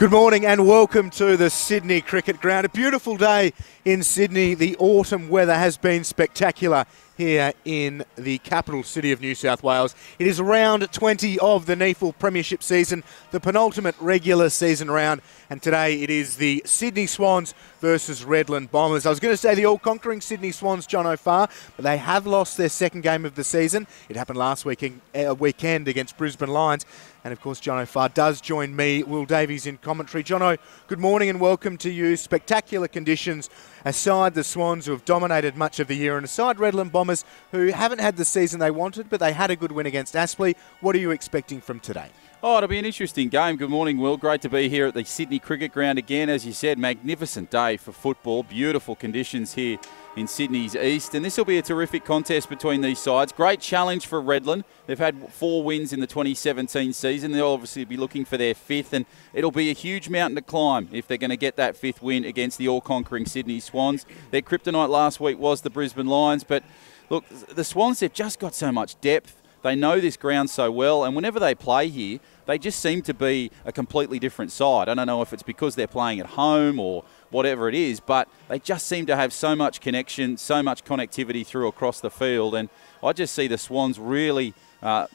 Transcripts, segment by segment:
Good morning and welcome to the Sydney Cricket Ground. A beautiful day in Sydney. The autumn weather has been spectacular here in the capital city of New South Wales. It is round 20 of the NEAFL Premiership season, the penultimate regular season round, and today it is the Sydney Swans versus Redland Bombers. I was going to say the all-conquering Sydney Swans, John O'Farr, but they have lost their second game of the season. It happened last weekend against Brisbane Lions. And of course, John O'Farr does join me, Will Davies, in commentary. Jono, good morning and welcome to you. Spectacular conditions aside the Swans, who have dominated much of the year, and aside Redland Bombers, who haven't had the season they wanted, but they had a good win against Aspley. What are you expecting from today? Oh, it'll be an interesting game. Good morning, Will. Great to be here at the Sydney Cricket Ground again. As you said, magnificent day for football. Beautiful conditions here in Sydney's east. And this will be a terrific contest between these sides. Great challenge for Redland. They've had 4 wins in the 2017 season. They'll obviously be looking for their 5th. And it'll be a huge mountain to climb if they're going to get that 5th win against the all-conquering Sydney Swans. Their kryptonite last week was the Brisbane Lions. But look, the Swans, they've just got so much depth. They know this ground so well, and whenever they play here, they just seem to be a completely different side. I don't know if it's because they're playing at home or whatever it is, but they just seem to have so much connection, so much connectivity through across the field, and I just see the Swans really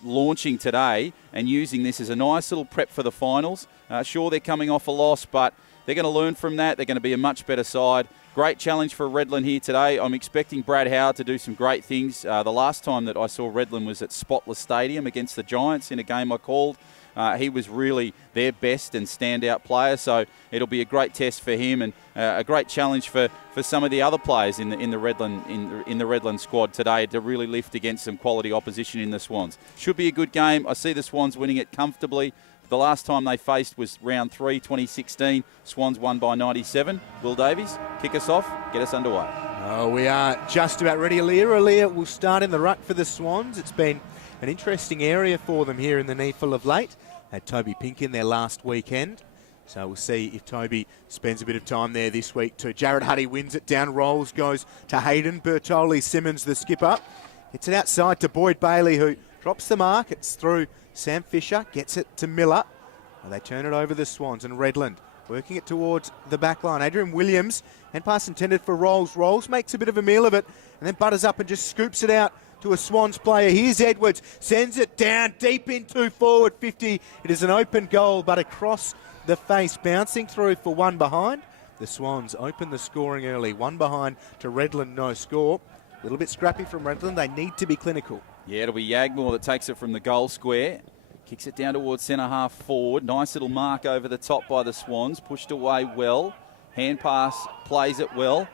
launching today and using this as a nice little prep for the finals. Sure, they're coming off a loss, but they're going to learn from that. They're going to be a much better side. Great challenge for Redland here today. I'm expecting Brad Howard to do some great things. The last time that I saw Redland was at Spotless Stadium against the Giants in a game I called. He was really their best and standout player, so it'll be a great test for him and a great challenge for some of the other players in the Redland squad today to really lift against some quality opposition in the Swans. Should be a good game. I see the Swans winning it comfortably. The last time they faced was round 3, 2016. Swans won by 97. Will Davies, kick us off, get us underway. Oh, we are just about ready. Aaliyah will start in the ruck for the Swans. It's been an interesting area for them here in the NEAFL of late. Had Toby Pink in there last weekend. So we'll see if Toby spends a bit of time there this week too. Jared Huddy wins it down, rolls, goes to Hayden. Bertoli Simmons, the skipper. Hits it outside to Boyd Bailey, who drops the mark. It's through Sam Fisher, gets it to Miller. And they turn it over the Swans, and Redland working it towards the back line. Adrian Williams, and pass intended for Rolls. Rolls makes a bit of a meal of it and then butters up and just scoops it out to a Swans player. Here's Edwards, sends it down deep into forward 50. It is an open goal, but across the face, bouncing through for one behind. The Swans open the scoring early. One behind to Redland, no score. A little bit scrappy from Redland. They need to be clinical. Yeah, it'll be Yagmore that takes it from the goal square. Kicks it down towards centre half forward. Nice little mark over the top by the Swans. Pushed away well. Hand pass, plays it well.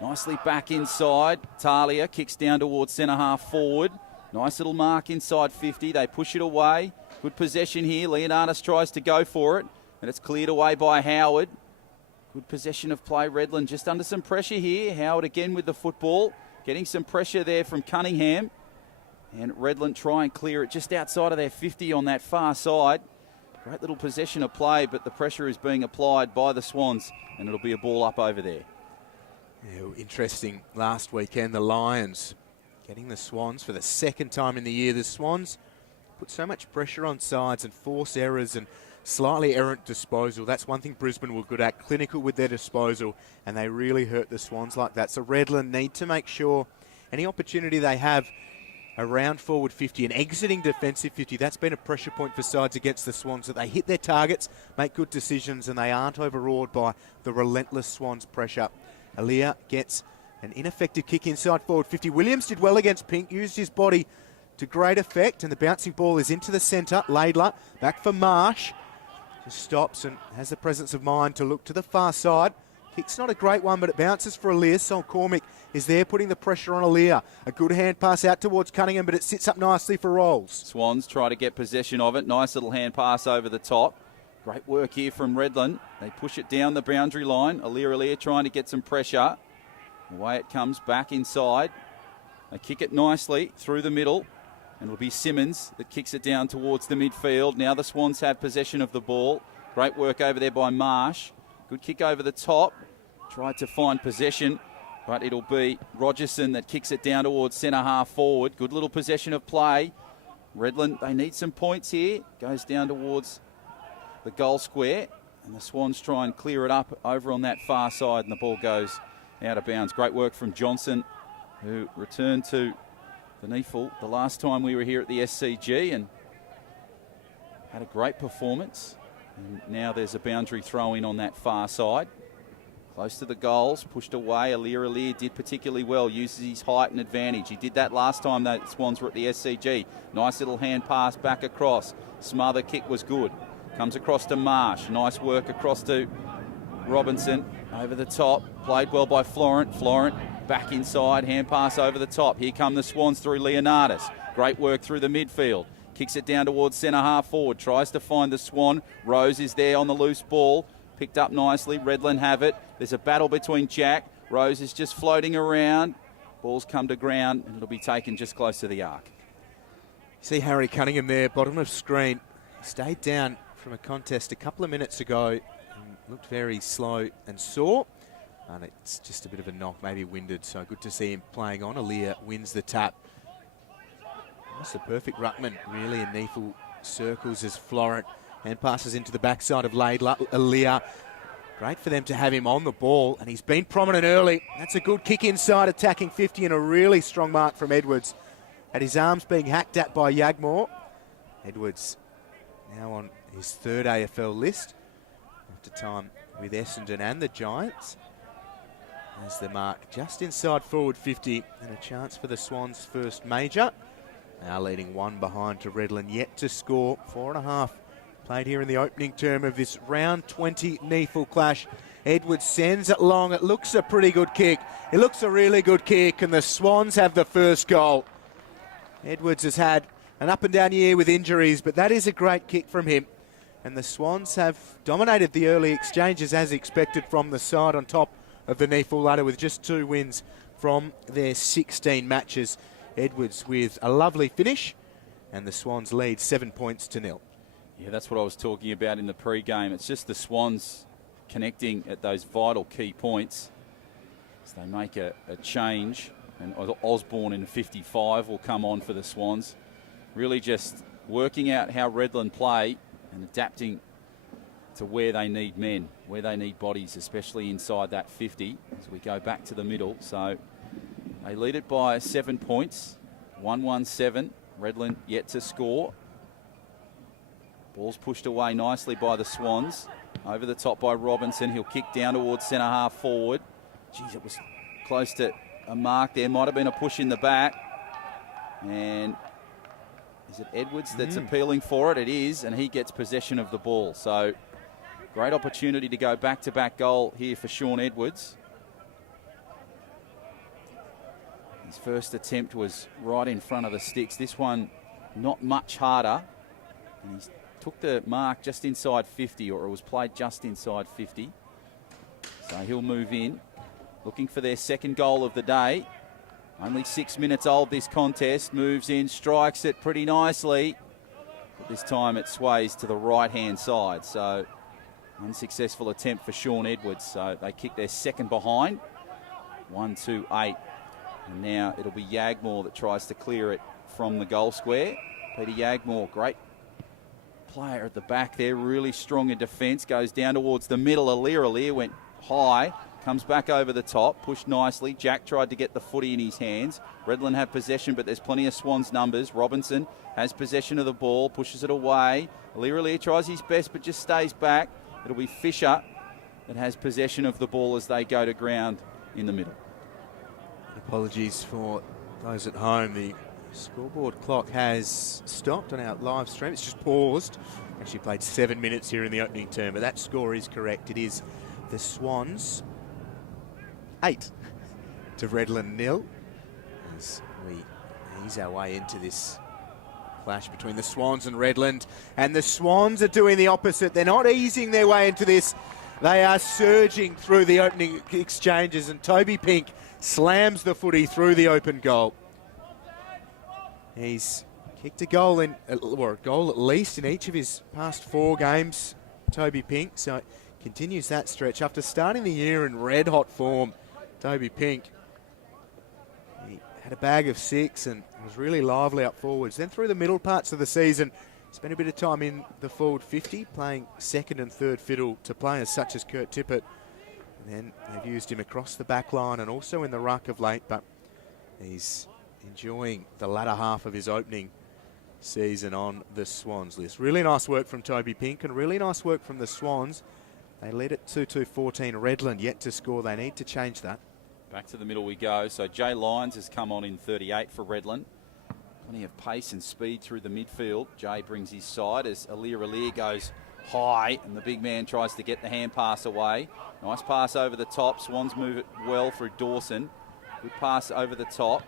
Nicely back inside. Talia kicks down towards centre half forward. Nice little mark inside 50. They push it away. Good possession here. Leonardis tries to go for it, and it's cleared away by Howard. Good possession of play. Redland just under some pressure here. Howard again with the football. Getting some pressure there from Cunningham. And Redland try and clear it just outside of their 50 on that far side. Great little possession of play, but the pressure is being applied by the Swans, and it'll be a ball up over there. Yeah, interesting. Last weekend, the Lions getting the Swans for the second time in the year. The Swans put so much pressure on sides and force errors and slightly errant disposal. That's one thing Brisbane were good at, clinical with their disposal, and they really hurt the Swans like that. So Redland need to make sure any opportunity they have around forward 50 and exiting defensive 50, that's been a pressure point for sides against the Swans, that they hit their targets, make good decisions, and they aren't overawed by the relentless Swans pressure. Aaliyah gets an ineffective kick inside forward 50. Williams did well against Pink, used his body to great effect, and the bouncing ball is into the centre. Laidler back for Marsh. Just stops and has the presence of mind to look to the far side. Kick's not a great one, but it bounces for Aaliyah. Sol Cormick is there putting the pressure on Aaliyah. A good hand pass out towards Cunningham, but it sits up nicely for Rolls. Swans try to get possession of it. Nice little hand pass over the top. Great work here from Redland. They push it down the boundary line. Aaliyah trying to get some pressure. Away it comes back inside. They kick it nicely through the middle. And it'll be Simmons that kicks it down towards the midfield. Now the Swans have possession of the ball. Great work over there by Marsh. Good kick over the top. Tried to find possession, but it'll be Rogerson that kicks it down towards centre half forward. Good little possession of play. Redland, they need some points here. Goes down towards the goal square. And the Swans try and clear it up over on that far side, and the ball goes out of bounds. Great work from Johnson, who returned to the NEAFL the last time we were here at the SCG and had a great performance. And now there's a boundary throw in on that far side. Close to the goals, pushed away. Alir did particularly well, uses his height and advantage. He did that last time the Swans were at the SCG. Nice little hand pass back across. Smother kick was good. Comes across to Marsh. Nice work across to Robinson. Over the top. Played well by Florent. Florent back inside. Hand pass over the top. Here come the Swans through Leonardis. Great work through the midfield. Kicks it down towards centre half forward. Tries to find the Swan. Rose is there on the loose ball. Picked up nicely. Redland have it. There's a battle between Jack. Rose is just floating around. Ball's come to ground and it'll be taken just close to the arc. See Harry Cunningham there, bottom of screen. Stayed down from a contest a couple of minutes ago and looked very slow and sore. And it's just a bit of a knock, maybe winded, so good to see him playing on. Alir wins the tap. That's the perfect ruckman, really, in NEAFL circles as Florent and passes into the backside of Alir. Great for them to have him on the ball, and he's been prominent early. That's a good kick inside, attacking 50, and a really strong mark from Edwards. At his arms being hacked at by Yagmore. Edwards now on his third AFL list after time with Essendon and the Giants. As the mark just inside forward 50, and a chance for the Swans' first major. Now leading one behind to Redland, yet to score. 4.5 played here in the opening term of this round 20 NEAFL clash. Edwards sends it long. It looks a pretty good kick. It looks a really good kick, and the Swans have the first goal. Edwards has had an up and down year with injuries, but that is a great kick from him. And the Swans have dominated the early exchanges as expected from the side on top of the NEAFL ladder with just 2 wins from their 16 matches. Edwards with a lovely finish, and the Swans lead 7 points to 0. Yeah, that's what I was talking about in the pre-game. It's just the Swans connecting at those vital key points as they make a change. And Osborne in 55 will come on for the Swans. Really just working out how Redland play and adapting to where they need men, where they need bodies, especially inside that 50 as we go back to the middle. So they lead it by 7 points, 1-1-7. Redland yet to score. Ball's pushed away nicely by the Swans. Over the top by Robinson. He'll kick down towards centre half forward. Geez, it was close to a mark there. Might have been a push in the back. And is it Edwards that's appealing for it? It is, and he gets possession of the ball. So great opportunity to go back-to-back goal here for Shaun Edwards. His first attempt was right in front of the sticks. This one not much harder. And he's took the mark just inside 50, or it was played just inside 50. So he'll move in, looking for their second goal of the day. Only 6 minutes old, this contest. Moves in, strikes it pretty nicely. But this time it sways to the right-hand side. So unsuccessful attempt for Shaun Edwards. So they kick their second behind. 1-2-8. And now it'll be Yagmore that tries to clear it from the goal square. Peter Yagmore, great player at the back there, really strong in defence, goes down towards the middle. Alir went high, comes back over the top, pushed nicely. Jack tried to get the footy in his hands. Redland have possession, but there's plenty of Swans numbers. Robinson has possession of the ball, pushes it away. Alir tries his best, but just stays back. It'll be Fisher that has possession of the ball as they go to ground in the middle. Apologies for those at home. The scoreboard clock has stopped on our live stream. It's just paused. Actually played 7 minutes here in the opening term, but that score is correct. It is the Swans 8 to Redland 0. As we ease our way into this clash between the Swans and Redland. And the Swans are doing the opposite. They're not easing their way into this. They are surging through the opening exchanges, and Toby Pink slams the footy through the open goal. He's kicked a goal or a goal at least in each of his past 4 games, Toby Pink. So it continues that stretch. After starting the year in red-hot form, Toby Pink, he had a bag of 6 and was really lively up forwards. Then through the middle parts of the season, spent a bit of time in the forward 50, playing second and third fiddle to players such as Kurt Tippett. And then they've used him across the back line and also in the ruck of late, but he's enjoying the latter half of his opening season on the Swans list. Really nice work from Toby Pink and really nice work from the Swans. They lead at 2-2-14. Redland yet to score. They need to change that. Back to the middle we go. So Jay Lyons has come on in 38 for Redland. Plenty of pace and speed through the midfield. Jay brings his side as Alir goes high and the big man tries to get the hand pass away. Nice pass over the top. Swans move it well through Dawson. Good pass over the top.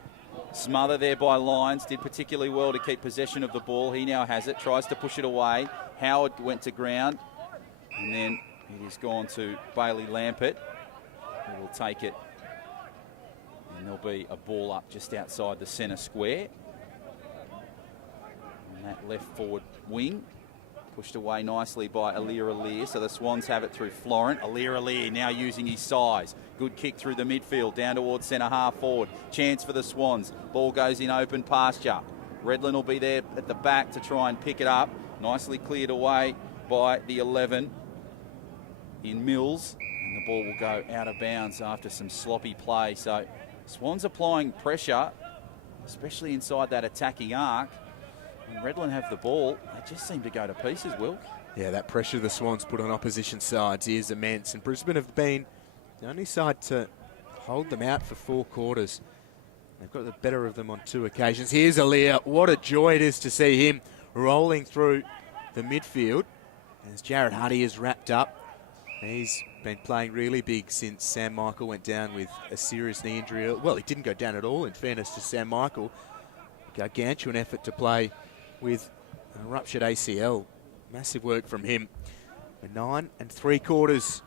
Smother there by Lyons. Did particularly well to keep possession of the ball. He now has it. Tries to push it away. Howard went to ground. And then it has gone to Bailey Lampert, who will take it. And there'll be a ball up just outside the centre square. And that left forward wing. Pushed away nicely by Alir. So the Swans have it through Florent. Alir now using his size. Good kick through the midfield, down towards centre half forward. Chance for the Swans. Ball goes in open pasture. Redland will be there at the back to try and pick it up. Nicely cleared away by the 11 in Mills. And the ball will go out of bounds after some sloppy play. So Swans applying pressure, especially inside that attacking arc. When Redland have the ball, they just seem to go to pieces, Will. Yeah, that pressure the Swans put on opposition sides is immense. And Brisbane have been the only side to hold them out for 4 quarters. They've got the better of them on 2 occasions. Here's Alir. What a joy it is to see him rolling through the midfield as Jared Huddy is wrapped up. He's been playing really big since Sam Michael went down with a serious knee injury. Well, he didn't go down at all, in fairness to Sam Michael. Gargantuan effort to play with a ruptured ACL. Massive work from him. We're 9 3/4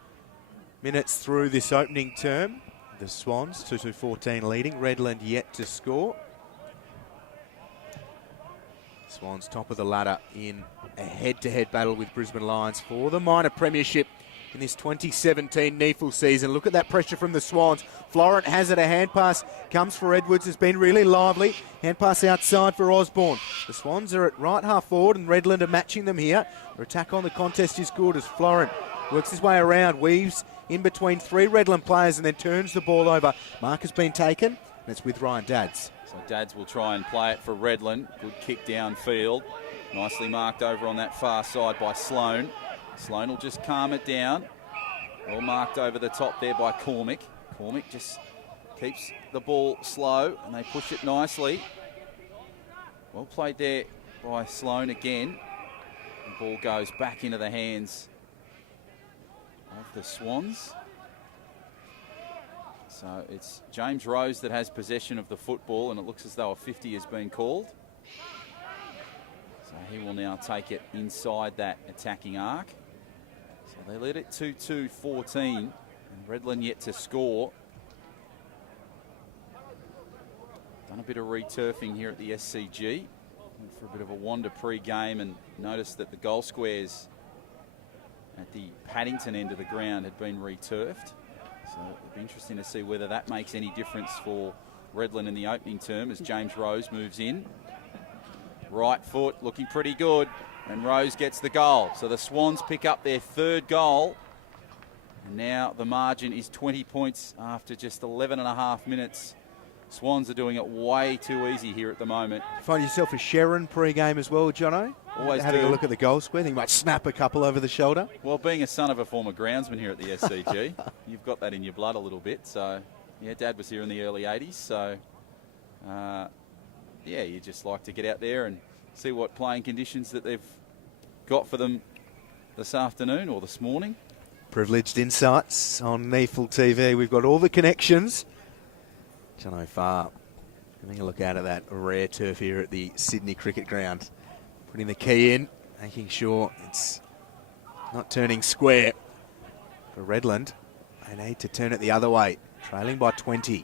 minutes through this opening term. The Swans, 2-2-14 leading. Redland yet to score. Swans top of the ladder in a head-to-head battle with Brisbane Lions for the minor premiership in this 2017 NEAFL season. Look at that pressure from the Swans. Florent has it. A hand pass comes for Edwards. Has been really lively. Hand pass outside for Osborne. The Swans are at right half forward and Redland are matching them here. Their attack on the contest is good as Florent works his way around, weaves in between 3 Redland players and then turns the ball over. Mark has been taken and it's with Ryan Dadds. So Dadds will try and play it for Redland. Good kick downfield. Nicely marked over on that far side by Sloan. Sloan will just calm it down. Well marked over the top there by Cormick. Cormick just keeps the ball slow and they push it nicely. Well played there by Sloan again. The ball goes back into the hands of the Swans. So it's James Rose that has possession of the football and it looks as though a 50 has been called. So he will now take it inside that attacking arc. So they lead it 2-2-14 and Redland yet to score. Done a bit of re-turfing here at the SCG. Went for a bit of a wander pre-game and noticed that the goal squares at the Paddington end of the ground had been re-turfed. So it'll be interesting to see whether that makes any difference for Redland in the opening term as James Rose moves in. Right foot looking pretty good and Rose gets the goal. So the Swans pick up their 3rd goal and now the margin is 20 points after just 11 and a half minutes. Swans are doing it way too easy here at the moment. Find yourself a Sharon pre-game as well, Jono? Always having do. a look at the goal square. Think you might snap a couple over the shoulder. Well, being a son of a former groundsman here at the SCG, you've got that in your blood a little bit. So, yeah, Dad was here in the early 80s. So, yeah, you just like to get out there and see what playing conditions that they've got for them this afternoon or this morning. Privileged insights on NEAFL TV. We've got all the connections. Jono Farr having a look out at that rare turf here at the Sydney Cricket Ground. Putting the key in, making sure it's not turning square. For Redland, they need to turn it the other way. Trailing by 20.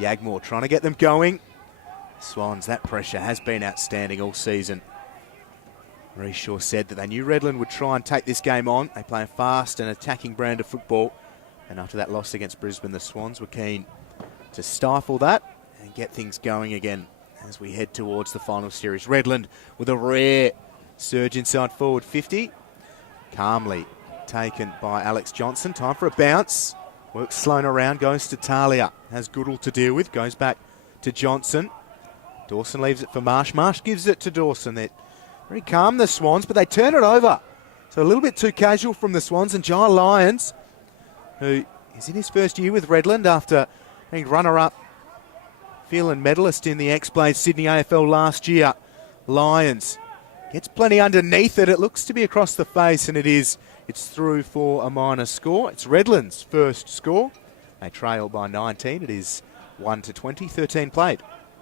Yagmore trying to get them going. Swans, that pressure has been outstanding all season. Maurice Shaw said that they knew Redland would try and take this game on. They play a fast and attacking brand of football. And after that loss against Brisbane, the Swans were keen to stifle that and get things going again as we head towards the final series. Redland with a rare Surge inside forward 50. Calmly taken by Alex Johnson. Time for a bounce. Works Sloan around, goes to Talia. Has Goodall to deal with, goes back to Johnson. Dawson leaves it for Marsh. Marsh gives it to Dawson. They're very calm, the Swans, but they turn it over. So a little bit too casual from the Swans. And Giles Lyons, who is in his first year with Redland after being runner-up Phelan medalist in the X-Blade Sydney AFL last year. Lyons gets plenty underneath it. It looks to be across the face, and it is. It's through for a minor score. It's Redland's first score. They trail by 19. It is 1-20, 13 played.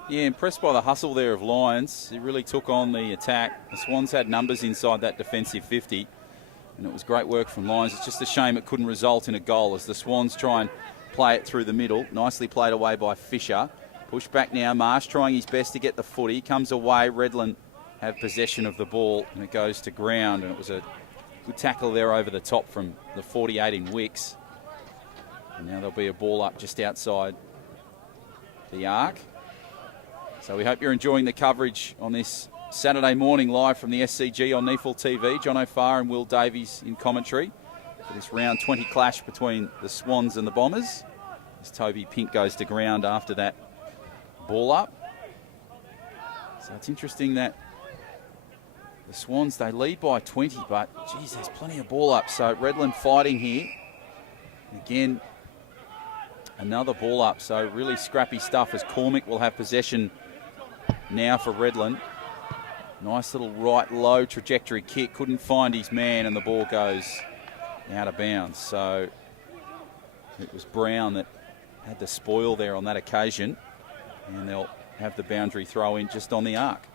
Yeah, impressed by the hustle there of Lyons. He really took on the attack. The Swans had numbers inside that defensive 50, and it was great work from Lyons. It's just a shame it couldn't result in a goal as the Swans try and play it through the middle. Nicely played away by Fisher. Push back now, Marsh trying his best to get the footy. Comes away, Redland have possession of the ball, and it goes to ground. And it was a good tackle there over the top from the 48 in Wicks. And now there'll be a ball up just outside the arc. So we hope you're enjoying the coverage on this Saturday morning live from the SCG on NEAFL TV. John O'Farr and Will Davies in commentary for this round 20 clash between the Swans and the Bombers. As Toby Pink goes to ground after that ball up. So it's interesting that the Swans, they lead by 20, but geez, there's plenty of ball up. So Redland fighting here. Again, another ball up. So really scrappy stuff as Cormick will have possession now for Redland. Nice little right low trajectory kick. Couldn't find his man, and the ball goes out of bounds. So it was Brown that had the spoil there on that occasion. And they'll have the boundary throw in just on the arc.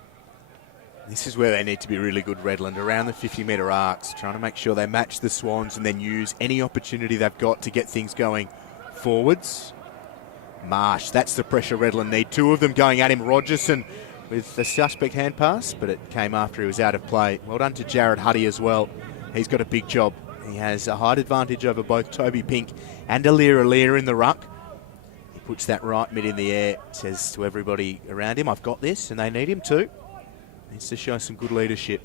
This is where they need to be really good, Redland, around the 50-metre arcs, trying to make sure they match the Swans and then use any opportunity they've got to get things going forwards. Marsh, that's the pressure Redland need. Two of them going at him. Rogerson with the suspect hand pass, but it came after he was out of play. Well done to Jared Huddy as well. He's got a big job. He has a height advantage over both Toby Pink and Alir in the ruck. Puts that right mid in the air, says to everybody around him, I've got this, and they need him too. Needs to show some good leadership.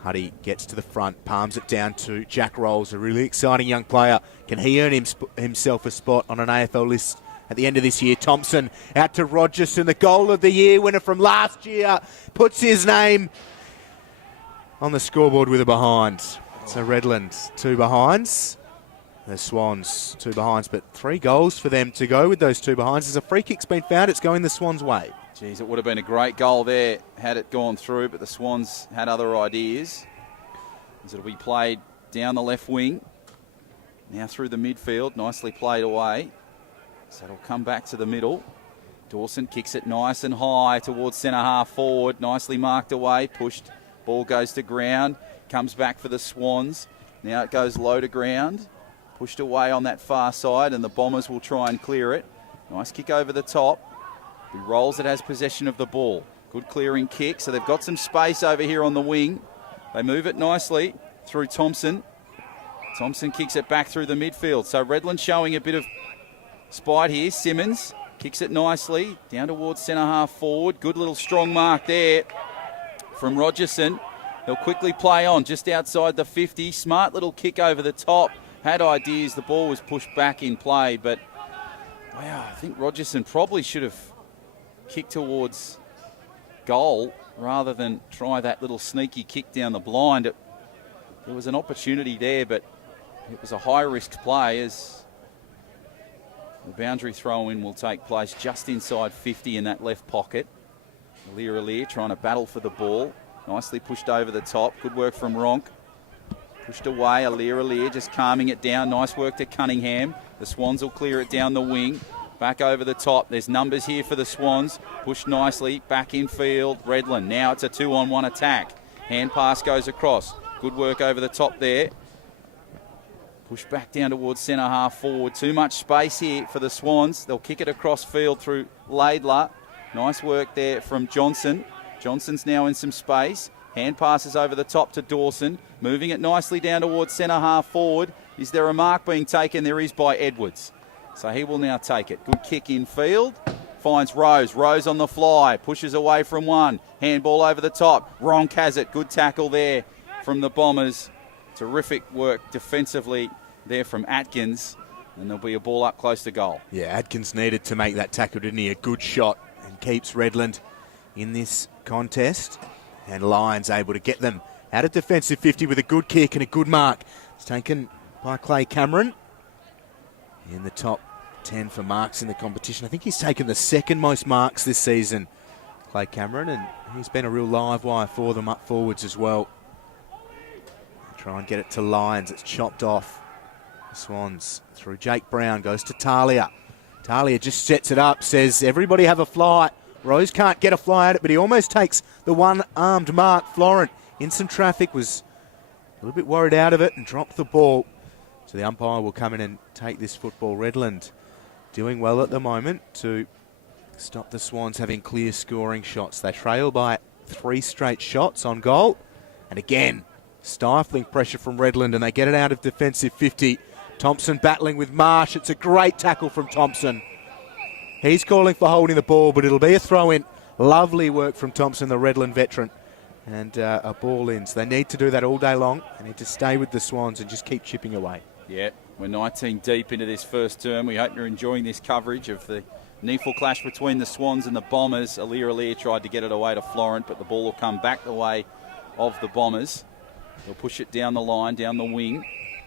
Huddy gets to the front, palms it down to Jack Rolls, a really exciting young player. Can he earn himself a spot on an AFL list at the end of this year? Thompson out to Rogerson, the goal of the year winner from last year, puts his name on the scoreboard with a behind. So Redland, two behinds. The Swans, two behinds, but 3 goals for them to go with those two behinds. As a free kick's been found, it's going the Swans' way. Geez, it would have been a great goal there had it gone through, but the Swans had other ideas. As it'll be played down the left wing, now through the midfield, nicely played away. So it'll come back to the middle. Dawson kicks it nice and high towards centre half forward, nicely marked away, pushed, ball goes to ground, comes back for the Swans. Now it goes low to ground. Pushed away on that far side, and the Bombers will try and clear it. Nice kick over the top. He rolls it, has possession of the ball. Good clearing kick, so they've got some space over here on the wing. They move it nicely through Thompson. Thompson kicks it back through the midfield. So Redland showing a bit of spite here. Simmons kicks it nicely down towards centre half forward. Good little strong mark there from Rogerson. They'll quickly play on just outside the 50. Smart little kick over the top. Had ideas, the ball was pushed back in play, but wow, I think Rogerson probably should have kicked towards goal rather than try that little sneaky kick down the blind. There was an opportunity there, but it was a high-risk play as the boundary throw-in will take place just inside 50 in that left pocket. Alir trying to battle for the ball. Nicely pushed over the top. Good work from Ronk. Pushed away, Alir just calming it down. Nice work to Cunningham. The Swans will clear it down the wing. Back over the top. There's numbers here for the Swans. Pushed nicely. Back in field. Redland. Now it's a 2-on-1 attack. Hand pass goes across. Good work over the top there. Push back down towards centre half forward. Too much space here for the Swans. They'll kick it across field through Laidler. Nice work there from Johnson. Johnson's now in some space. Hand passes over the top to Dawson. Moving it nicely down towards centre half forward. Is there a mark being taken? There is by Edwards. So he will now take it. Good kick in field finds Rose. Rose on the fly, pushes away from one. Handball over the top. Ronk has it. Good tackle there from the Bombers. Terrific work defensively there from Atkins. And there'll be a ball up close to goal. Yeah, Atkins needed to make that tackle, didn't he? A good shot and keeps Redland in this contest. And Lions able to get them out of defensive 50 with a good kick and a good mark. It's taken by Clay Cameron. In the top 10 for marks in the competition. I think he's taken the second most marks this season, Clay Cameron, and he's been a real live wire for them up forwards as well. Try and get it to Lions. It's chopped off. The Swans through Jake Brown, goes to Talia. Talia just sets it up, says, everybody have a fly. Rose can't get a fly at it, but he almost takes the one-armed mark. Florent in some traffic, was a little bit worried out of it and dropped the ball. So the umpire will come in and take this football. Redland doing well at the moment to stop the Swans having clear scoring shots. They trail by 3 straight shots on goal. And again, stifling pressure from Redland, and they get it out of defensive 50. Thompson battling with Marsh. It's a great tackle from Thompson. He's calling for holding the ball, but it'll be a throw-in. Lovely work from Thompson, the Redland veteran. And a ball in. So they need to do that all day long. They need to stay with the Swans and just keep chipping away. Yeah, we're 19 deep into this first term. We hope you're enjoying this coverage of the NEAFL clash between the Swans and the Bombers. Alir tried to get it away to Florent, but the ball will come back the way of the Bombers. They'll push it down the line, down the wing.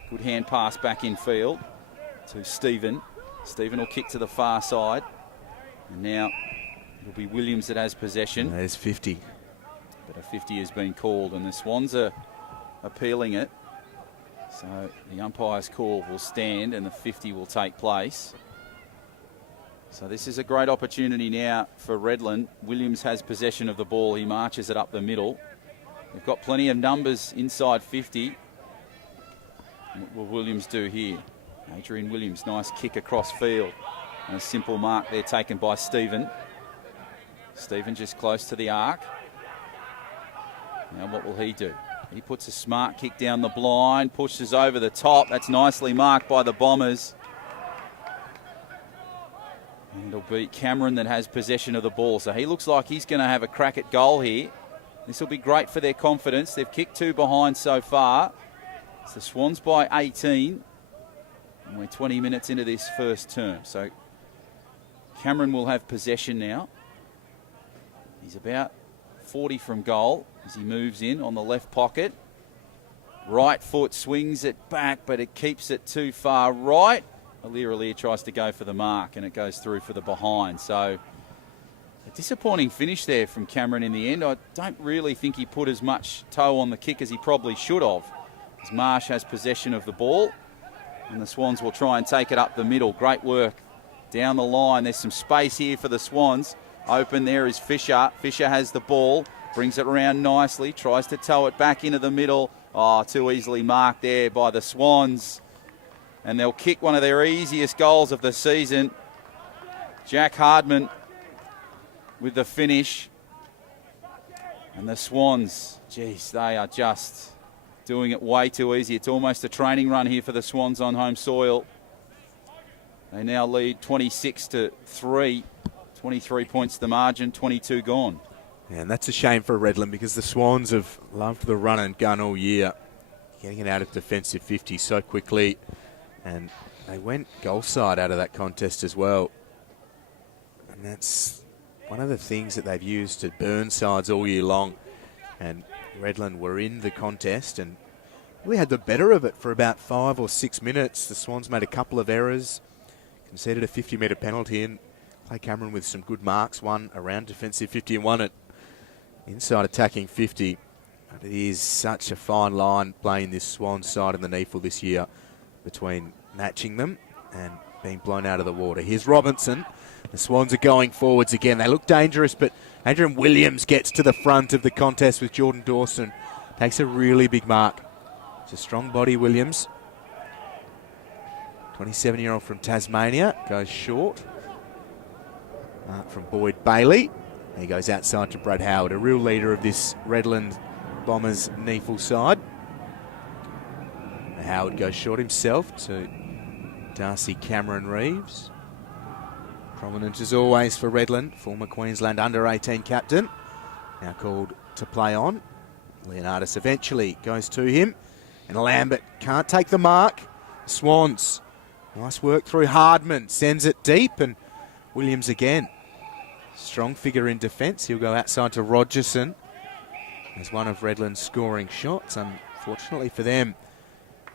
Good hand pass back in field to Stephen. Stephen will kick to the far side. And now it'll be Williams that has possession. There's 50. But a 50 has been called, and the Swans are appealing it. So the umpire's call will stand and the 50 will take place. So this is a great opportunity now for Redland. Williams has possession of the ball. He marches it up the middle. They've got plenty of numbers inside 50. What will Williams do here? Adrian Williams, nice kick across field. And a simple mark there taken by Stephen. Stephen just close to the arc. Now what will he do? He puts a smart kick down the blind, pushes over the top. That's nicely marked by the Bombers. And it'll be Cameron that has possession of the ball. So he looks like he's going to have a crack at goal here. This will be great for their confidence. They've kicked 2 behind so far. It's the Swans by 18. And we're 20 minutes into this first term. So Cameron will have possession now. He's about 40 from goal as he moves in on the left pocket. Right foot swings it back, but it keeps it too far right. Alir tries to go for the mark, and it goes through for the behind. So a disappointing finish there from Cameron in the end. I don't really think he put as much toe on the kick as he probably should have. As Marsh has possession of the ball, and the Swans will try and take it up the middle. Great work down the line. There's some space here for the Swans. Open there is Fisher. Fisher has the ball, brings it around nicely, tries to tow it back into the middle. Oh, too easily marked there by the Swans. And they'll kick one of their easiest goals of the season. Jack Hardman with the finish. And the Swans, geez, they are just doing it way too easy. It's almost a training run here for the Swans on home soil. They now lead 26-3. 23 points the margin, 22 gone. Yeah, and that's a shame for Redland because the Swans have loved the run and gun all year. Getting it out of defensive 50 so quickly. And they went goal side out of that contest as well. And that's one of the things that they've used to burn sides all year long. And Redland were in the contest and really had the better of it for about 5 or 6 minutes. The Swans made a couple of errors, conceded a 50-metre penalty, and Clay Cameron with some good marks, one around defensive 50 and one at inside attacking 50. But it is such a fine line playing this Swans side in the NEAFL this year between matching them and being blown out of the water. Here's Robinson. The Swans are going forwards again. They look dangerous, but Adrian Williams gets to the front of the contest with Jordan Dawson. Takes a really big mark. It's a strong body, Williams. 27-year-old from Tasmania goes short. Mark from Boyd Bailey. He goes outside to Brad Howard, a real leader of this Redland Bombers NEAFL side. Howard goes short himself to Darcy Cameron Reeves. Prominent as always for Redland, former Queensland under-18 captain, now called to play on. Leonardis eventually goes to him, and Lambert can't take the mark. Swans, nice work through Hardman, sends it deep, and Williams again. Strong figure in defence. He'll go outside to Rogerson as one of Redland's scoring shots. Unfortunately for them,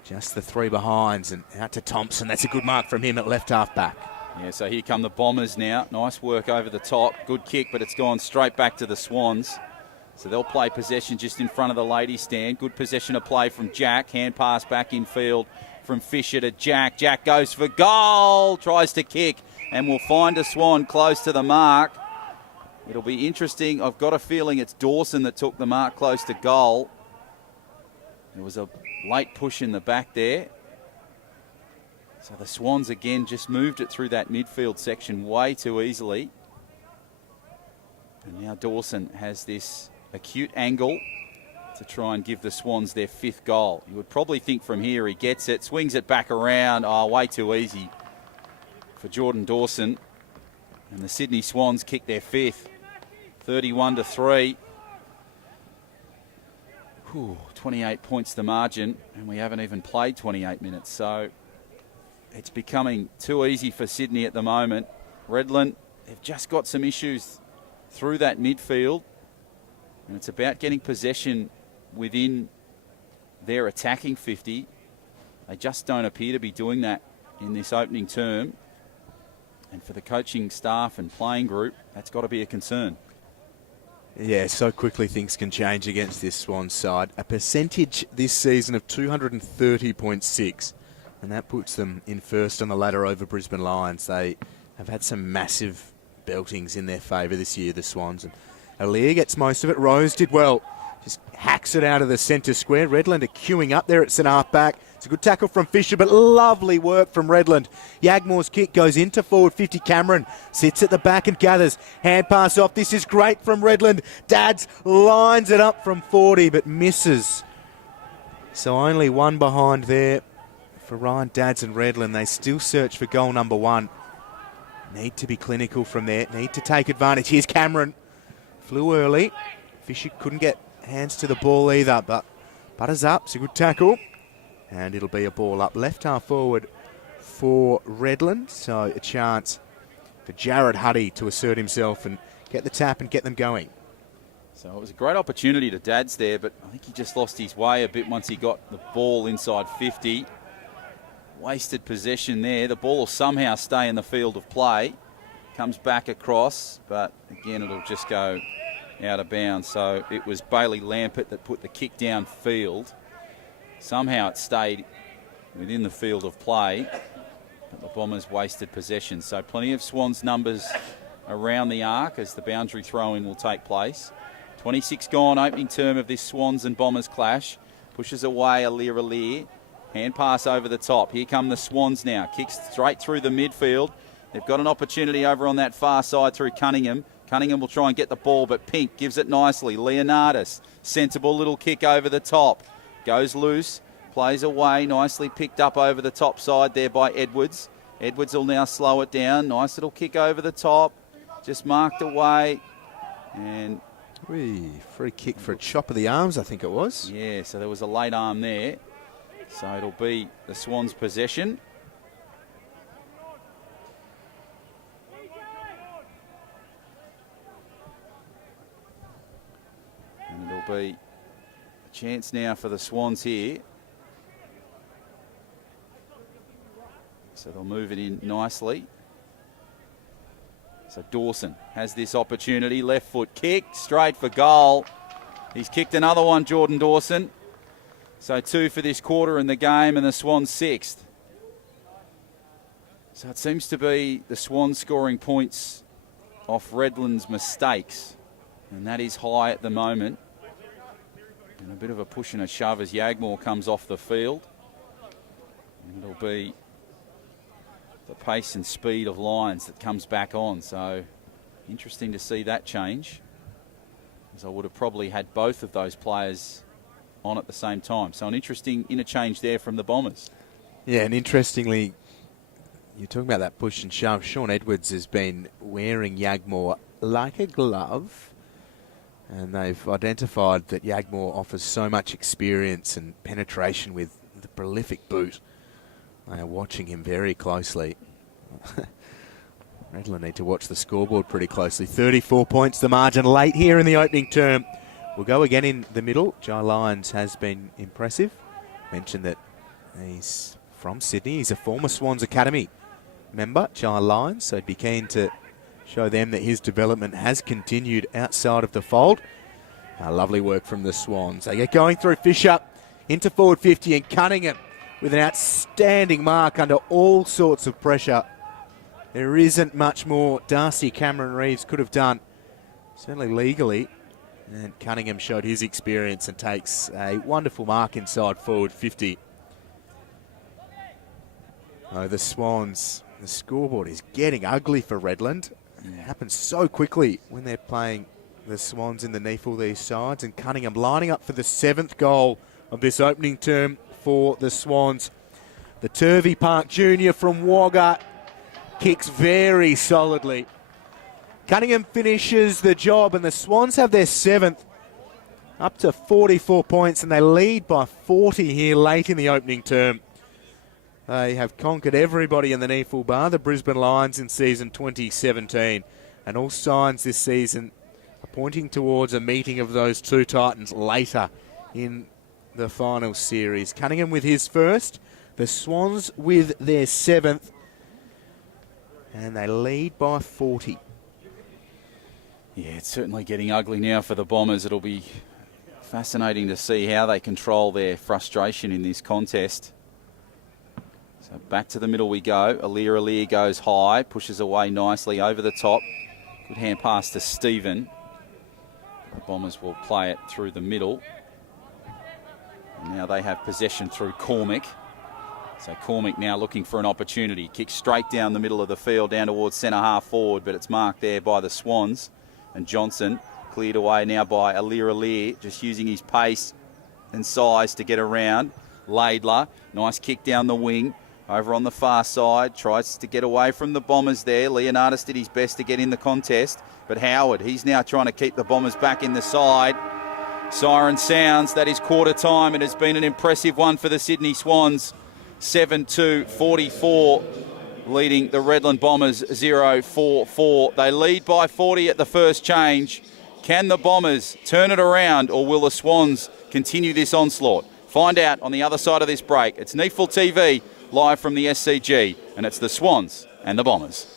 just the three behinds, and out to Thompson. That's a good mark from him at left half back. Yeah, so here come the Bombers now. Nice work over the top. Good kick, but it's gone straight back to the Swans. So they'll play possession just in front of the ladies' stand. Good possession of play from Jack. Hand pass back in field from Fisher to Jack. Jack goes for goal. Tries to kick and will find a Swan close to the mark. It'll be interesting. I've got a feeling it's Dawson that took the mark close to goal. There was a late push in the back there. So the Swans again just moved it through that midfield section way too easily. And now Dawson has this acute angle to try and give the Swans their 5th goal. You would probably think from here he gets it, swings it back around. Oh, way too easy for Jordan Dawson. And the Sydney Swans kick their 5th, 31-3. 28 points the margin, and we haven't even played 28 minutes. So it's becoming too easy for Sydney at the moment. Redland, they've just got some issues through that midfield, and it's about getting possession within their attacking 50. They just don't appear to be doing that in this opening term. And for the coaching staff and playing group, that's got to be a concern. Yeah, so quickly things can change against this Swans side. A percentage this season of 230.6. And that puts them in first on the ladder over Brisbane Lions. They have had some massive beltings in their favour this year, the Swans. And Aaliyah gets most of it. Rose did well. Just hacks it out of the centre square. Redland are queuing up there at centre half back. It's a good tackle from Fisher, but lovely work from Redland. Yagmore's kick goes into forward 50. Cameron sits at the back and gathers. Hand pass off. This is great from Redland. Dads lines it up from 40, but misses. So only one behind there for Ryan Dads and Redland. They still search for goal number 1. Need to be clinical from there. Need to take advantage. Here's Cameron. Flew early. Fisher couldn't get hands to the ball either, but butters up. It's a good tackle. And it'll be a ball up left half forward for Redland. So a chance for Jared Huddy to assert himself and get the tap and get them going. So it was a great opportunity to Dads there, but I think he just lost his way a bit once he got the ball inside 50. Wasted possession there. The ball will somehow stay in the field of play. Comes back across, but again it'll just go out of bounds. So it was Bailey Lampert that put the kick downfield. Somehow it stayed within the field of play, but the Bombers wasted possession. So plenty of Swans numbers around the arc as the boundary throw-in will take place. 26 gone, opening term of this Swans and Bombers clash. Pushes away Alir. Hand pass over the top. Here come the Swans now. Kicks straight through the midfield. They've got an opportunity over on that far side through Cunningham. Cunningham will try and get the ball, but Pink gives it nicely. Leonardis, sensible little kick over the top. Goes loose, plays away, nicely picked up over the top side there by Edwards. Edwards will now slow it down. Nice little kick over the top. Just marked away. And free kick for a chop of the arms, I think it was. Yeah, so there was a late arm there. So it'll be the Swans' possession. And it'll be a chance now for the Swans here. So they'll move it in nicely. So Dawson has this opportunity. Left foot kick, straight for goal. He's kicked another one, Jordan Dawson. So 2 for this quarter in the game, and the Swans 6th. So it seems to be the Swans scoring points off Redland's mistakes, and that is high at the moment. And a bit of a push and a shove as Yagmore comes off the field. And it'll be the pace and speed of Lions that comes back on. So interesting to see that change, as I would have probably had both of those players on at the same time. So an interesting interchange there from the Bombers. Yeah, and interestingly, You're talking about that push and shove. Sean Edwards has been wearing Yagmore like a glove, and they've identified that Yagmore offers so much experience and penetration with the prolific boot. They are watching him very closely. Redland need to watch the scoreboard pretty closely. 34 points the margin late here in the opening term. We'll go again in the middle. Jai Lyons has been impressive. Mentioned that he's from Sydney. He's a former Swans Academy member, Jai Lyons, so he'd be keen to show them that his development has continued outside of the fold. Lovely work from the Swans. They get going through Fisher into forward 50, and Cunningham with an outstanding mark under all sorts of pressure. There isn't much more Darcy Cameron Reeves could have done, certainly legally. And Cunningham showed his experience and takes a wonderful mark inside forward 50. Oh, the Swans, the scoreboard is getting ugly for Redland. It happens so quickly when they're playing the Swans in the NEAFL, these sides. And Cunningham lining up for the 7th goal of this opening term for the Swans. The Turvey Park Junior from Wagga kicks very solidly. Cunningham finishes the job, and the Swans have their 7th, up to 44 points, and they lead by 40 here late in the opening term. They have conquered everybody in the NEAFL bar the Brisbane Lions in season 2017, and all signs this season are pointing towards a meeting of those two Titans later in the final series. Cunningham with his first, the Swans with their 7th, and they lead by 40. Yeah, it's certainly getting ugly now for the Bombers. It'll be fascinating to see how they control their frustration in this contest. So back to the middle we go. Alir goes high, pushes away nicely over the top. Good hand pass to Stephen. The Bombers will play it through the middle. And now they have possession through Cormick. So Cormick now looking for an opportunity. Kicks straight down the middle of the field, down towards centre half forward, but it's marked there by the Swans. And Johnson cleared away now by Alir, just using his pace and size to get around. Laidler, nice kick down the wing. Over on the far side, tries to get away from the Bombers there. Leonardis did his best to get in the contest, but Howard, he's now trying to keep the Bombers back in the side. Siren sounds, that is quarter time. It has been an impressive one for the Sydney Swans. 7-2-44, leading the Redland Bombers 0-4-4. They lead by 40 at the first change. Can the Bombers turn it around, or will the Swans continue this onslaught? Find out on the other side of this break. It's NEAFL TV, live from the SCG, and it's the Swans and the Bombers.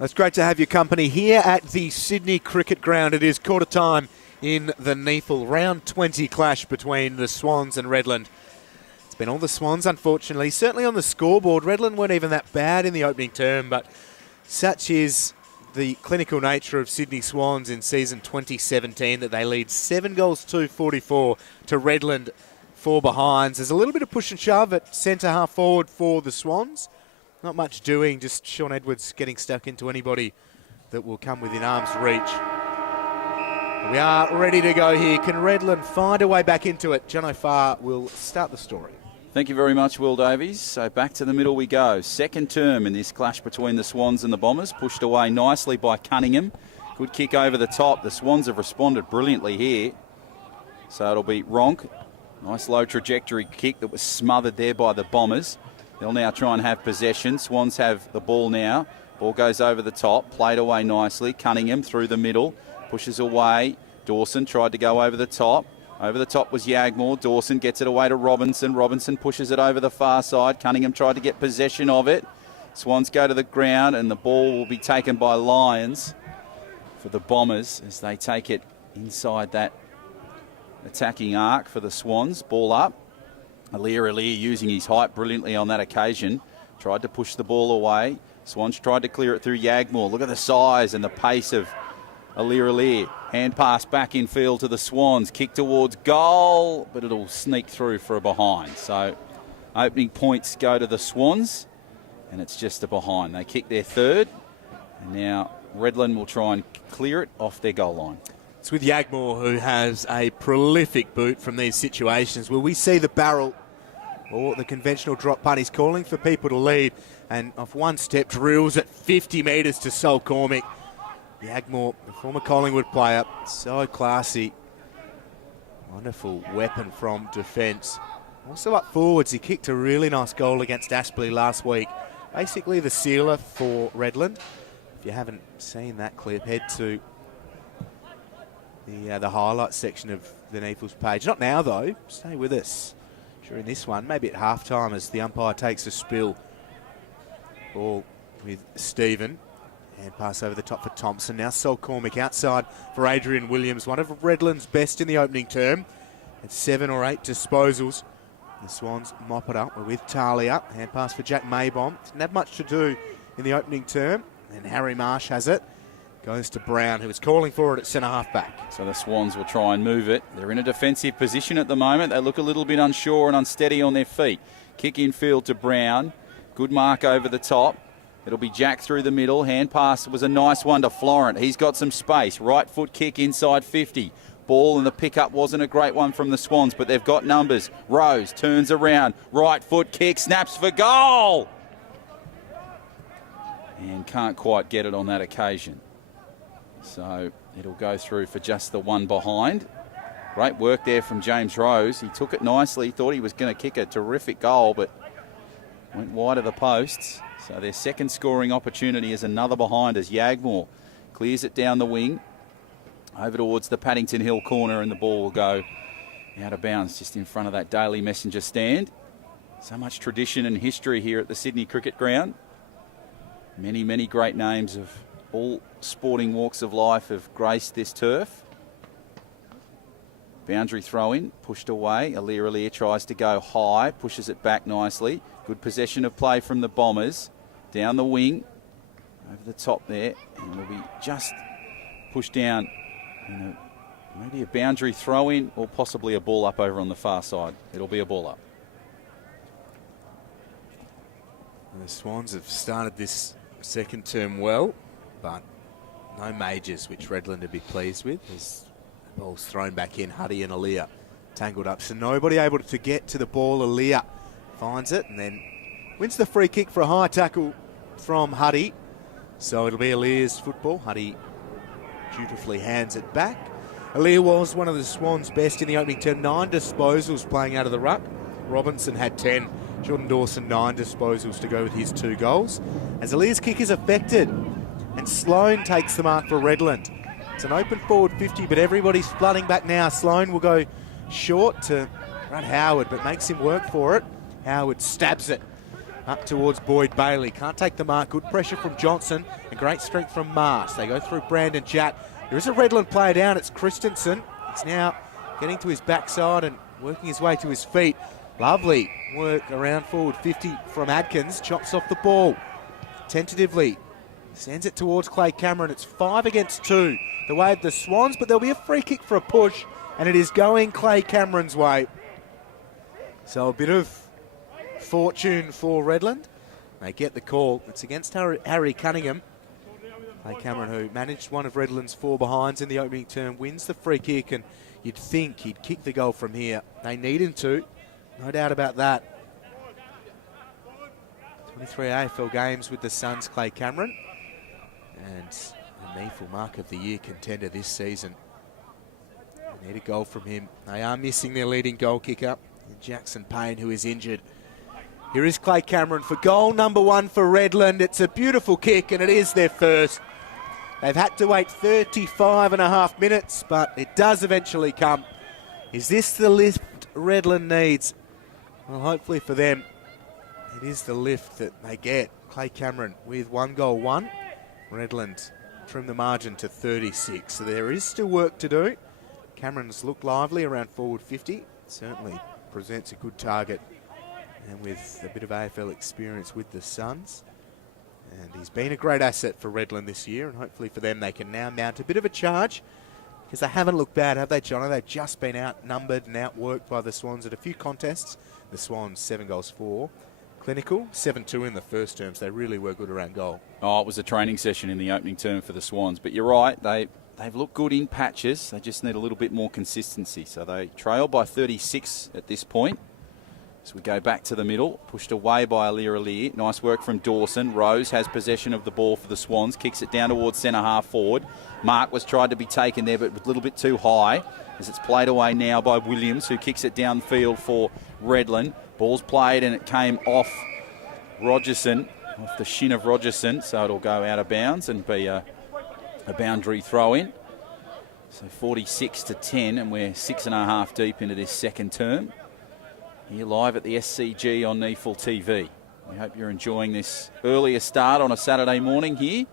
It's great to have your company here at the Sydney Cricket Ground. It is quarter time in the NEAFL round 20 clash between the Swans and Redland. It's been all the Swans, unfortunately. Certainly on the scoreboard, Redland weren't even that bad in the opening term, but such is the clinical nature of Sydney Swans in season 2017 that they lead 7 goals to 44 to Redland 4 behinds. There's a little bit of push and shove at centre half forward for the Swans. Not much doing, just Sean Edwards getting stuck into anybody that will come within arm's reach. We are ready to go here. Can Redland find a way back into it? John O'Farr will start the story. Thank you very much, Will Davies. So back to the middle we go. Second term in this clash between the Swans and the Bombers. Pushed away nicely by Cunningham. Good kick over the top. The Swans have responded brilliantly here. So it'll be Ronk. Nice low trajectory kick that was smothered there by the Bombers. They'll now try and have possession. Swans have the ball now. Ball goes over the top. Played away nicely. Cunningham through the middle. Pushes away. Dawson tried to go over the top. Over the top was Yagmore. Dawson gets it away to Robinson. Robinson pushes it over the far side. Cunningham tried to get possession of it. Swans go to the ground and the ball will be taken by Lions for the Bombers as they take it inside that attacking arc for the Swans. Ball up. Aliir using his height brilliantly on that occasion. Tried to push the ball away. Swans tried to clear it through Yagmore. Look at the size and the pace of Aliir. Hand pass back in field to the Swans. Kick towards goal, but it'll sneak through for a behind. So opening points go to the Swans, and it's just a behind. They kick their third, and now Redland will try and clear it off their goal line. It's with Yagmore, who has a prolific boot from these situations. Will we see the barrel or the conventional drop punt? He's calling for people to lead, and off one step drills at 50 metres to Sol Cormick. Yagmore, the former Collingwood player, so classy. Wonderful weapon from defence. Also up forwards, he kicked a really nice goal against Aspley last week. Basically the sealer for Redland. If you haven't seen that clip, head to the highlights section of the NEAFL's page. Not now, though. Stay with us during this one. Maybe at halftime as the umpire takes a spill. Ball with Stephen. And pass over the top for Thompson. Now Sol Cormick outside for Adrian Williams. One of Redland's best in the opening term. At 7 or 8 disposals. The Swans mop it up. We're with Talia. Hand pass for Jack Maybom. Didn't have much to do in the opening term. And Harry Marsh has it. Goes to Brown, who is calling for it at centre-half back. So the Swans will try and move it. They're in a defensive position at the moment. They look a little bit unsure and unsteady on their feet. Kick in field to Brown. Good mark over the top. It'll be Jack through the middle. Hand pass was a nice one to Florent. He's got some space. Right foot kick inside 50. Ball and the pickup wasn't a great one from the Swans, but they've got numbers. Rose turns around. Right foot kick, snaps for goal. And can't quite get it on that occasion. So it'll go through for just the one behind. Great work there from James Rose. He took it nicely. Thought he was going to kick a terrific goal, but went wide of the posts. So their second scoring opportunity is another behind as Yagmore clears it down the wing. Over towards the Paddington Hill corner, and the ball will go out of bounds just in front of that Daily Messenger stand. So much tradition and history here at the Sydney Cricket Ground. Many, many great names of all sporting walks of life have graced this turf. Boundary throw in, pushed away. Aliir tries to go high, pushes it back nicely. Good possession of play from the Bombers. Down the wing, over the top there, and it'll be just pushed down. Maybe a boundary throw in or possibly a ball up over on the far side. It'll be a ball up. The Swans have started this second term well, but no majors, which Redland would be pleased with. As the ball's thrown back in, Huddy and Aliir tangled up. So nobody able to get to the ball. Aliir finds it and then wins the free kick for a high tackle from Huddy. So it'll be Aliir's football. Huddy dutifully hands it back. Aliir was one of the Swans' best in the opening term. 9 disposals playing out of the ruck. Robinson had 10. Jordan Dawson 9 disposals to go with his 2 goals. As Aliir's kick is affected, and Sloan takes the mark for Redland. It's an open forward 50, but everybody's flooding back now. Sloan will go short to Brad Howard, but makes him work for it. Howard stabs it Up towards Boyd Bailey. Can't take the mark. Good pressure from Johnson and great strength from Marsh. They go through Brandon Jack. There is a Redland player down. It's Christensen. He's now getting to his backside and working his way to his feet. Lovely work around forward 50 from Adkins. Chops off the ball. Tentatively sends it towards Clay Cameron. It's 5 against 2. The way of the Swans, but there'll be a free kick for a push, and it is going Clay Cameron's way. So a bit of fortune for Redland. They get the call. It's against Harry Cunningham. Clay Cameron, who managed one of Redland's 4 behinds in the opening term, wins the free kick, and you'd think he'd kick the goal from here. They need him to. No doubt about that. 23 AFL games with the Suns, Clay Cameron. And a NEAFL Mark of the Year contender this season. They need a goal from him. They are missing their leading goal kicker, Jackson Payne, who is injured. Here is Clay Cameron for goal number 1 for Redland. It's a beautiful kick, and it is their first. They've had to wait 35 and a half minutes, but it does eventually come. Is this the lift Redland needs? Well, hopefully for them, it is the lift that they get. Clay Cameron with 1 goal, 1. Redland trim the margin to 36. So there is still work to do. Cameron's looked lively around forward 50. Certainly presents a good target. And with a bit of AFL experience with the Suns. And he's been a great asset for Redland this year. And hopefully for them, they can now mount a bit of a charge. Because they haven't looked bad, have they, Jono? They've just been outnumbered and outworked by the Swans at a few contests. The Swans, 7 goals, 4. Clinical, 7-2 in the first terms. They really were good around goal. Oh, it was a training session in the opening term for the Swans. But you're right, they've looked good in patches. They just need a little bit more consistency. So they trail by 36 at this point. So we go back to the middle, pushed away by Alir. Nice work from Dawson. Rose has possession of the ball for the Swans, kicks it down towards centre half forward. Mark was tried to be taken there, but a little bit too high, as it's played away now by Williams, who kicks it downfield for Redland. Ball's played and it came off Rogerson, off the shin of Rogerson, so it'll go out of bounds and be a boundary throw in. So 46-10, and we're 6.5 deep into this second term. Here live at the SCG on NEAFL TV. We hope you're enjoying this earlier start on a Saturday morning here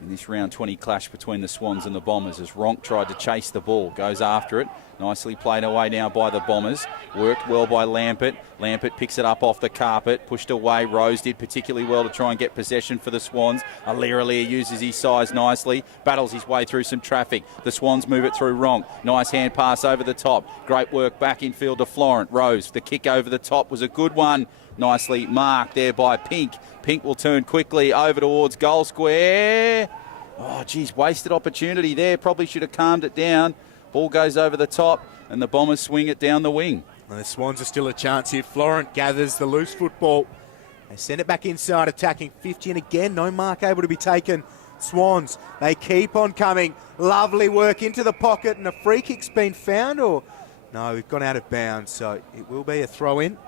in this round 20 clash between the Swans and the Bombers, as Ronk tried to chase the ball, goes after it. Nicely played away now by the Bombers. Worked well by Lampert. Lampert picks it up off the carpet, pushed away. Rose did particularly well to try and get possession for the Swans. Alir uses his size nicely, battles his way through some traffic. The Swans move it through Ronk. Nice hand pass over the top. Great work back in field to Florent. Rose, the kick over the top was a good one. Nicely marked there by Pink. Pink will turn quickly over towards goal square. Oh, geez, wasted opportunity there. Probably should have calmed it down. Ball goes over the top, and the Bombers swing it down the wing. And the Swans are still a chance here. Florent gathers the loose football. They send it back inside, attacking 50, and again, no mark able to be taken. Swans, they keep on coming. Lovely work into the pocket, and a free kick's been found, or... No, we've gone out of bounds, so it will be a throw-in.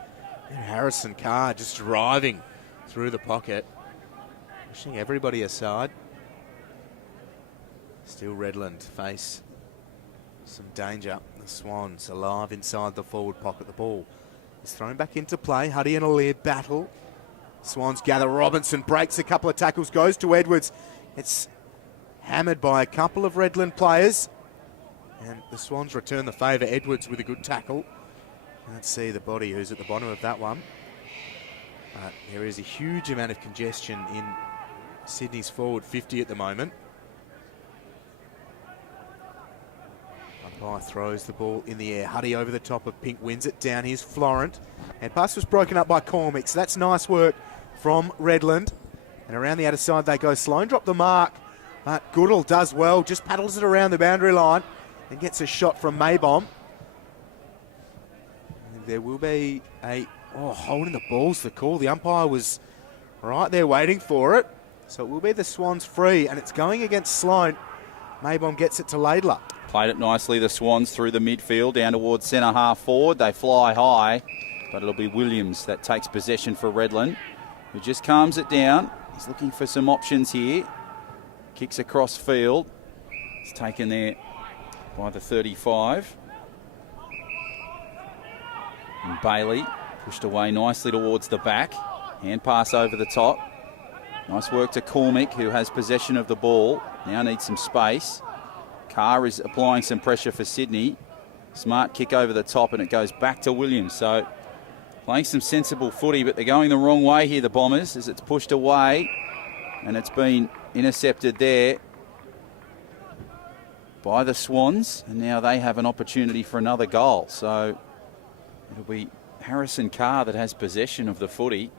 And Harrison Carr just driving through the pocket, pushing everybody aside. Still Redland face some danger. The Swans alive inside the forward pocket. The ball is thrown back into play. Huddy and Alir battle. Swans gather. Robinson breaks a couple of tackles, goes to Edwards. It's hammered by a couple of Redland players. And the Swans return the favour. Edwards with a good tackle. Can't see the body who's at the bottom of that one. But there is a huge amount of congestion in Sydney's forward 50 at the moment. Umpire throws the ball in the air. Huddy over the top of Pink, wins it down. Here's Florent. And pass was broken up by Cormick. So that's nice work from Redland. And around the outer side they go. Sloan drop the mark. But Goodall does well. Just paddles it around the boundary line and gets a shot from Maybom. There will be a holding the ball's the call. The umpire was right there waiting for it. So it will be the Swans free, and it's going against Sloan. Maybom gets it to Laidler. Played it nicely, the Swans, through the midfield, down towards centre half forward. They fly high, but it'll be Williams that takes possession for Redland, who just calms it down. He's looking for some options here. Kicks across field. It's taken there by the 35. And Bailey pushed away nicely towards the back. Hand pass over the top. Nice work to Cormick, who has possession of the ball. Now needs some space. Carr is applying some pressure for Sydney. Smart kick over the top, and it goes back to Williams. So playing some sensible footy, but they're going the wrong way here, the Bombers, as it's pushed away. And it's been intercepted there by the Swans. And now they have an opportunity for another goal. So it'll be Harrison Carr that has possession of the footy.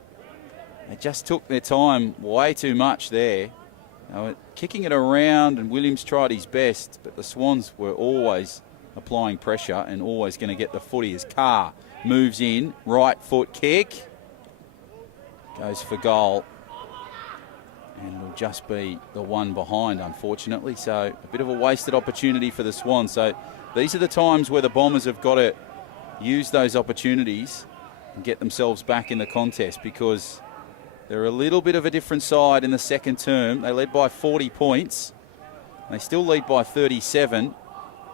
They just took their time way too much there. Kicking it around, and Williams tried his best, but the Swans were always applying pressure and always going to get the footy as Carr moves in. Right foot kick. Goes for goal. And will just be the one behind, unfortunately. So a bit of a wasted opportunity for the Swans. So these are the times where the Bombers have got to use those opportunities and get themselves back in the contest, because they're a little bit of a different side in the second term. They led by 40 points. They still lead by 37,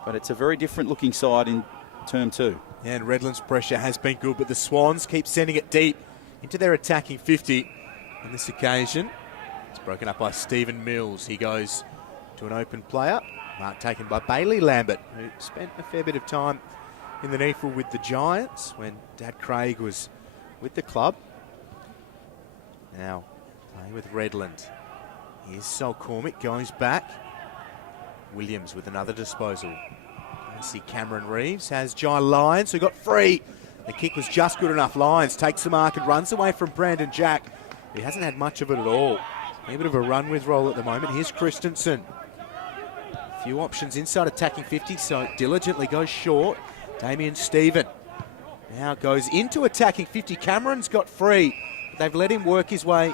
but it's a very different looking side in term 2. Yeah, and Redland's pressure has been good, but the Swans keep sending it deep into their attacking 50. On this occasion, it's broken up by Stephen Mills. He goes to an open player. Mark taken by Bailey Lambert, who spent a fair bit of time in the NEAFL with the Giants when Dad Craig was with the club. Now playing with Redland. Here's Sol Cormick, goes back. Williams with another disposal. I see Cameron Reeves has Jai Lyons, who got free. The kick was just good enough. Lyons takes the mark and runs away from Brandon Jack. He hasn't had much of it at all. A bit of a run with roll at the moment. Here's Christensen. A few options inside attacking 50, so diligently goes short. Damien Stephen now goes into attacking 50. Cameron's got free. They've let him work his way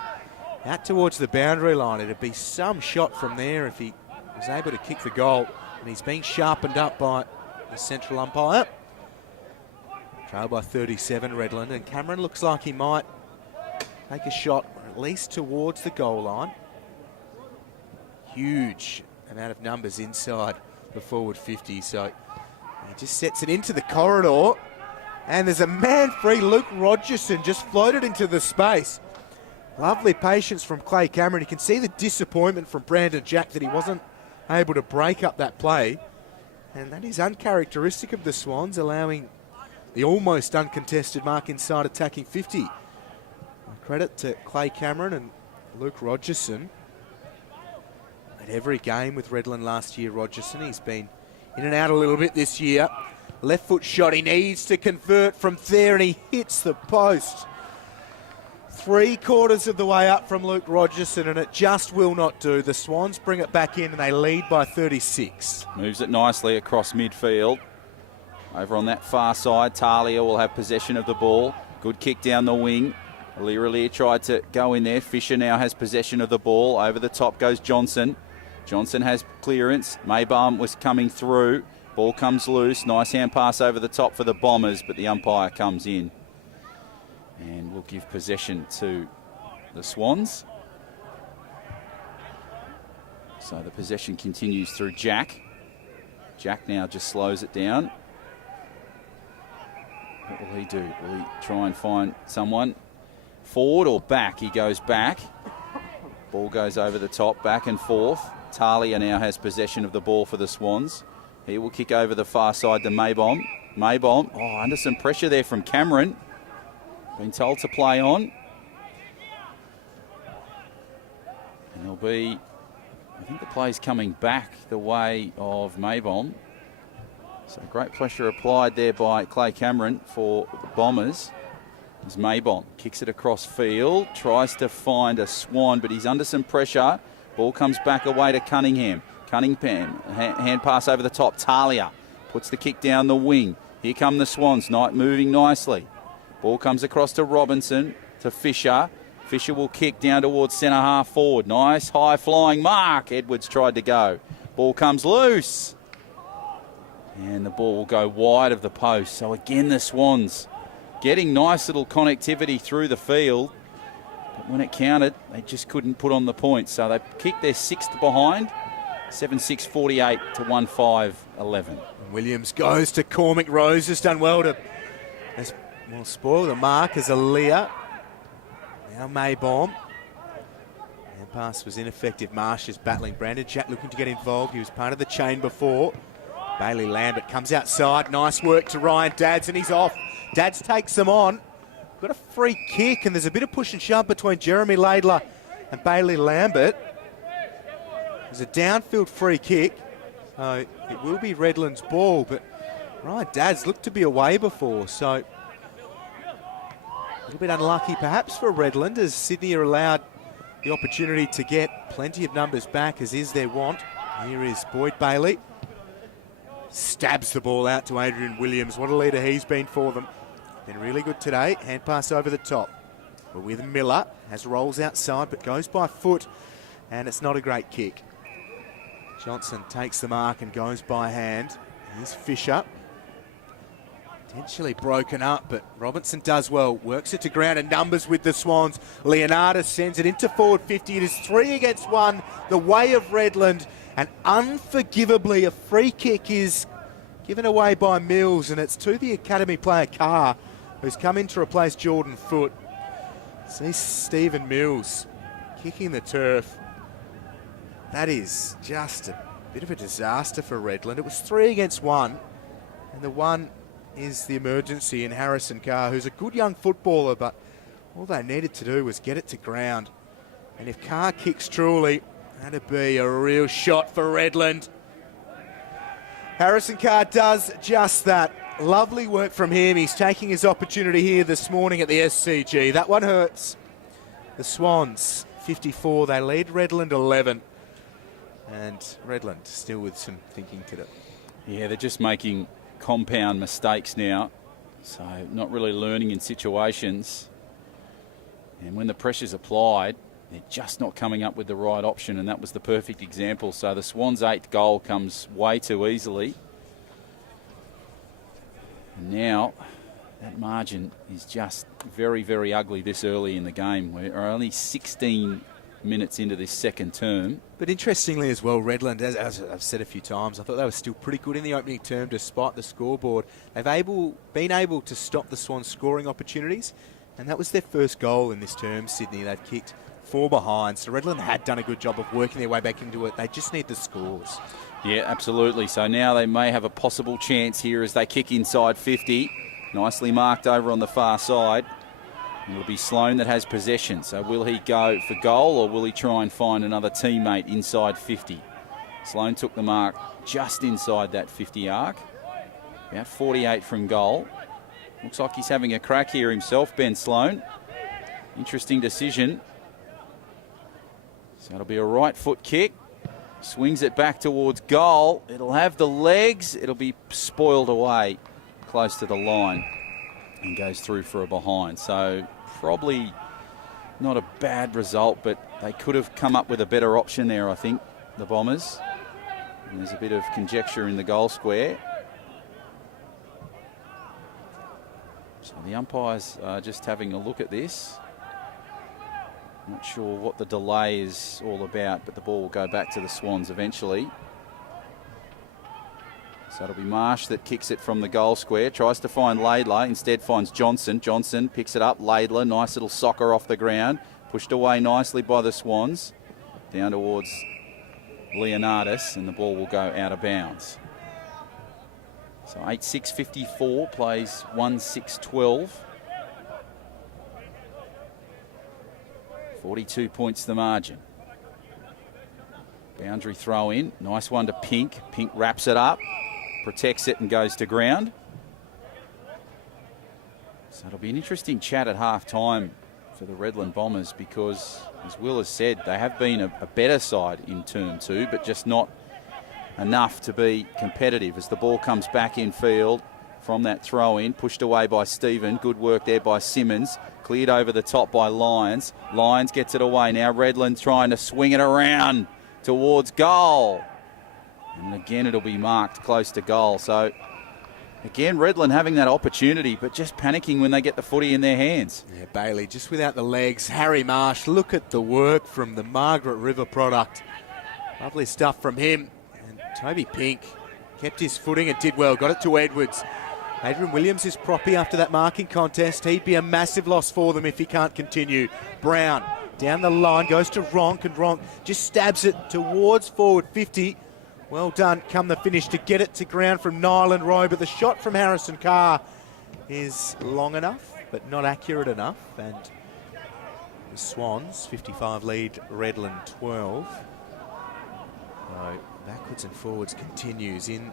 out towards the boundary line. It'd be some shot from there if he was able to kick the goal. And he's being sharpened up by the central umpire. Trail by 37, Redland. And Cameron looks like he might take a shot, or at least towards the goal line. Huge amount of numbers inside the forward 50. So he just sets it into the corridor. And there's a man free. Luke Rogerson just floated into the space. Lovely patience from Clay Cameron. You can see the disappointment from Brandon Jack that he wasn't able to break up that play. And that is uncharacteristic of the Swans, allowing the almost uncontested mark inside attacking 50. Credit to Clay Cameron and Luke Rogerson. At every game with Redland last year, Rogerson, he's been in and out a little bit this year. Left foot shot, he needs to convert from there, and he hits the post. 3/4 of the way up from Luke Rogerson, and it just will not do. The Swans bring it back in, and they lead by 36. Moves it nicely across midfield. Over on that far side, Talia will have possession of the ball. Good kick down the wing. Aliir tried to go in there. Fisher now has possession of the ball. Over the top goes Johnson. Johnson has clearance. Maybaum was coming through. Ball comes loose. Nice hand pass over the top for the Bombers, but the umpire comes in and will give possession to the Swans. So the possession continues through Jack. Jack now just slows it down. What will he do? Will he try and find someone? Forward or back? He goes back. Ball goes over the top, back and forth. Talia now has possession of the ball for the Swans. He will kick over the far side to Maybaum. Maybaum, under some pressure there from Cameron. Been told to play on. And there'll be, I think the play's coming back the way of Maybaum. So great pressure applied there by Clay Cameron for the Bombers. As Maybaum kicks it across field, tries to find a Swan, but he's under some pressure. Ball comes back away to Cunningham. Cunningham, hand pass over the top. Talia puts the kick down the wing. Here come the Swans, moving nicely. Ball comes across to Robinson, to Fisher. Fisher will kick down towards centre half forward. Nice high flying mark. Edwards tried to go. Ball comes loose. And the ball will go wide of the post. So again, the Swans getting nice little connectivity through the field. But when it counted, they just couldn't put on the points. So they kicked their sixth behind. 7-6-48 to 1-5-11. Williams goes to Cormick. Rose has done well to spoil the mark as Aliir. Now Maybaum. And pass was ineffective. Marsh is battling. Brandon Jack looking to get involved. He was part of the chain before. Bailey Lambert comes outside. Nice work to Ryan Dadds, and he's off. Dadds takes them on. Got a free kick, and there's a bit of push and shove between Jeremy Laidler and Bailey Lambert. There's a downfield free kick. It will be Redland's ball, but Ryan Dadds looked to be away before, so a little bit unlucky perhaps for Redland, as Sydney are allowed the opportunity to get plenty of numbers back, as is their want. Here is Boyd Bailey. Stabs the ball out to Adrian Williams. What a leader he's been for them. Been really good today. Hand pass over the top. But with Miller, has rolls outside but goes by foot, and it's not a great kick. Johnson takes the mark and goes by hand. Here's Fisher. Potentially broken up, but Robinson does well. Works it to ground and numbers with the Swans. Leonardis sends it into forward 50. It is 3 against 1, the way of Redland. And unforgivably, a free kick is given away by Mills, and it's to the academy player Carr, who's come in to replace Jordan Foote. See Stephen Mills kicking the turf. That is just a bit of a disaster for Redland. It was 3 against 1, and the one is the emergency in Harrison Carr, who's a good young footballer, but all they needed to do was get it to ground. And if Carr kicks truly, that'd be a real shot for Redland. Harrison Carr does just that. Lovely work from him. He's taking his opportunity here this morning at the SCG. That one hurts. The Swans, 54. They lead Redland 11. And Redland still with some thinking to do. Yeah, they're just making compound mistakes now. So not really learning in situations. And when the pressure's applied, they're just not coming up with the right option, and that was the perfect example. So the Swans' 8th goal comes way too easily. And now that margin is just very, very ugly this early in the game. We're only 16 minutes into this second term. But interestingly as well, Redland, as I've said a few times, I thought they were still pretty good in the opening term despite the scoreboard. They've been able to stop the Swans scoring opportunities, and that was their first goal in this term, Sydney. They've kicked 4 behind, so Redland had done a good job of working their way back into it. They just need the scores. Yeah, absolutely. So now they may have a possible chance here as they kick inside 50. Nicely marked over on the far side. It'll be Sloane that has possession. So will he go for goal, or will he try and find another teammate inside 50? Sloane took the mark just inside that 50 arc. About 48 from goal. Looks like he's having a crack here himself, Ben Sloane. Interesting decision. So it'll be a right foot kick. Swings it back towards goal. It'll have the legs. It'll be spoiled away close to the line and goes through for a behind. So probably not a bad result, but they could have come up with a better option there, I think, the Bombers. And there's a bit of conjecture in the goal square. So the umpires are just having a look at this. Not sure what the delay is all about, but the ball will go back to the Swans eventually. So it'll be Marsh that kicks it from the goal square. Tries to find Laidler. Instead finds Johnson. Johnson picks it up. Laidler, nice little soccer off the ground. Pushed away nicely by the Swans. Down towards Leonardis, and the ball will go out of bounds. So 8-6-54 plays 1-6-12. 42 points the margin. Boundary throw in. Nice one to Pink. Pink wraps it up, protects it and goes to ground. So it'll be an interesting chat at half-time for the Redland Bombers because, as Will has said, they have been a better side in term 2, but just not enough to be competitive as the ball comes back in field from that throw-in. Pushed away by Stephen. Good work there by Simmons. Cleared over the top by Lyons. Lyons gets it away. Now Redland trying to swing it around towards goal. And again, it'll be marked close to goal. So, again, Redland having that opportunity, but just panicking when they get the footy in their hands. Yeah, Bailey just without the legs. Harry Marsh, look at the work from the Margaret River product. Lovely stuff from him. And Toby Pink kept his footing and did well. Got it to Edwards. Adrian Williams is proppy after that marking contest. He'd be a massive loss for them if he can't continue. Brown down the line, goes to Ronk, and Ronk just stabs it towards forward 50. Well done come the finish to get it to ground from Nyland Rowe, but the shot from Harrison Carr is long enough but not accurate enough, and the Swans 55 lead Redland 12. So backwards and forwards continues in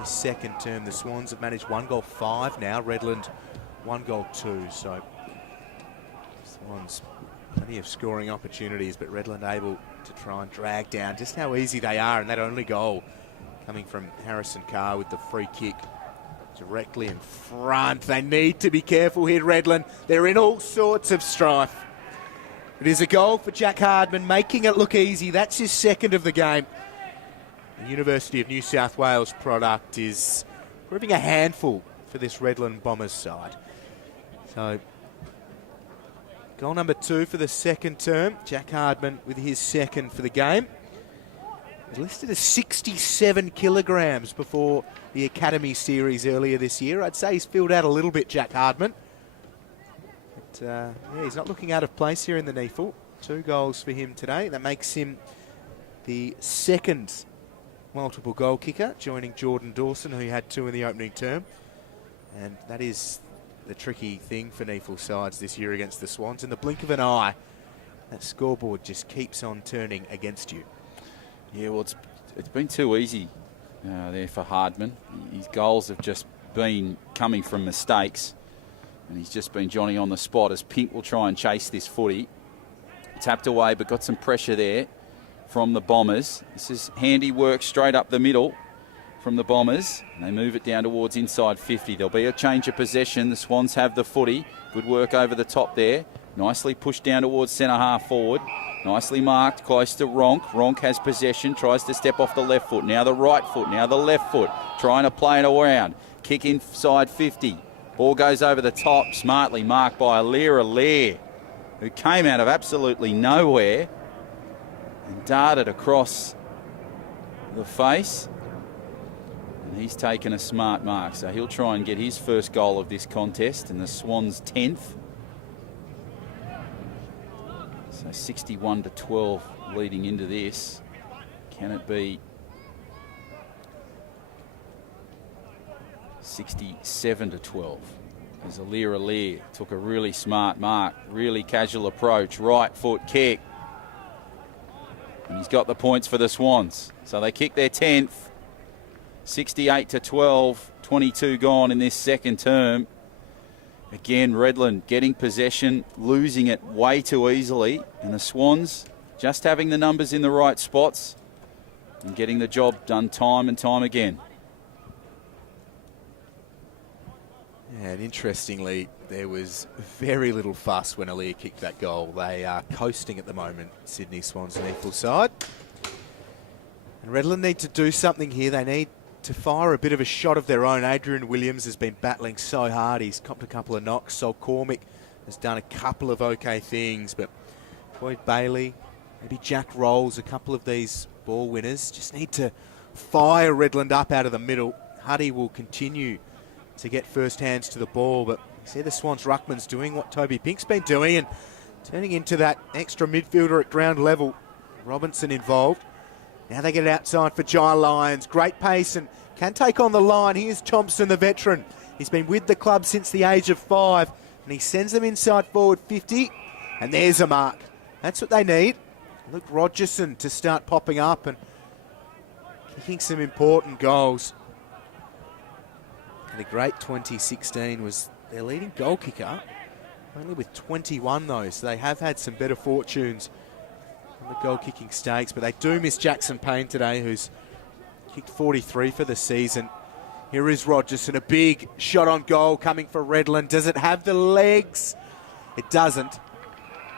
his second term. The Swans have managed 1 goal 5 now, Redland 1 goal 2. So Swans plenty of scoring opportunities, but Redland able to try and drag down just how easy they are, and that only goal coming from Harrison Carr with the free kick directly in front. They need to be careful here, Redland. They're in all sorts of strife. It is a goal for Jack Hardman, making it look easy. That's his second of the game. The University of New South Wales product is proving a handful for this Redland Bombers side. So goal number 2 for the second term. Jack Hardman with his second for the game. He's listed as 67 kilograms before the Academy Series earlier this year. I'd say he's filled out a little bit, Jack Hardman. But yeah, he's not looking out of place here in the NEAFL. 2 goals for him today. That makes him the second multiple goal kicker, joining Jordan Dawson, who had 2 in the opening term. And that is the tricky thing for NEAFL sides this year against the Swans. In the blink of an eye, that scoreboard just keeps on turning against you. Yeah, well, it's been too easy there for Hardman. His goals have just been coming from mistakes, and he's just been Johnny on the spot as Pink will try and chase this footy. Tapped away, but got some pressure there from the Bombers. This is handy work straight up the middle from the Bombers. They move it down towards inside 50. There'll be a change of possession. The Swans have the footy. Good work over the top there. Nicely pushed down towards centre half forward. Nicely marked, close to Ronk. Ronk has possession, tries to step off the left foot. Now the right foot, now the left foot. Trying to play it around. Kick inside 50. Ball goes over the top. Smartly marked by Alair, who came out of absolutely nowhere and darted across the face. And he's taken a smart mark, so he'll try and get his first goal of this contest, and the Swans 10th. So 61-12 leading into this. Can it be 67-12? As Alair took a really smart mark, really casual approach, right foot kick. And he's got the points for the Swans. So they kick their 10th. 68-12, 22 gone in this second term. Again, Redland getting possession, losing it way too easily. And the Swans just having the numbers in the right spots and getting the job done time and time again. Yeah, and interestingly, there was very little fuss when Alair kicked that goal. They are coasting at the moment, Sydney Swans and NEAFL side. And Redland need to do something here. They need to fire a bit of a shot of their own. Adrian Williams has been battling so hard. He's copped a couple of knocks. Sol Cormick has done a couple of okay things, but Boyd Bailey, maybe Jack Rolls, a couple of these ball winners just need to fire Redland up out of the middle. Huddy will continue to get first hands to the ball, but you see the Swans ruckman's doing what Toby Pink's been doing and turning into that extra midfielder at ground level. Robinson involved. Now they get it outside for Giant Lions. Great pace and can take on the line. Here's Thompson, the veteran. He's been with the club since the age of 5, and he sends them inside forward 50, and there's a mark. That's what they need. Luke Rogerson to start popping up and kicking some important goals. And a great 2016 was their leading goal kicker, only with 21 though, so they have had some better fortunes on the goal-kicking stakes, but they do miss Jackson Payne today, who's kicked 43 for the season. Here is Rogerson, a big shot on goal coming for Redland. Does it have the legs? It doesn't.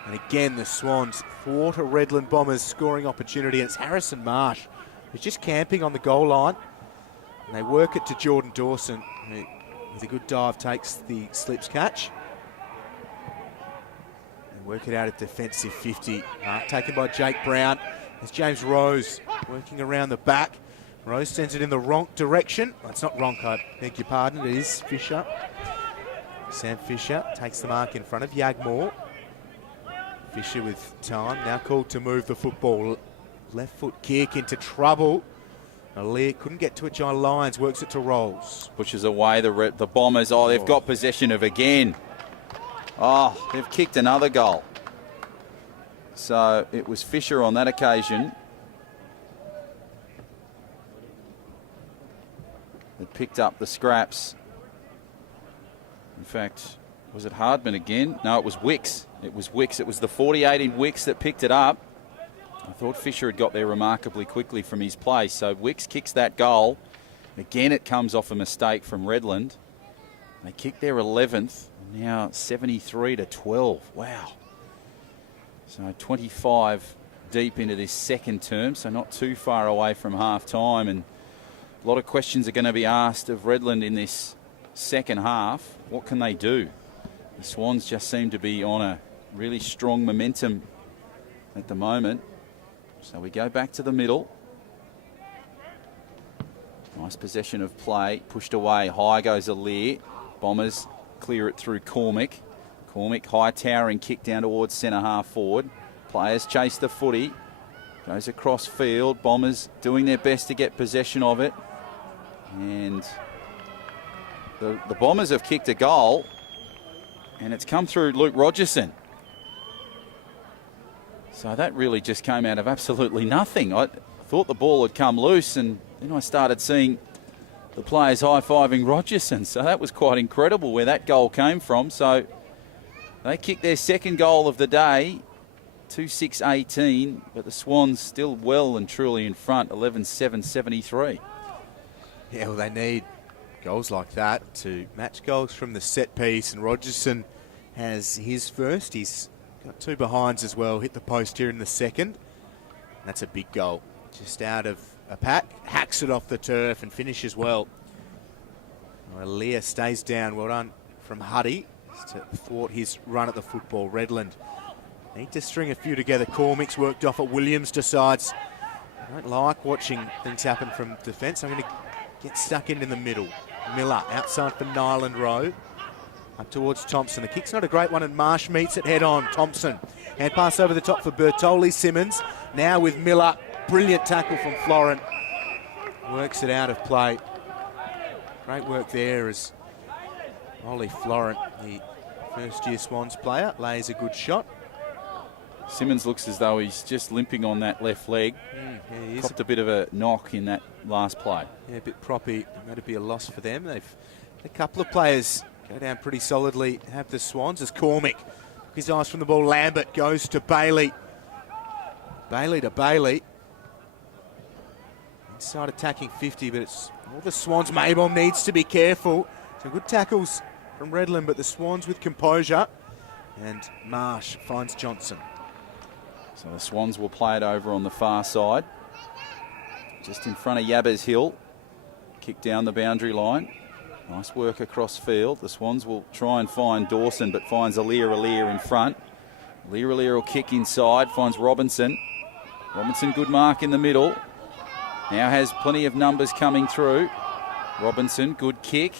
And again, the Swans thwart a Redland Bombers scoring opportunity, and it's Harrison Marsh who's just camping on the goal line. And they work it to Jordan Dawson, who with a good dive takes the slips catch. Work it out at defensive 50. Taken by Jake Brown. There's James Rose working around the back. Rose sends it in the wrong direction. Well, it's not wrong, I beg your pardon. It is Fisher. Sam Fisher takes the mark in front of Yagmore. Fisher with time, now called to move the football. Left foot kick into trouble. Lear couldn't get to it. John Lyons works it to Rolls. Pushes away the Bombers. Oh, they've got possession of again. Oh, they've kicked another goal. So it was Fisher on that occasion that picked up the scraps. In fact, was it Hardman again? No, it was Wicks. It was Wicks. It was the 48 in Wicks that picked it up. I thought Fisher had got there remarkably quickly from his place. So Wicks kicks that goal. Again, it comes off a mistake from Redland. They kicked their 11th. Now 73-12. Wow. So 25 deep into this second term, so not too far away from half time. And a lot of questions are going to be asked of Redland in this second half. What can they do? The Swans just seem to be on a really strong momentum at the moment. So we go back to the middle. Nice possession of play. Pushed away. High goes Lear. Bombers clear it through Cormick. Cormick, high towering kick down towards centre half forward. Players chase the footy. Goes across field. Bombers doing their best to get possession of it. And the Bombers have kicked a goal. And it's come through Luke Rogerson. So that really just came out of absolutely nothing. I thought the ball had come loose, and then I started seeing the players high-fiving Rogerson. So that was quite incredible where that goal came from. So they kicked their second goal of the day, 2-6-18, but the Swans still well and truly in front, 11-7-73. Yeah, well, they need goals like that to match goals from the set piece, and Rogerson has his first. He's got two behinds as well, hit the post here in the second. And that's a big goal. Just out of a pack, hacks it off the turf and finishes well. Lear stays down. Well done from Huddy to thwart his run at the football. Redland need to string a few together. Cormick's worked off at Williams, decides, I don't like watching things happen from defence. I'm going to get stuck in the middle. Miller outside for Nyland Rowe. Up towards Thompson. The kick's not a great one, and Marsh meets it head on. Thompson. Hand pass over the top for Bertoli. Simmons now with Miller. Brilliant tackle from Florent. Works it out of play. Great work there as Ollie Florent, the first-year Swans player, lays a good shot. Simmons looks as though he's just limping on that left leg. Yeah, he is. Copped a bit of a knock in that last play. Yeah, a bit proppy. That'd be a loss for them. They've a couple of players go down pretty solidly, have the Swans, as Cormick. His eyes from the ball. Lambert goes to Bailey. Bailey to Bailey. Inside attacking 50, but it's all the Swans. Maybom needs to be careful. Some good tackles from Redland, but the Swans with composure. And Marsh finds Johnson. So the Swans will play it over on the far side. Just in front of Yabbers Hill. Kick down the boundary line. Nice work across field. The Swans will try and find Dawson, but finds Aliir in front. Aliir will kick inside, finds Robinson. Robinson, good mark in the middle. Now has plenty of numbers coming through. Robinson, good kick.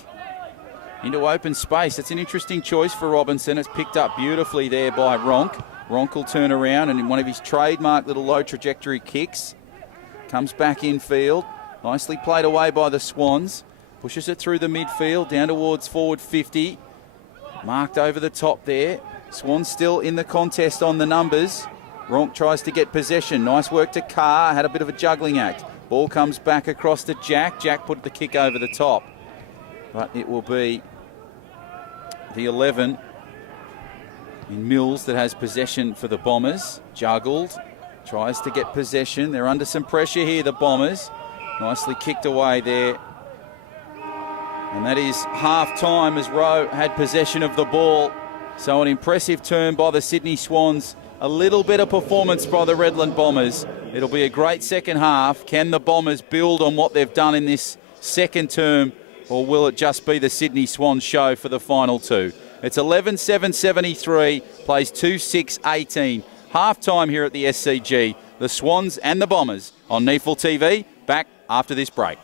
Into open space. That's an interesting choice for Robinson. It's picked up beautifully there by Ronk. Ronk will turn around, and in one of his trademark little low trajectory kicks, comes back in field. Nicely played away by the Swans. Pushes it through the midfield, down towards forward 50. Marked over the top there. Swans still in the contest on the numbers. Ronk tries to get possession. Nice work to Carr. Had a bit of a juggling act. Ball comes back across to Jack. Jack put the kick over the top. But it will be the 11 in Mills that has possession for the Bombers. Juggled. Tries to get possession. They're under some pressure here, the Bombers. Nicely kicked away there. And that is half-time as Rowe had possession of the ball. So an impressive turn by the Sydney Swans. A little bit of performance by the Redland Bombers. It'll be a great second half. Can the Bombers build on what they've done in this second term, or will it just be the Sydney Swans show for the final two? It's 11-7-73, plays 2-6-18. Half-time here at the SCG. The Swans and the Bombers on NEAFL TV. Back after this break.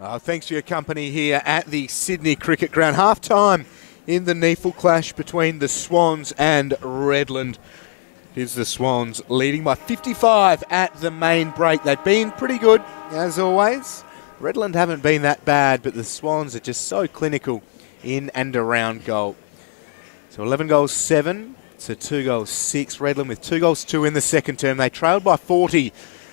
Thanks for your company here at the Sydney Cricket Ground. Half-time in the NEAFL clash between the Swans and Redland. Here's the Swans leading by 55 at the main break. They've been pretty good, as always. Redland haven't been that bad, but the Swans are just so clinical in and around goal. So 11 goals, 7 to 2 goals, 6. Redland with 2 goals, 2 in the second term. They trailed by 40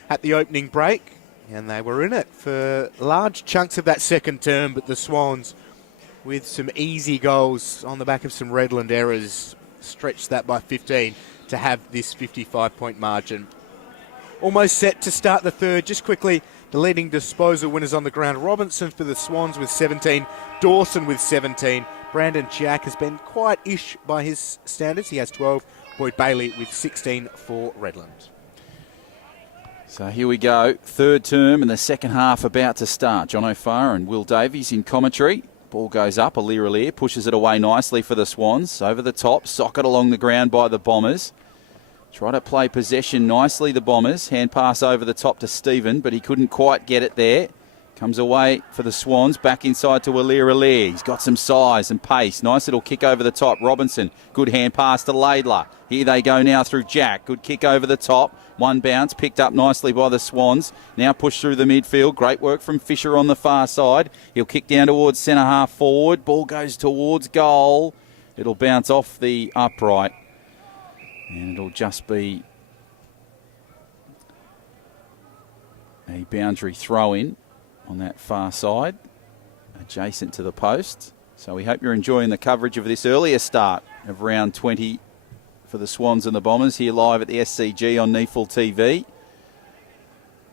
at the opening break, and they were in it for large chunks of that second term, but the Swans, with some easy goals on the back of some Redland errors, stretched that by 15 to have this 55-point margin. Almost set to start the third. Just quickly, the leading disposal winners on the ground. Robinson for the Swans with 17. Dawson with 17. Brandon Jack has been quite ish by his standards. He has 12. Boyd Bailey with 16 for Redland. So here we go. Third term and the second half about to start. John O'Farr and Will Davies in commentary. Ball goes up. Alir pushes it away nicely for the Swans. Over the top. Socket along the ground by the Bombers. Try to play possession nicely, the Bombers. Hand pass over the top to Stephen, but he couldn't quite get it there. Comes away for the Swans. Back inside to Alir. He's got some size and pace. Nice little kick over the top. Robinson. Good hand pass to Laidler. Here they go now through Jack. Good kick over the top. One bounce. Picked up nicely by the Swans. Now pushed through the midfield. Great work from Fisher on the far side. He'll kick down towards centre half forward. Ball goes towards goal. It'll bounce off the upright. And it'll just be a boundary throw-in on that far side, adjacent to the post. So we hope you're enjoying the coverage of this earlier start of round 20 for the Swans and the Bombers here live at the SCG on NEAFL TV.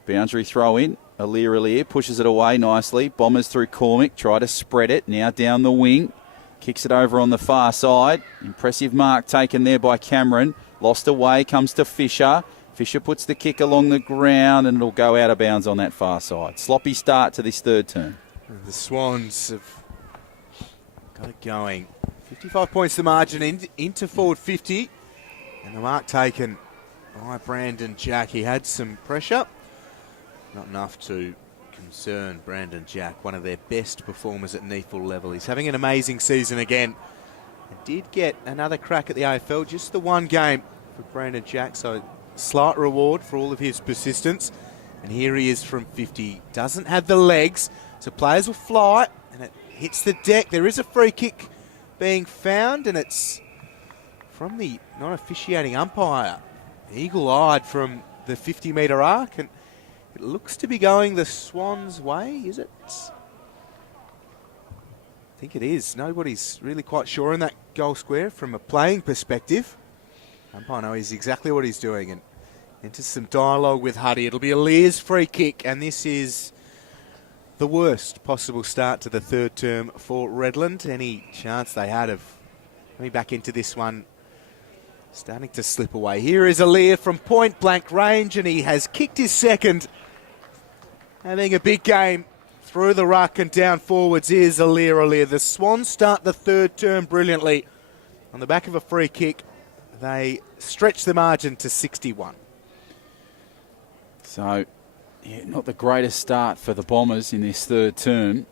Boundary throw-in. Alir pushes it away nicely. Bombers through Cormick. Try to spread it. Now down the wing. Kicks it over on the far side. Impressive mark taken there by Cameron. Lost away, comes to Fisher. Fisher puts the kick along the ground and it'll go out of bounds on that far side. Sloppy start to this third term. The Swans have got it going. 55 points the margin into forward 50. And the mark taken by Brandon Jack. He had some pressure. Not enough to concern Brandon Jack, one of their best performers at NEAFL level. He's having an amazing season again. And did get another crack at the AFL, just the one game for Brandon Jack, so slight reward for all of his persistence. And here he is from 50. Doesn't have the legs, so players will fly, and it hits the deck. There is a free kick being found, and it's from the non-officiating umpire. Eagle-eyed from the 50-metre arc, and it looks to be going the Swans' way, is it? I think it is. Nobody's really quite sure in that goal square from a playing perspective. Umpire knows exactly what he's doing, and into some dialogue with Huddy. It'll be a Lear's free kick, and this is the worst possible start to the third term for Redland. Any chance they had of coming back into this one starting to slip away. Here is Alir from point blank range, and he has kicked his second. Having a big game through the ruck and down forwards is Alir. The Swans start the third term brilliantly. On the back of a free kick, they stretch the margin to 61. So, yeah, not the greatest start for the Bombers in this third term.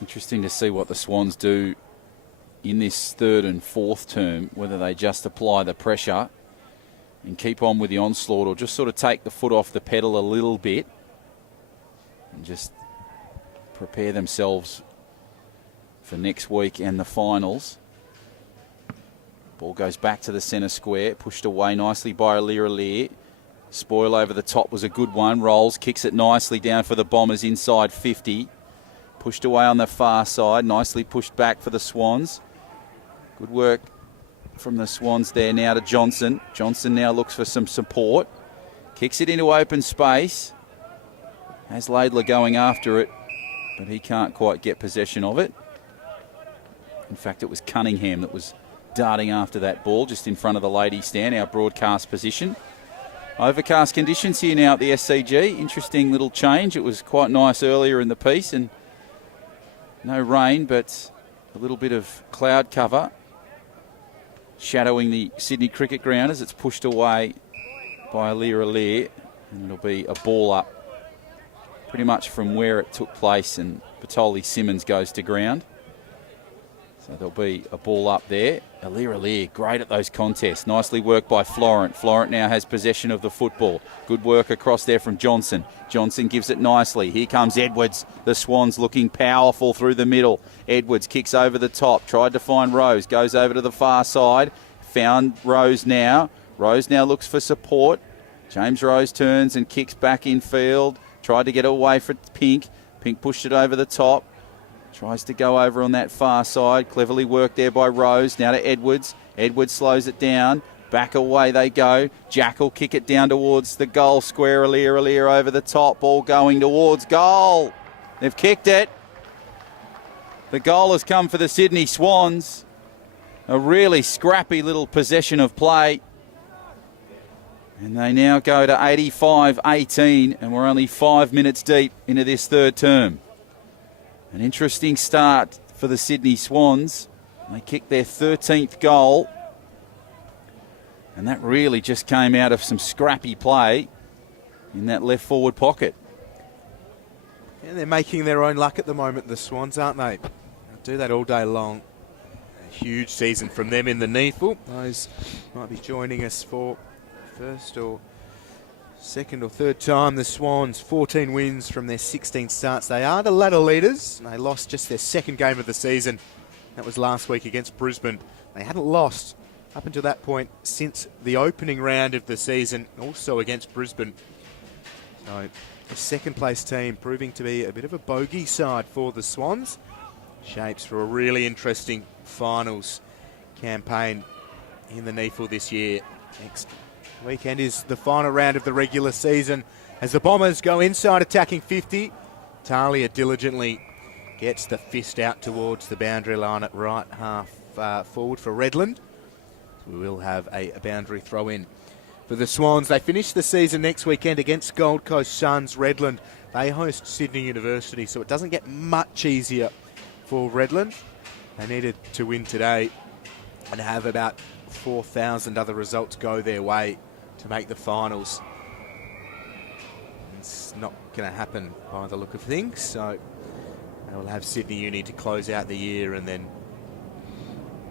Interesting to see what the Swans do in this third and fourth term, whether they just apply the pressure and keep on with the onslaught or just sort of take the foot off the pedal a little bit and just prepare themselves for next week and the finals. Ball goes back to the centre square, pushed away nicely by Alir. Spoil over the top was a good one. Rolls, kicks it nicely down for the Bombers inside 50. Pushed away on the far side, nicely pushed back for the Swans. Good work from the Swans there now to Johnson. Johnson now looks for some support. Kicks it into open space. Has Laidler going after it, but he can't quite get possession of it. In fact, it was Cunningham that was darting after that ball just in front of the ladies' stand, our broadcast position. Overcast conditions here now at the SCG. Interesting little change. It was quite nice earlier in the piece and no rain, but a little bit of cloud cover shadowing the Sydney Cricket Ground as it's pushed away by Alir. And it'll be a ball up pretty much from where it took place, and Patoli Simmons goes to ground. So there'll be a ball up there. Alir, great at those contests. Nicely worked by Florent. Florent now has possession of the football. Good work across there from Johnson. Johnson gives it nicely. Here comes Edwards. The Swans looking powerful through the middle. Edwards kicks over the top. Tried to find Rose. Goes over to the far side. Found Rose now. Rose now looks for support. James Rose turns and kicks back in field. Tried to get away for Pink. Pink pushed it over the top. Tries to go over on that far side. Cleverly worked there by Rose. Now to Edwards. Edwards slows it down. Back away they go. Jack will kick it down towards the goal square. Alir over the top. Ball going towards goal. They've kicked it. The goal has come for the Sydney Swans. A really scrappy little possession of play. And they now go to 85-18, and we're only 5 minutes deep into this third term. An interesting start for the Sydney Swans. They kicked their 13th goal, and that really just came out of some scrappy play in that left forward pocket. Yeah, they're making their own luck at the moment, the Swans, aren't they? They'll do that all day long. A huge season from them in the NEAFL. Those might be joining us for first or second or third time. The Swans, 14 wins from their 16 starts. They are the ladder leaders. They lost just their second game of the season. That was last week against Brisbane. They hadn't lost up until that point since the opening round of the season, also against Brisbane. So the second place team proving to be a bit of a bogey side for the Swans. Shapes for a really interesting finals campaign in the NEAFL this year. Next weekend is the final round of the regular season as the Bombers go inside attacking 50. Talia diligently gets the fist out towards the boundary line at right half forward for Redland. We will have a boundary throw in for the Swans. They finish the season next weekend against Gold Coast Suns. Redland, they host Sydney University, so it doesn't get much easier for Redland. They needed to win today and have about 4,000 other results go their way to make the finals. It's not going to happen by the look of things, so they will have Sydney Uni to close out the year and then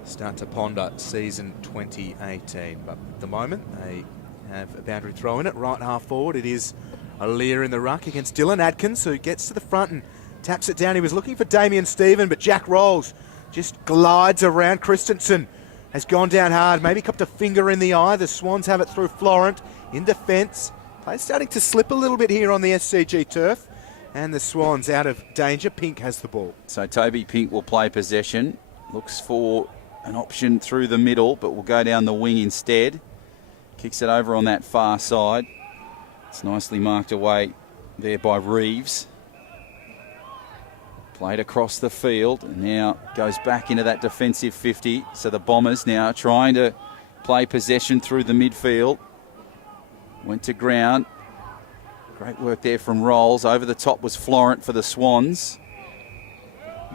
start to ponder season 2018. But at the moment, they have a boundary throw in it, right half forward. It is Alir in the ruck against Dylan Adkins, who gets to the front and taps it down. He was looking for Damien Stephen, but Jack Rolls just glides around. Christensen has gone down hard, maybe copped a finger in the eye. The Swans have it through Florent in defence. Play's starting to slip a little bit here on the SCG turf. And the Swans out of danger. Pink has the ball. So Toby Pink will play possession. Looks for an option through the middle, but will go down the wing instead. Kicks it over on that far side. It's nicely marked away there by Reeves. Played across the field and now goes back into that defensive 50. So the Bombers now trying to play possession through the midfield. Went to ground. Great work there from Rolls. Over the top was Florent for the Swans.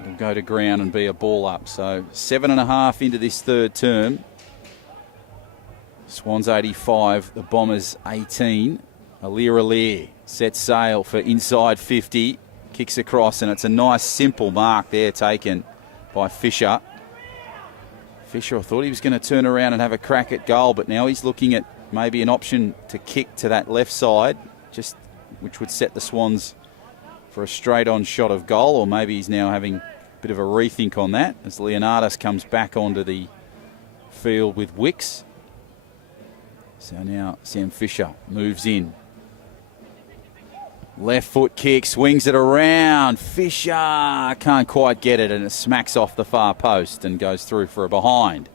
It'll go to ground and be a ball up. So 7.5 into this third term. Swans 85, the Bombers 18. Alir sets sail for inside 50. Kicks across, and it's a nice simple mark there taken by Fisher. Fisher, I thought he was going to turn around and have a crack at goal, but now he's looking at maybe an option to kick to that left side, just which would set the Swans for a straight-on shot of goal, or maybe he's now having a bit of a rethink on that as Leonardis comes back onto the field with Wicks. So now Sam Fisher moves in. Left foot kick, swings it around. Fisher can't quite get it, and it smacks off the far post and goes through for a behind.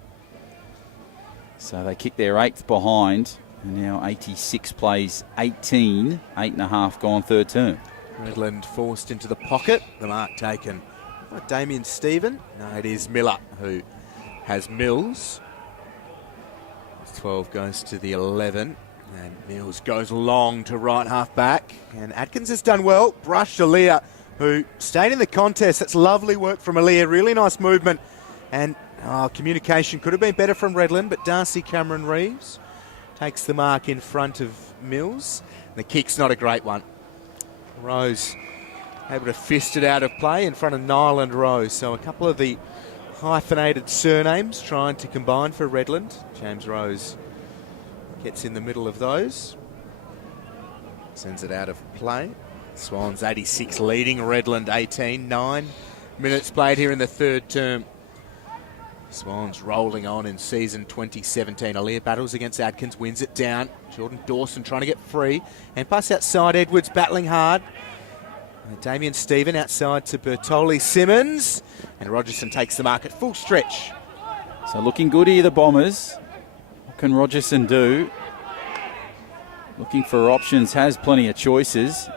So they kick their 8th behind, and now 86 plays 18, 8.5 gone third term. Redland forced into the pocket. The mark taken by Damien Stephen. No, it is Miller who has Mills. 12 goes to the 11. And Mills goes long to right half back. And Atkins has done well. Brushed Alir, who stayed in the contest. That's lovely work from Alir. Really nice movement. And communication could have been better from Redland, but Darcy Cameron Reeves takes the mark in front of Mills. The kick's not a great one. Rose able to fist it out of play in front of Nyland Rose. So a couple of the hyphenated surnames trying to combine for Redland. James Rose gets in the middle of those. Sends it out of play. Swans 86 leading Redland 18. 9 minutes played here in the third term. Swans rolling on in season 2017. Aaliyah battles against Adkins, wins it down. Jordan Dawson trying to get free. And pass outside, Edwards battling hard. Damien Stephen outside to Bertoli Simmons. And Rogerson takes the mark at full stretch. So looking good here, the Bombers. What can Rogerson do? Looking for options, has plenty of choices.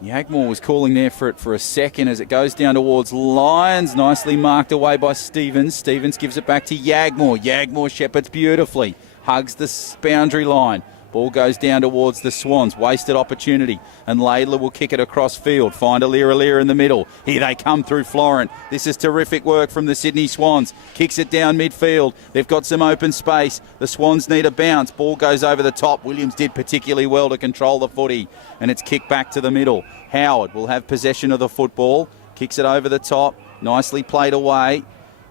Yagmore was calling there for it for a second as it goes down towards Lions. Nicely marked away by Stevens. Stevens gives it back to Yagmore. Yagmore shepherds beautifully. Hugs the boundary line. Ball goes down towards the Swans. Wasted opportunity. And Laidler will kick it across field. Find Alira in the middle. Here they come through Florent. This is terrific work from the Sydney Swans. Kicks it down midfield. They've got some open space. The Swans need a bounce. Ball goes over the top. Williams did particularly well to control the footy. And it's kicked back to the middle. Howard will have possession of the football. Kicks it over the top. Nicely played away.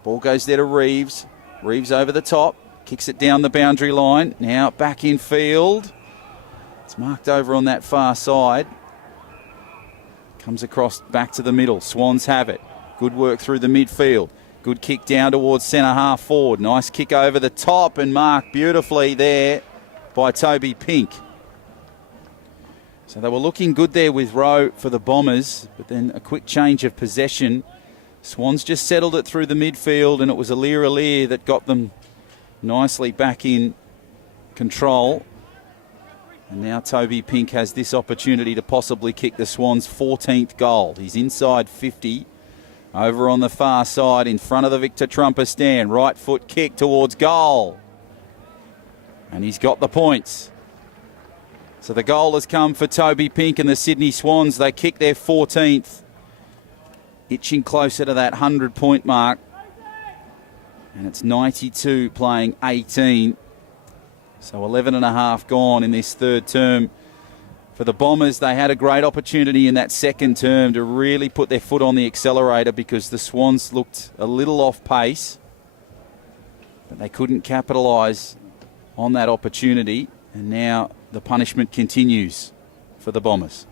Ball goes there to Reeves. Reeves over the top. Kicks it down the boundary line. Now back in field. It's marked over on that far side. Comes across back to the middle. Swans have it. Good work through the midfield. Good kick down towards centre half forward. Nice kick over the top and marked beautifully there by Toby Pink. So they were looking good there with Rowe for the Bombers, but then a quick change of possession. Swans just settled it through the midfield, and it was Alir that got them nicely back in control. And now Toby Pink has this opportunity to possibly kick the Swans' 14th goal. He's inside 50. Over on the far side in front of the Victor Trumper stand. Right foot kick towards goal. And he's got the points. So the goal has come for Toby Pink and the Sydney Swans. They kick their 14th. Itching closer to that 100-point mark. And it's 92 playing 18. So 11 and a half gone in this third term. For the Bombers, they had a great opportunity in that second term to really put their foot on the accelerator because the Swans looked a little off pace. But they couldn't capitalise on that opportunity. And now the punishment continues for the Bombers.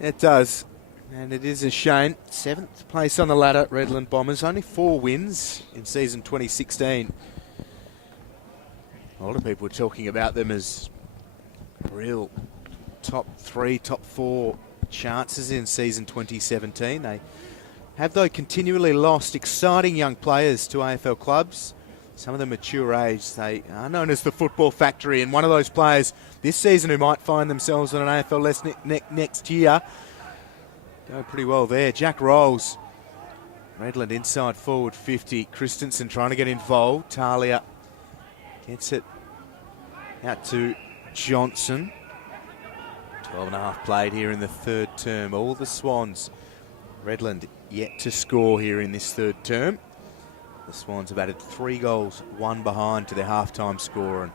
It does. And it is a shame. 7th place on the ladder, Redland Bombers. Only 4 wins in season 2016. A lot of people were talking about them as real top 3, top 4 chances in season 2017. They have, though, continually lost exciting young players to AFL clubs. Some of them mature age. They are known as the football factory, and one of those players this season who might find themselves on an AFL list next year. Going pretty well there. Jack Rolls. Redland inside forward 50. Christensen trying to get involved. Talia gets it out to Johnson. 12 and a half played here in the third term. All the Swans. Redland yet to score here in this third term. The Swans have added 3 goals, 1 behind to their halftime score. And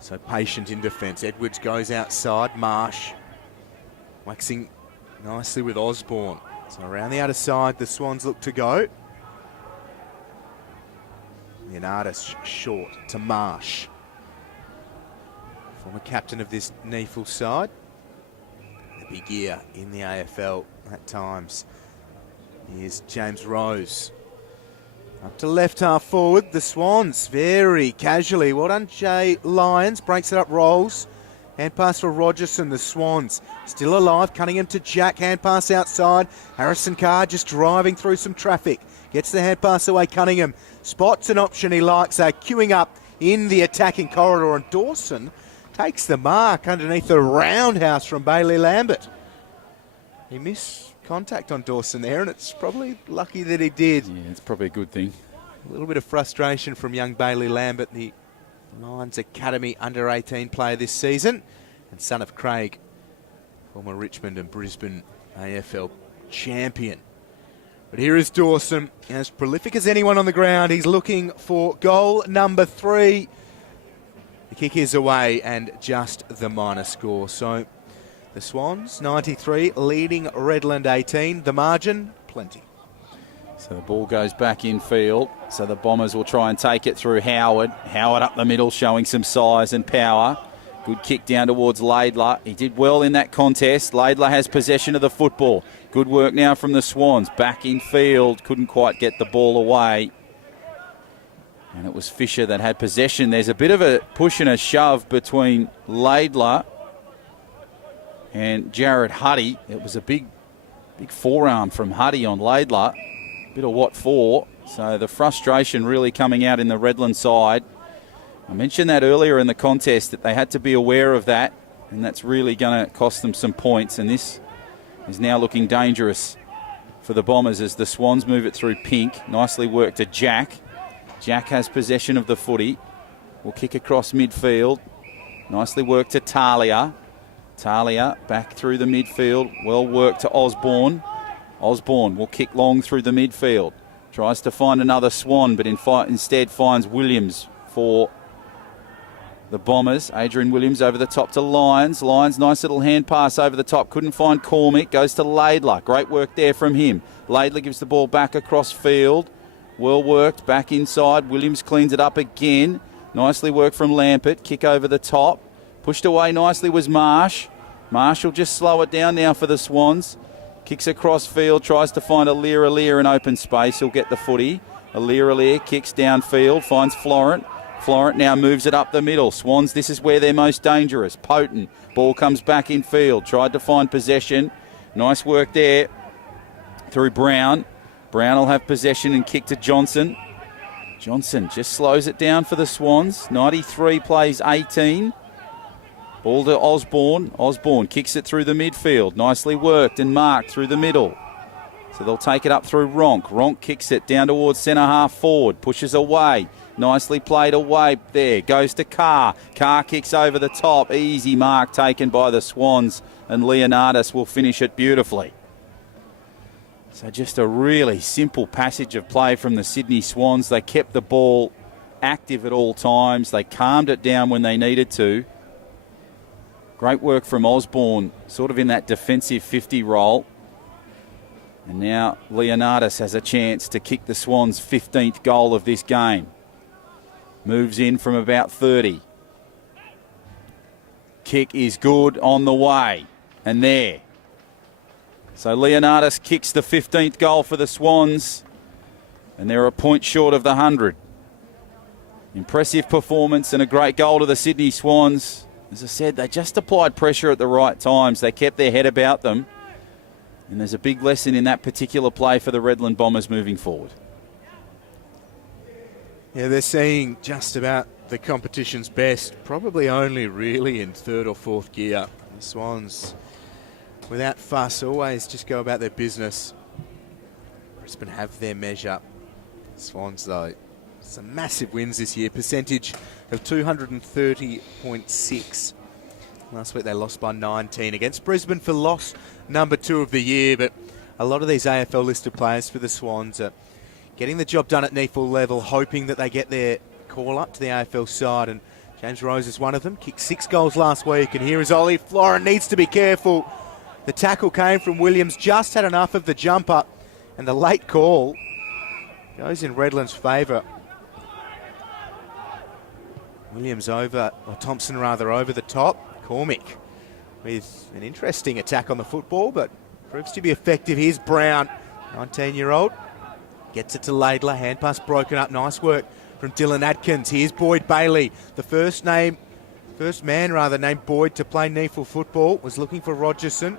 so patient in defence. Edwards goes outside. Marsh waxing nicely with Osborne. So around the outer side, the Swans look to go. Leonardus short to Marsh. Former captain of this NEAFL side. The big year in the AFL at times. Here's James Rose. Up to left half forward, the Swans very casually. Well done, Jay Lyons. Breaks it up, rolls. Hand pass for Rogerson, the Swans. Still alive, Cunningham to Jack. Hand pass outside. Harrison Carr just driving through some traffic. Gets the hand pass away, Cunningham. Spots an option he likes. They're queuing up in the attacking corridor. And Dawson takes the mark underneath the roundhouse from Bailey Lambert. He missed contact on Dawson there, and it's probably lucky that he did. Yeah, it's probably a good thing. A little bit of frustration from young Bailey Lambert, the Lions Academy under-18 player this season, and son of Craig, former Richmond and Brisbane AFL champion. But here is Dawson, as prolific as anyone on the ground. He's looking for goal number 3. The kick is away and just the minor score. So the Swans, 93, leading Redland 18. The margin, plenty. So the ball goes back in field. So the Bombers will try and take it through Howard. Howard up the middle, showing some size and power. Good kick down towards Laidler. He did well in that contest. Laidler has possession of the football. Good work now from the Swans. Back in field. Couldn't quite get the ball away. And it was Fisher that had possession. There's a bit of a push and a shove between Laidler and Jared Huddy. It was a big forearm from Huddy on Laidler. Bit of what for. So the frustration really coming out in the Redland side. I mentioned that earlier in the contest that they had to be aware of that, and that's really going to cost them some points. And this is now looking dangerous for the Bombers as the Swans move it through Pink. Nicely worked to Jack. Jack has possession of the footy. Will kick across midfield. Nicely worked to Talia. Talia back through the midfield. Well worked to Osborne. Osborne will kick long through the midfield. Tries to find another Swan, but instead finds Williams for the Bombers. Adrian Williams over the top to Lyons. Lyons, nice little hand pass over the top. Couldn't find Cormick. Goes to Laidler. Great work there from him. Laidler gives the ball back across field. Well worked. Back inside. Williams cleans it up again. Nicely worked from Lampert. Kick over the top. Pushed away nicely was Marsh. Marsh will just slow it down now for the Swans. Kicks across field. Tries to find Aliir in open space. He'll get the footy. Aliir kicks downfield. Finds Florent. Florent now moves it up the middle. Swans, this is where they're most dangerous. Potent. Ball comes back in field. Tried to find possession. Nice work there through Brown. Brown will have possession and kick to Johnson. Johnson just slows it down for the Swans. 93 plays 18. Ball to Osborne. Osborne kicks it through the midfield. Nicely worked and marked through the middle. So they'll take it up through Ronk. Ronk kicks it down towards centre half forward. Pushes away. Nicely played away there. Goes to Carr. Carr kicks over the top. Easy mark taken by the Swans. And Leonardis will finish it beautifully. So just a really simple passage of play from the Sydney Swans. They kept the ball active at all times. They calmed it down when they needed to. Great work from Osborne, sort of in that defensive 50 role. And now Leonardis has a chance to kick the Swans' 15th goal of this game. Moves in from about 30. Kick is good on the way. And there. So Leonardis kicks the 15th goal for the Swans. And they're a point short of the 100. Impressive performance and a great goal to the Sydney Swans. As I said, they just applied pressure at the right times. They kept their head about them. And there's a big lesson in that particular play for the Redland Bombers moving forward. Yeah, they're seeing just about the competition's best, probably only really in third or fourth gear. The Swans, without fuss, always just go about their business. Brisbane have their measure. Swans, though, some massive wins this year. Percentage of 230.6. Last week they lost by 19 against Brisbane for loss number 2 of the year. But a lot of these AFL listed players for the Swans are getting the job done at NEAFL level, hoping that they get their call up to the AFL side. And James Rose is one of them. Kicked 6 goals last week. And here is Ollie. Florent needs to be careful. The tackle came from Williams. Just had enough of the jumper. And the late call goes in Redland's favour. Williams over, or Thompson rather, over the top. Cormick with an interesting attack on the football, but proves to be effective. Here's Brown, 19-year-old. Gets it to Laidler. Hand pass broken up. Nice work from Dylan Atkins. Here's Boyd Bailey. The first man named Boyd to play NEAFL football. Was looking for Rogerson.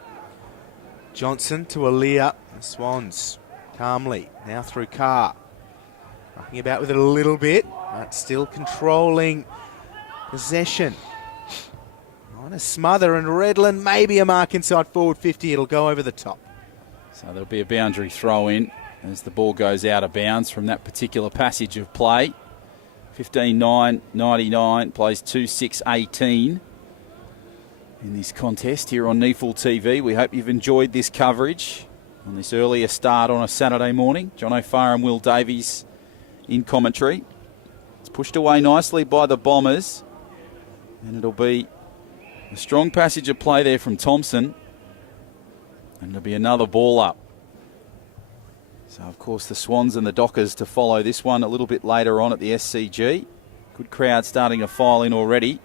Johnson to Aliir. The Swans calmly. Now through Carr. Rocking about with it a little bit, but still controlling possession. On a smother, and Redland maybe a mark inside forward 50. It'll go over the top. So there'll be a boundary throw in as the ball goes out of bounds from that particular passage of play. 15-9-99 plays 2-6-18 in this contest here on NEAFL TV. We hope you've enjoyed this coverage on this earlier start on a Saturday morning. John O'Farr and Will Davies in commentary. It's pushed away nicely by the Bombers. And it'll be a strong passage of play there from Thompson. And it'll be another ball up. So, of course, the Swans and the Dockers to follow this one a little bit later on at the SCG. Good crowd starting to file in already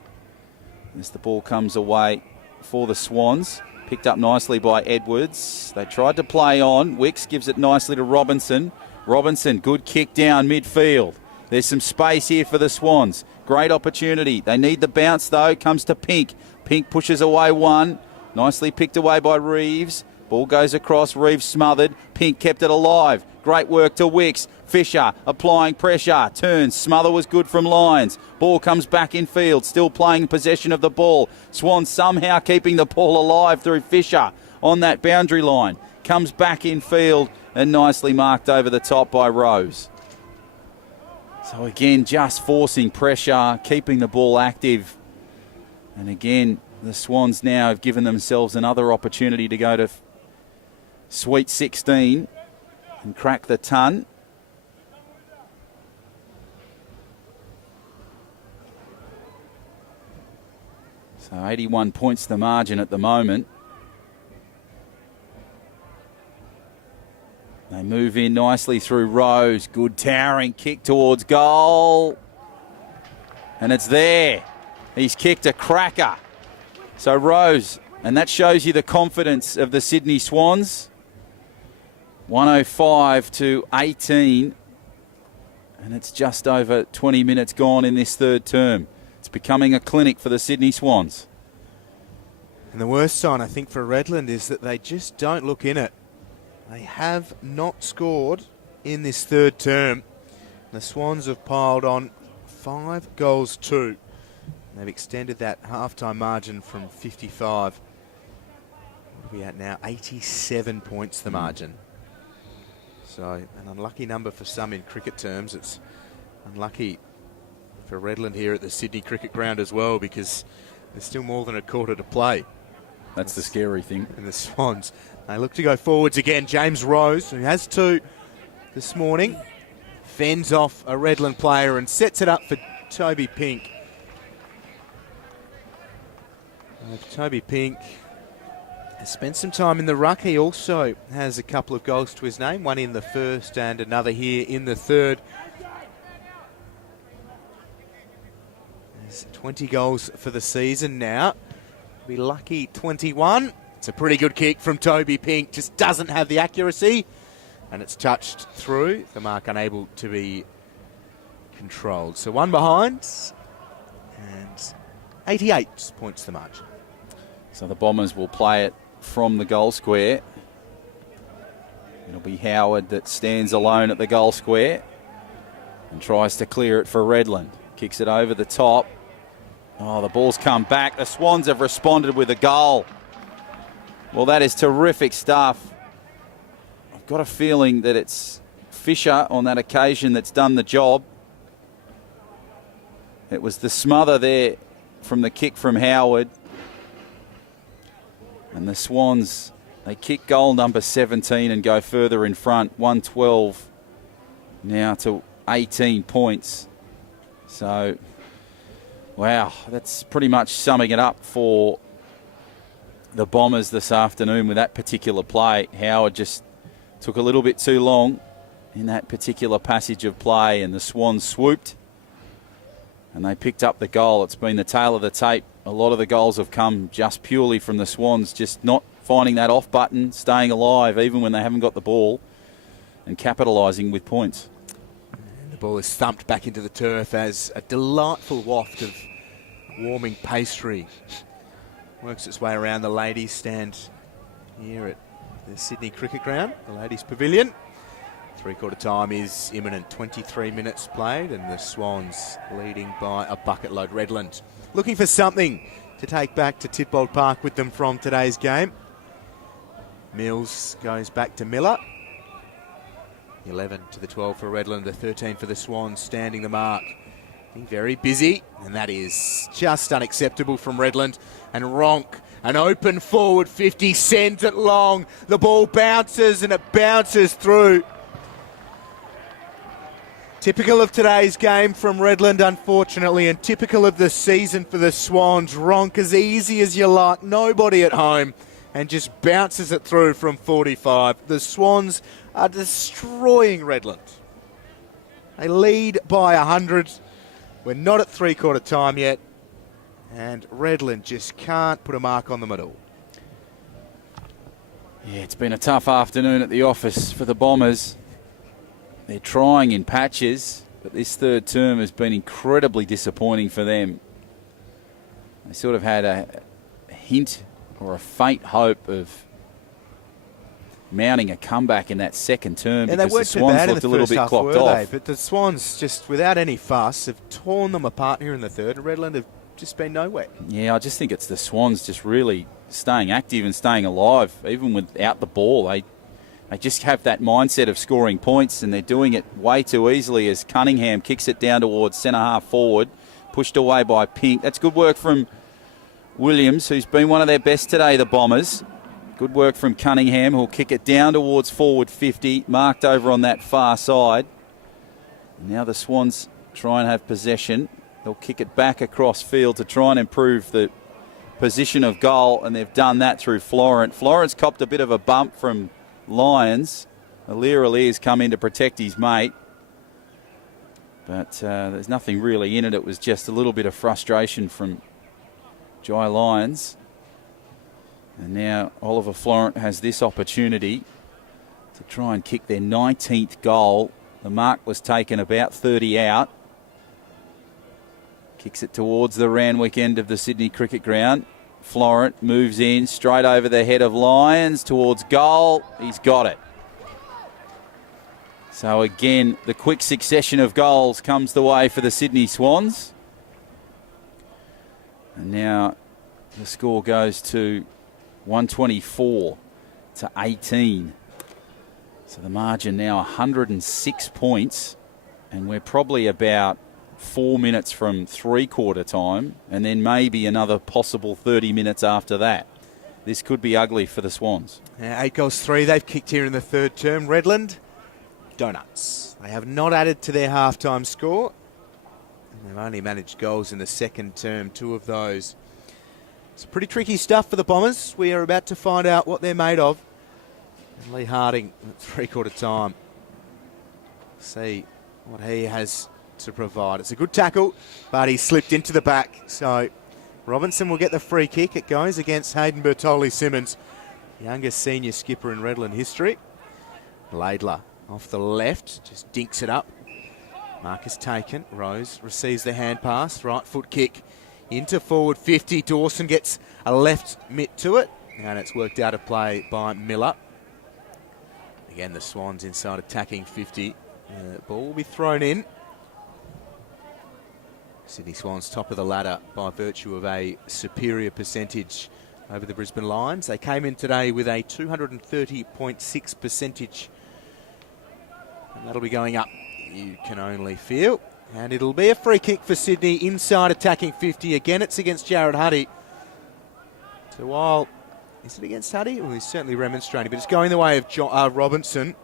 as the ball comes away for the Swans. Picked up nicely by Edwards. They tried to play on. Wicks gives it nicely to Robinson. Robinson, good kick down midfield. There's some space here for the Swans. Great opportunity. They need the bounce, though. Comes to Pink. Pink pushes away one. Nicely picked away by Reeves. Ball goes across. Reeves smothered. Pink kept it alive. Great work to Wicks. Fisher applying pressure. Turns. Smother was good from Lyons. Ball comes back in field. Still playing possession of the ball. Swans somehow keeping the ball alive through Fisher on that boundary line. Comes back in field and nicely marked over the top by Rose. So again, just forcing pressure, keeping the ball active. And again, the Swans now have given themselves another opportunity to go to Sweet 16 and crack the ton. So 81 points the margin at the moment. They move in nicely through Rose. Good towering kick towards goal. And it's there. He's kicked a cracker. So Rose, and that shows you the confidence of the Sydney Swans. 105 to 18. And it's just over 20 minutes gone in this third term. It's becoming a clinic for the Sydney Swans. And the worst sign, I think, for Redland is that they just don't look in it. They have not scored in this third term. The Swans have piled on 5 goals to. They've extended that half-time margin from 55. What are we at now? 87 points the margin. So an unlucky number for some in cricket terms. It's unlucky for Redland here at the Sydney Cricket Ground as well, because there's still more than a quarter to play. That's the scary thing. And the Swans, they look to go forwards again. James Rose, who has 2 this morning, fends off a Redland player and sets it up for Toby Pink. Toby Pink has spent some time in the ruck. He also has a couple of goals to his name, one in the first and another here in the third. There's 20 goals for the season now. Be lucky 21. It's a pretty good kick from Toby Pink. Just doesn't have the accuracy. And it's touched through. The mark unable to be controlled. So one behind. And 88 points the margin. So the Bombers will play it from the goal square. It'll be Howard that stands alone at the goal square and tries to clear it for Redland. Kicks it over the top. Oh, the ball's come back. The Swans have responded with a goal. Well, that is terrific stuff. I've got a feeling that it's Fisher on that occasion that's done the job. It was the smother there from the kick from Howard. And the Swans, they kick goal number 17 and go further in front. 112 now to 18 points. So, wow, that's pretty much summing it up for the Bombers this afternoon with that particular play. Howard just took a little bit too long in that particular passage of play, and the Swans swooped and they picked up the goal. It's been the tale of the tape. A lot of the goals have come just purely from the Swans, just not finding that off button, staying alive even when they haven't got the ball, and capitalising with points. And the ball is thumped back into the turf as a delightful waft of warming pastry works its way around the ladies' stand here at the Sydney Cricket Ground, the ladies' pavilion. Three-quarter time is imminent. 23 minutes played, and the Swans leading by a bucket load. Redland looking for something to take back to Titbold Park with them from today's game. Mills goes back to Miller. 11 to the 12 for Redland, the 13 for the Swans, standing the mark. Being very busy, and that is just unacceptable from Redland. And Ronk, an open forward 50, sends it long. The ball bounces, and it bounces through. Typical of today's game from Redland, unfortunately, and typical of the season for the Swans. Ronk as easy as you like, nobody at home, and just bounces it through from 45. The Swans are destroying Redland. They lead by 100. We're not at three-quarter time yet, and Redland just can't put a mark on them at all. Yeah, it's been a tough afternoon at the office for the Bombers. They're trying in patches, but this third term has been incredibly disappointing for them. They sort of had a hint or a faint hope of mounting a comeback in that second term, and because they weren't the Swans too bad looked in a the little first bit half, clocked were off. they? But the Swans, just without any fuss, have torn them apart here in the third, and Redland have just been nowhere. Yeah, I just think it's the Swans just really staying active and staying alive, even without the ball. They just have that mindset of scoring points, and they're doing it way too easily as Cunningham kicks it down towards centre-half forward, pushed away by Pink. That's good work from Williams, who's been one of their best today, the Bombers. Good work from Cunningham, who'll kick it down towards forward 50, marked over on that far side. Now the Swans try and have possession. They'll kick it back across field to try and improve the position of goal, and they've done that through Florent. Florent's copped a bit of a bump from Lions. Alir's come in to protect his mate, but there's nothing really in it. It was just a little bit of frustration from Jai Lions. And now Oliver Florent has this opportunity to try and kick their 19th goal. The mark was taken about 30 out. Kicks it towards the Randwick end of the Sydney Cricket Ground. Florent moves in straight over the head of Lions towards goal. He's got it. So again, the quick succession of goals comes the way for the Sydney Swans. And now the score goes to 124 to 18. So the margin now 106 points, and we're probably about 4 minutes from three-quarter time, and then maybe another possible 30 minutes after that. This could be ugly for the Swans. 8 goals, 3 they've kicked here in the third term. Redland, donuts. They have not added to their halftime score. And they've only managed goals in the second term, 2 of those. It's pretty tricky stuff for the Bombers. We are about to find out what they're made of. And Lee Harding at three-quarter time. See what he has to provide. It's a good tackle, but he slipped into the back. So Robinson will get the free kick. It goes against Hayden Bertoli-Simmons, youngest senior skipper in Redland history. Laidler off the left, just dinks it up. Mark is taken. Rose receives the hand pass. Right foot kick into forward 50. Dawson gets a left mitt to it, and it's worked out of play by Miller. Again, the Swans inside attacking 50. Ball will be thrown in. Sydney Swans top of the ladder by virtue of a superior percentage over the Brisbane Lions. They came in today with a 230.6 percentage. And that'll be going up, you can only feel. And it'll be a free kick for Sydney inside attacking 50. Again, it's against Jared Huddy. So while, is it against Huddy? Well, he's certainly remonstrating, but it's going the way of Robinson,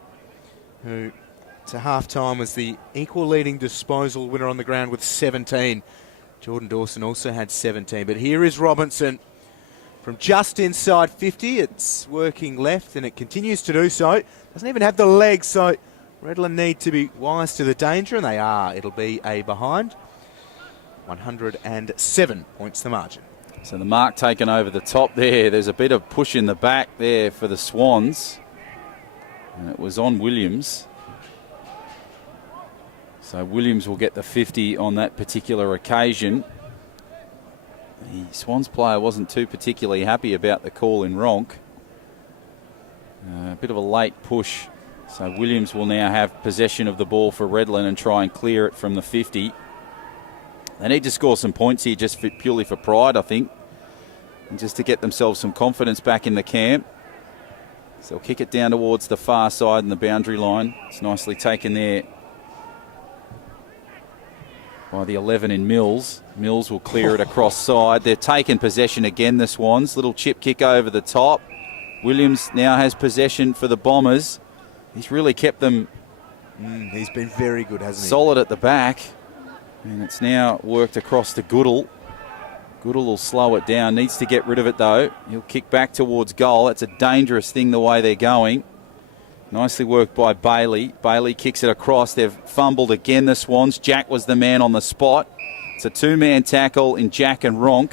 who to half-time was the equal leading disposal winner on the ground with 17. Jordan Dawson also had 17. But here is Robinson from just inside 50. It's working left, and it continues to do so. Doesn't even have the legs, so Redland need to be wise to the danger, and they are. It'll be a behind. 107 points the margin. So the mark taken over the top there. There's a bit of push in the back there for the Swans. And it was on Williams. So Williams will get the 50 on that particular occasion. The Swans player wasn't too particularly happy about the call in Ronk. A bit of a late push. So Williams will now have possession of the ball for Redland and try and clear it from the 50. They need to score some points here just purely for pride, I think, and just to get themselves some confidence back in the camp. So they'll kick it down towards the far side and the boundary line. It's nicely taken there by the 11 in Mills. Mills will clear it across side. They've taken possession again, the Swans. Little chip kick over the top. Williams now has possession for the Bombers. He's really kept them He's been very good, hasn't he? Solid at the back. And it's now worked across to Goodall. Goodall will slow it down. Needs to get rid of it, though. He'll kick back towards goal. That's a dangerous thing the way they're going. Nicely worked by Bailey. Bailey kicks it across. They've fumbled again, the Swans. Jack was the man on the spot. It's a two-man tackle in Jack and Ronk.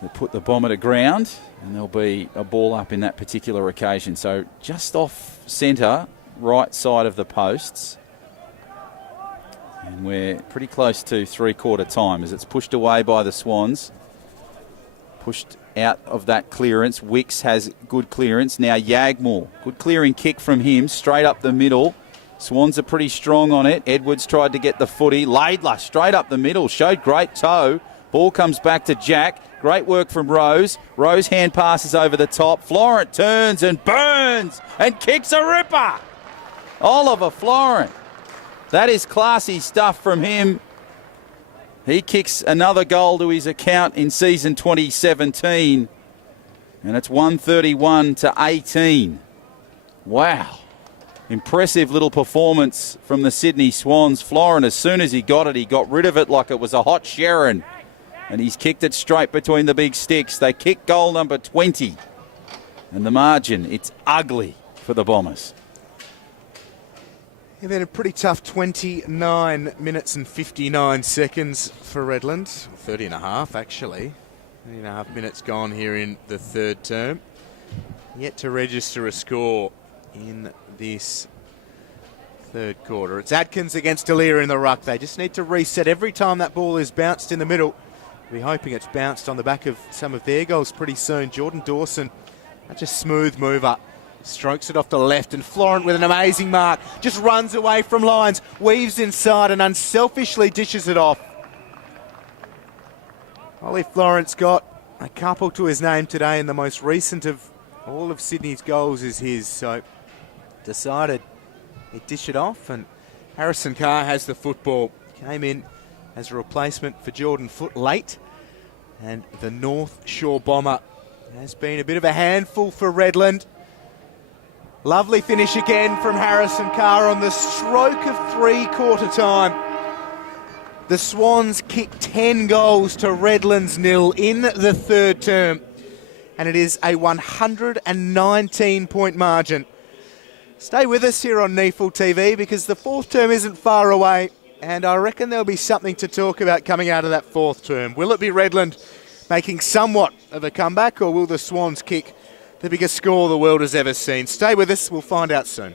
They put the Bomber to ground, and there'll be a ball up in that particular occasion. So just off centre, right side of the posts. And we're pretty close to three-quarter time as it's pushed away by the Swans. Pushed out of that clearance. Wicks has good clearance. Now Yagmore. Good clearing kick from him, straight up the middle. Swans are pretty strong on it. Edwards tried to get the footy. Laidler straight up the middle. Showed great toe. Ball comes back to Jack. Great work from Rose. Rose hand passes over the top. Florent turns and burns and kicks a ripper. Oliver Florent. That is classy stuff from him. He kicks another goal to his account in season 2017. And it's 131-18. Wow. Impressive little performance from the Sydney Swans. Florent, as soon as he got it, he got rid of it like it was a hot Sharon. And he's kicked it straight between the big sticks. They kick goal number 20. And the margin, it's ugly for the Bombers. Yeah, been a pretty tough 29 minutes and 59 seconds for Redland. 30 and a half, actually. 30 and a half minutes gone here in the third term. Yet to register a score in this third quarter. It's Atkins against Delia in the ruck. They just need to reset every time that ball is bounced in the middle. We're hoping it's bounced on the back of some of their goals pretty soon. Jordan Dawson, that's a smooth mover. Strokes it off to the left, and Florent with an amazing mark. Just runs away from lines, weaves inside and unselfishly dishes it off. Ollie Florent's got a couple to his name today, and the most recent of all of Sydney's goals is his. So decided he'd dish it off, and Harrison Carr has the football. Came in as a replacement for Jordan Foote late, and the North Shore Bomber has been a bit of a handful for Redland. Lovely finish again from Harrison Carr on the stroke of three-quarter time. The Swans kick 10 goals to Redland's 0 in the third term, and it is a 119-point margin. Stay with us here on NEAFL TV because the fourth term isn't far away, and I reckon there'll be something to talk about coming out of that fourth term. Will it be Redland making somewhat of a comeback, or will the Swans kick the biggest score the world has ever seen? Stay with us, we'll find out soon.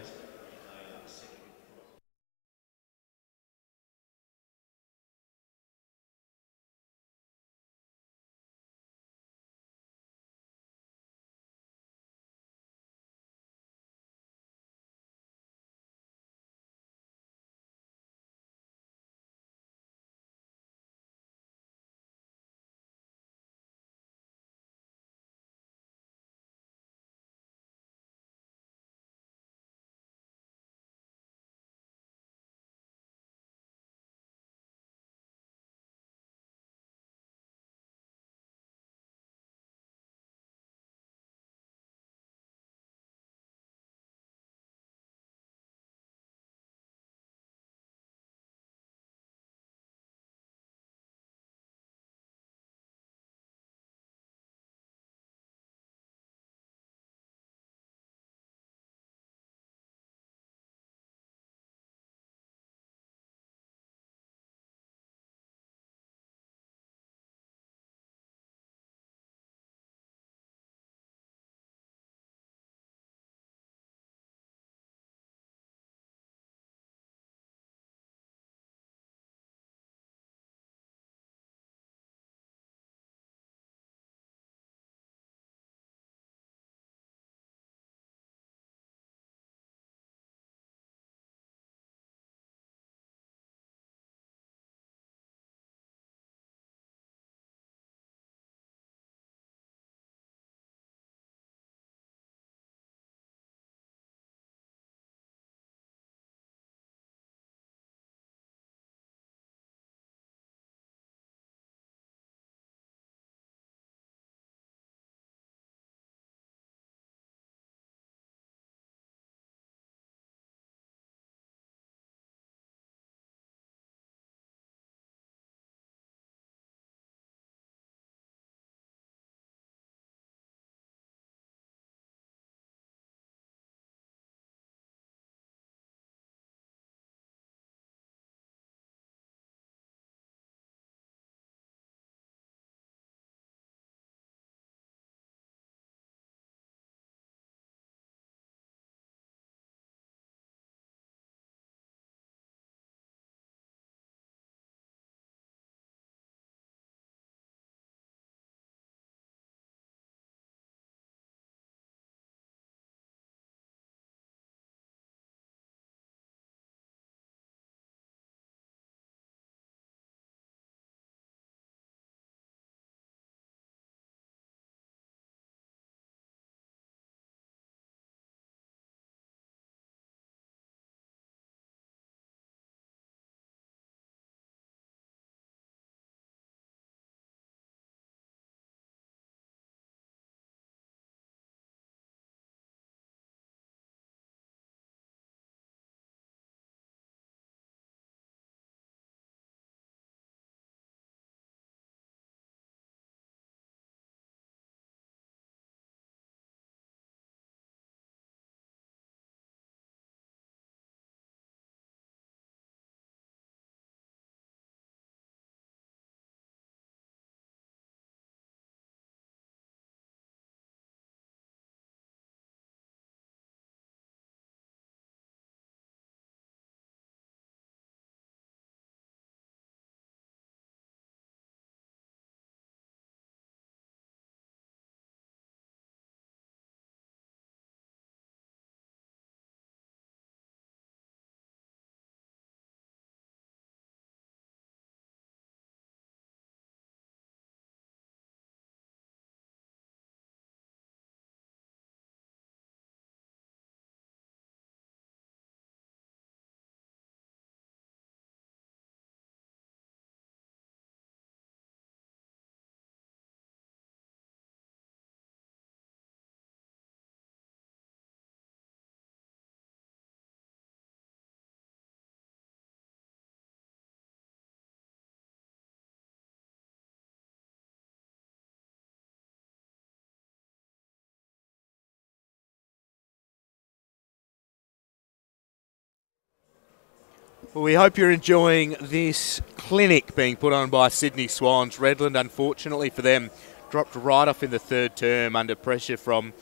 Well, we hope you're enjoying this clinic being put on by Sydney Swans. Redland, unfortunately for them, dropped right off in the third term under pressure from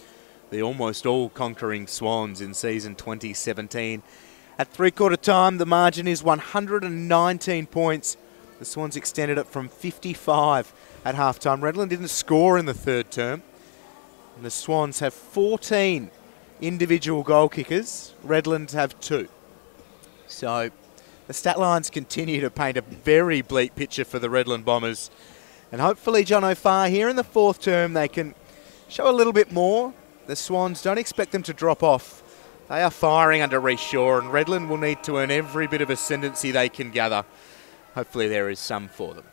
the almost all-conquering Swans in season 2017. At three-quarter time, the margin is 119 points. The Swans extended it from 55 at halftime. Redland didn't score in the third term. And the Swans have 14 individual goal kickers. Redland have 2. So the stat lines continue to paint a very bleak picture for the Redland Bombers. And hopefully, John O'Farr, here in the fourth term, they can show a little bit more. The Swans, don't expect them to drop off. They are firing under Reece Shaw, and Redland will need to earn every bit of ascendancy they can gather. Hopefully there is some for them.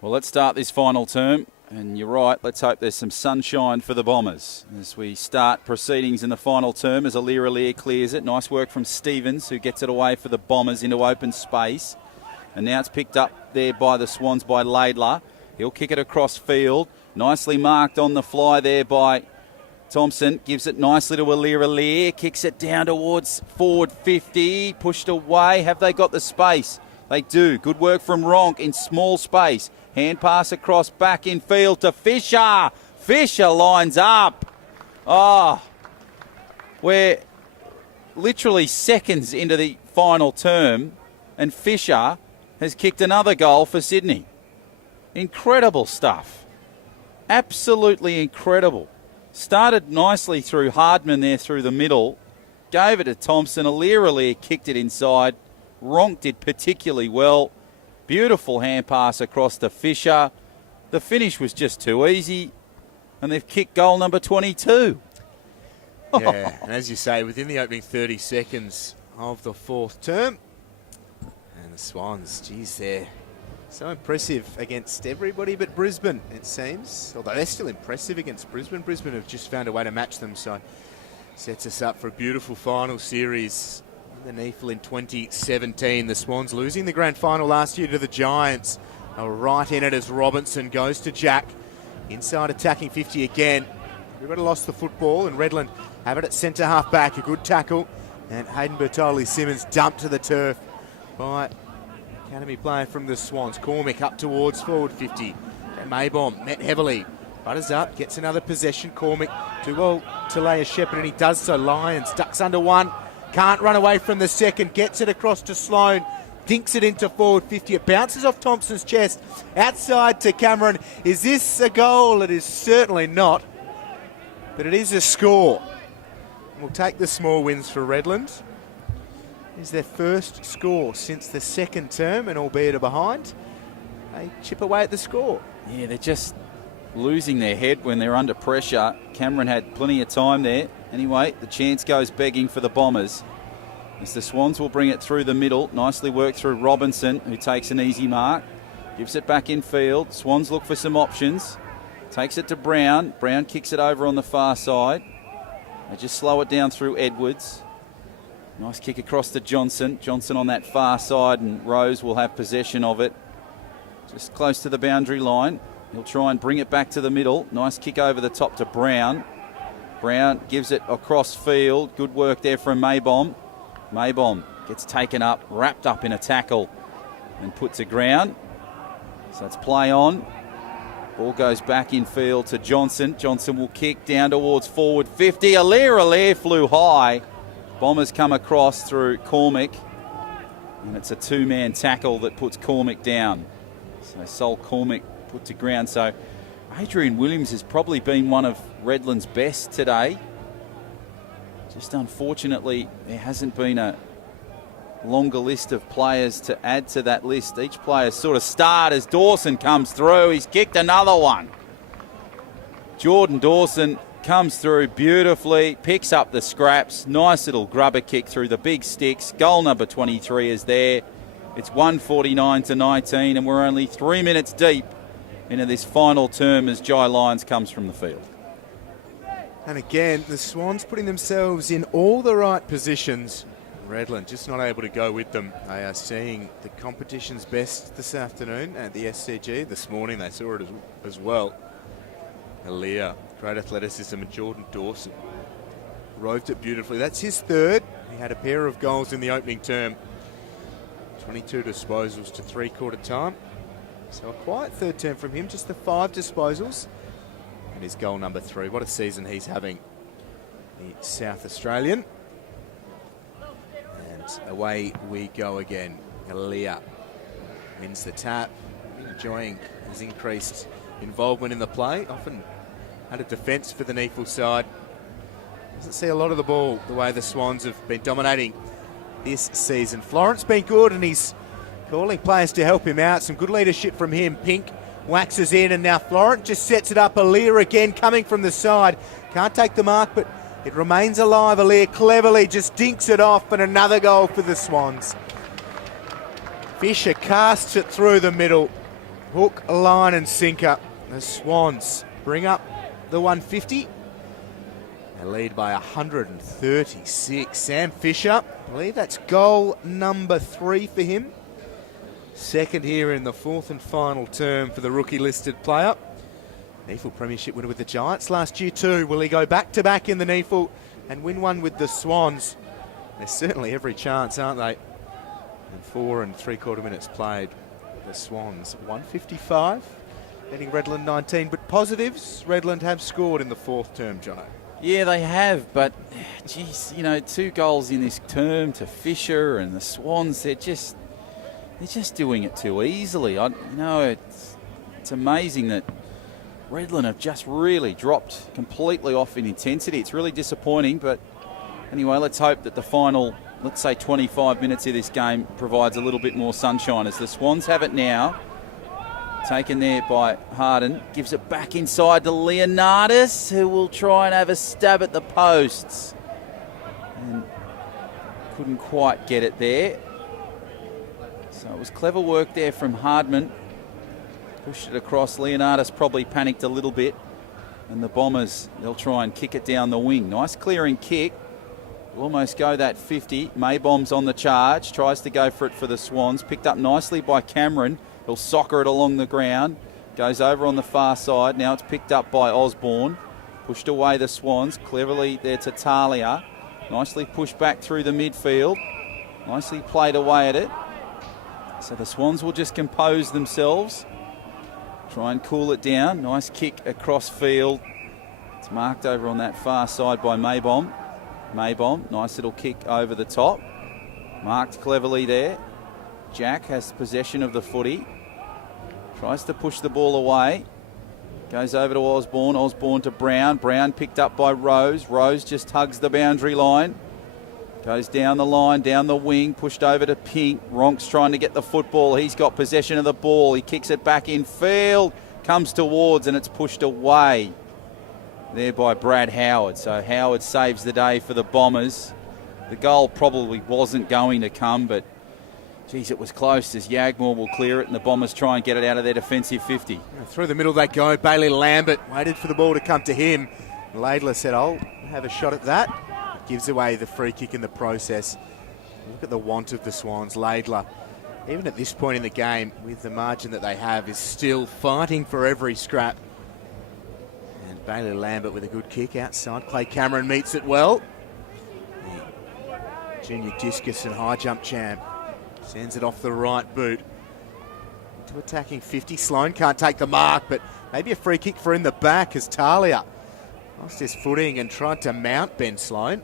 Well, let's start this final term. And you're right, let's hope there's some sunshine for the Bombers as we start proceedings in the final term as Alir clears it. Nice work from Stevens, who gets it away for the Bombers into open space. And now it's picked up there by the Swans by Laidler. He'll kick it across field. Nicely marked on the fly there by Thompson. Gives it nicely to Alir. Kicks it down towards forward 50. Pushed away. Have they got the space? They do. Good work from Ronk in small space. Hand pass across back in field to Fisher. Fisher lines up. Oh, we're literally seconds into the final term and Fisher has kicked another goal for Sydney. Incredible stuff. Absolutely incredible. Started nicely through Hardman there through the middle. Gave it to Thompson. Alir kicked it inside. Ronk did particularly well. Beautiful hand pass across to Fisher. The finish was just too easy. And they've kicked goal number 22. Yeah, and as you say, within the opening 30 seconds of the fourth term. And the Swans, geez, they're so impressive against everybody but Brisbane, it seems. Although they're still impressive against Brisbane. Brisbane have just found a way to match them, so sets us up for a beautiful final series. The NEAFL in 2017. The Swans losing the grand final last year to the Giants. Are right in it as Robinson goes to Jack. Inside attacking 50 again. Everybody lost the football and Redland have it at centre half back. A good tackle. And Hayden Bertoli-Simmons dumped to the turf by academy player from the Swans. Cormick up towards forward 50. And Maybom met heavily. Butters up, gets another possession. Cormick too well to lay a shepherd and he does so. Lions ducks under one. Can't run away from the second. Gets it across to Sloan. Dinks it into forward 50. It bounces off Thompson's chest. Outside to Cameron. Is this a goal? It is certainly not. But it is a score. We'll take the small wins for Redland. It is their first score since the second term, and albeit a behind, they chip away at the score. Yeah, they're just losing their head when they're under pressure. Cameron had plenty of time there. Anyway, the chance goes begging for the Bombers as the Swans will bring it through the middle. Nicely worked through Robinson, who takes an easy mark. Gives it back in field. Swans look for some options. Takes it to Brown. Brown kicks it over on the far side. They just slow it down through Edwards. Nice kick across to Johnson. Johnson on that far side, and Rose will have possession of it. Just close to the boundary line. He'll try and bring it back to the middle. Nice kick over the top to Brown. Brown gives it across field. Good work there from Maybom. Maybom gets taken up, wrapped up in a tackle and put to ground. So it's play on. Ball goes back in field to Johnson. Johnson will kick down towards forward 50. Alir flew high. Bombers come across through Cormick. And it's a two-man tackle that puts Cormick down. So Sol Cormick put to ground. So Adrian Williams has probably been one of Redland's best today. Just unfortunately, there hasn't been a longer list of players to add to that list. Each player sort of starred as Dawson comes through. He's kicked another one. Jordan Dawson comes through beautifully, picks up the scraps. Nice little grubber kick through the big sticks. Goal number 23 is there. It's 149-19, and we're only 3 minutes deep into this final term as Jai Lyons comes from the field. And again, the Swans putting themselves in all the right positions. Redland just not able to go with them. They are seeing the competition's best this afternoon at the SCG. This morning they saw it as well. Alir, great athleticism, and Jordan Dawson roved it beautifully. That's his third. He had a pair of goals in the opening term. 22 disposals to three-quarter time. So a quiet third term from him, just the 5 disposals. And his goal number 3. What a season he's having, the South Australian. And away we go again. Aaliyah wins the tap, enjoying his increased involvement in the play. Often had a defence for the NEAFL side. Doesn't see a lot of the ball the way the Swans have been dominating this season. Florence been good, and he's calling players to help him out. Some good leadership from him. Pink waxes in, and now Florence just sets it up. Aaliyah again coming from the side. Can't take the mark, but it remains alive. Aaliyah cleverly just dinks it off, and another goal for the Swans. Fisher casts it through the middle. Hook, line and sinker. The Swans bring up the 150. They lead by 136. Sam Fisher, I believe that's goal number 3 for him. Second here in the 4th and final term for the rookie-listed player. NEAFL Premiership winner with the Giants last year too. Will he go back-to-back in the NEAFL and win one with the Swans? There's certainly every chance, aren't they? And 4 3/4 minutes played. The Swans 155, beating Redland 19. But positives, Redland have scored in the 4th term, Jono. Yeah, they have, but geez, 2 goals in this term to Fisher and the Swans. They're just doing it too easily. It's amazing that Redland have just really dropped completely off in intensity. It's really disappointing, but anyway, let's hope that the final, let's say 25 minutes of this game provides a little bit more sunshine as the Swans have it now. Taken there by Harden. Gives it back inside to Leonardis, who will try and have a stab at the posts. And couldn't quite get it there. So it was clever work there from Hardman. Pushed it across. Leonardis probably panicked a little bit. And the Bombers, they'll try and kick it down the wing. Nice clearing kick. Almost go that 50. Maybomb's on the charge. Tries to go for it for the Swans. Picked up nicely by Cameron. He'll soccer it along the ground. Goes over on the far side. Now it's picked up by Osborne. Pushed away the Swans. Cleverly there to Talia. Nicely pushed back through the midfield. Nicely played away at it. So the Swans will just compose themselves. Try and cool it down. Nice kick across field. It's marked over on that far side by Maybom. Maybom, nice little kick over the top. Marked cleverly there. Jack has possession of the footy. Tries to push the ball away. Goes over to Osborne. Osborne to Brown. Brown picked up by Rose. Rose just hugs the boundary line. Goes down the line, down the wing. Pushed over to Pink. Ronk's trying to get the football. He's got possession of the ball. He kicks it back in field. Comes towards and it's pushed away there by Brad Howard. So Howard saves the day for the Bombers. The goal probably wasn't going to come, but geez, it was close as Yagmore will clear it and the Bombers try and get it out of their defensive 50. Through the middle they go. Bailey Lambert waited for the ball to come to him. Laidler said, I'll have a shot at that. Gives away the free kick in the process. Look at the want of the Swans. Laidler, even at this point in the game, with the margin that they have, is still fighting for every scrap. And Bailey Lambert with a good kick outside. Clay Cameron meets it well. The junior discus and high jump champ sends it off the right boot. To attacking 50. Sloan can't take the mark, but maybe a free kick for in the back as Talia lost his footing and tried to mount Ben Sloan.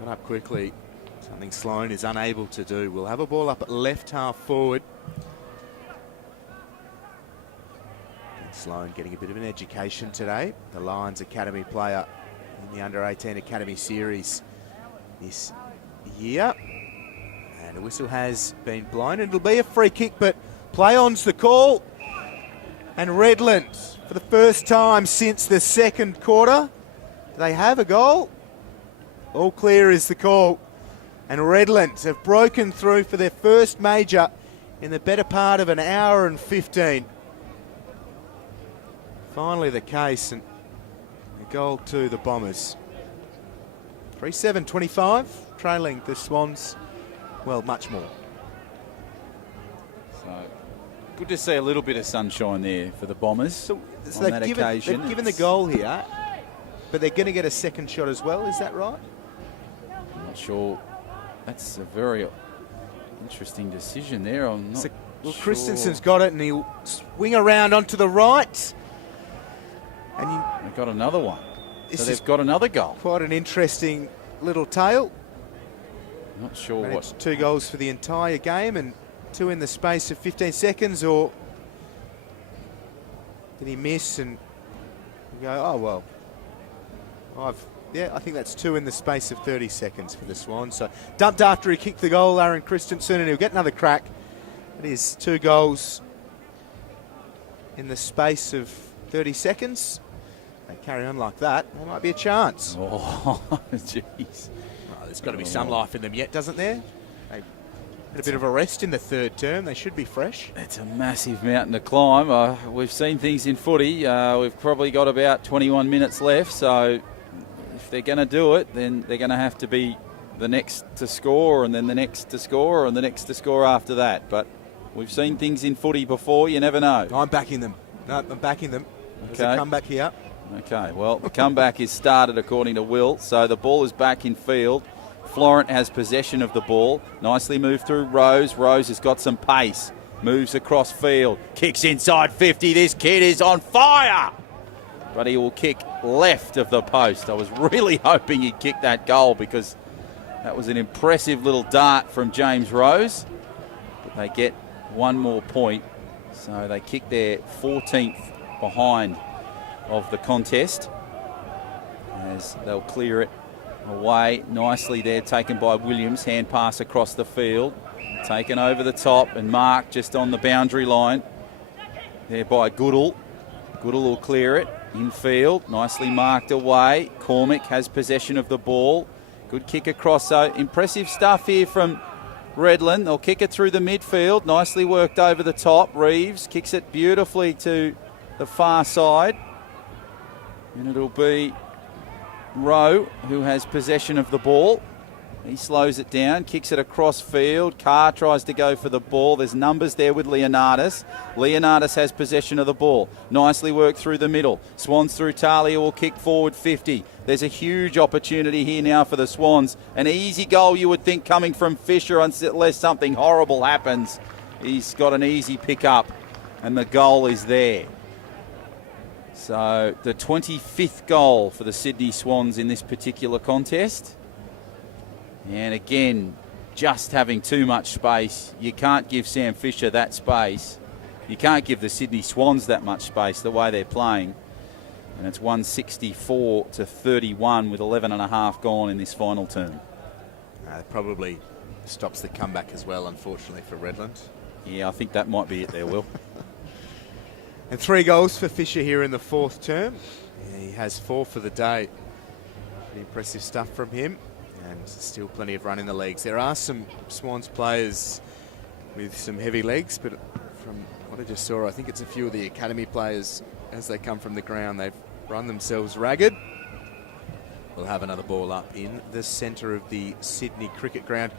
Got up quickly. Something Sloan is unable to do. We'll have a ball up at left half forward. Ben Sloan getting a bit of an education today. The Lions Academy player in the Under-18 Academy Series this year. And a whistle has been blown. It'll be a free kick, but play-on's the call. And Redland, for the first time since the second quarter, do they have a goal? All clear is the call. And Redland have broken through for their first major in the better part of an hour and 15. Finally the case, and a goal to the Bombers. 3-7-25, trailing the Swans, well, much more. So good to see a little bit of sunshine there for the Bombers So on that occasion. They've given the goal here, but they're going to get a second shot as well, is that right? I'm not sure. That's a very Interesting decision there. I'm not Well, sure. Christensen's got it, and he'll swing around onto the right. And They've got another one. This So is they've got another goal. quite an interesting little tale. Not sure what. Managed 2 goals for the entire game and 2 in the space of 15 seconds, or did he miss and go, oh, well, I think that's 2 in the space of 30 seconds for the Swans. So dumped after he kicked the goal, Aaron Christensen, and he'll get another crack. It is 2 goals in the space of 30 seconds. They carry on like that, there might be a chance. Oh, jeez. Oh, there's got to be some life in them yet, doesn't there? They had a bit of a rest in the 3rd term. They should be fresh. It's a massive mountain to climb. We've seen things in footy. We've probably got about 21 minutes left, so if they're going to do it, then they're going to have to be the next to score, and then the next to score, and the next to score after that. But we've seen things in footy before. You never know. I'm backing them. No, I'm backing them. There's a comeback here. Okay, well, the comeback is started according to Will. So the ball is back in field. Florent has possession of the ball. Nicely moved through Rose. Rose has got some pace. Moves across field. Kicks inside 50. This kid is on fire. But he will kick left of the post. I was really hoping he'd kick that goal because that was an impressive little dart from James Rose. But they get 1 more point. So they kick their 14th behind of the contest as they'll clear it away nicely there, taken by Williams. Hand pass across the field, taken over the top and marked just on the boundary line there by Goodall. Goodall will clear it in field, nicely marked away. Cormick has possession of the ball. Good kick across. So impressive stuff here from Redland. They'll kick it through the midfield, nicely worked over the top. Reeves kicks it beautifully to the far side. And it'll be Rowe who has possession of the ball. He slows it down, kicks it across field. Carr tries to go for the ball. There's numbers there with Leonardis. Leonardis has possession of the ball. Nicely worked through the middle. Swans through Talia will kick forward 50. There's a huge opportunity here now for the Swans. An easy goal you would think coming from Fisher unless something horrible happens. He's got an easy pick up and the goal is there. So the 25th goal for the Sydney Swans in this particular contest. And again, just having too much space. You can't give Sam Fisher that space. You can't give the Sydney Swans that much space the way they're playing. And it's 164-31 with 11 and a half gone in this final term. It probably stops the comeback as well, unfortunately, for Redland. Yeah, I think that might be it there, Will. And 3 goals for Fisher here in the 4th term. Yeah, he has 4 for the day. Pretty impressive stuff from him. And still plenty of run in the legs. There are some Swans players with some heavy legs, but from what I just saw, I think it's a few of the academy players as they come from the ground. They've run themselves ragged. We'll have another ball up in the centre of the Sydney Cricket Ground.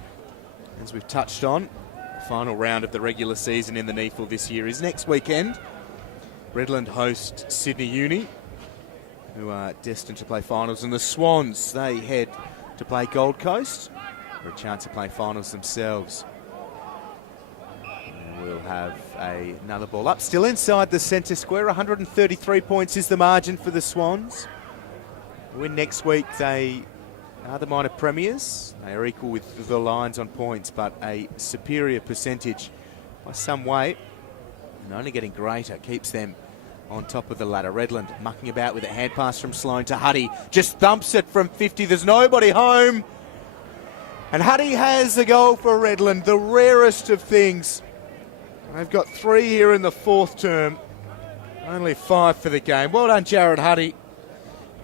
As we've touched on, the final round of the regular season in the NEAFL this year is next weekend. Redland host Sydney Uni, who are destined to play finals, and the Swans, they head to play Gold Coast for a chance to play finals themselves. And we'll have another ball up, still inside the centre square. 133 points is the margin for the Swans. Win next week, they are the minor premiers. They are equal with the Lions on points, but a superior percentage by some way, and only getting greater, keeps them on top of the ladder. Redland mucking about with a hand pass from Sloane to Huddy. Just thumps it from 50. There's nobody home. And Huddy has the goal for Redland, the rarest of things. They've got 3 here in the 4th term. Only 5 for the game. Well done, Jared Huddy.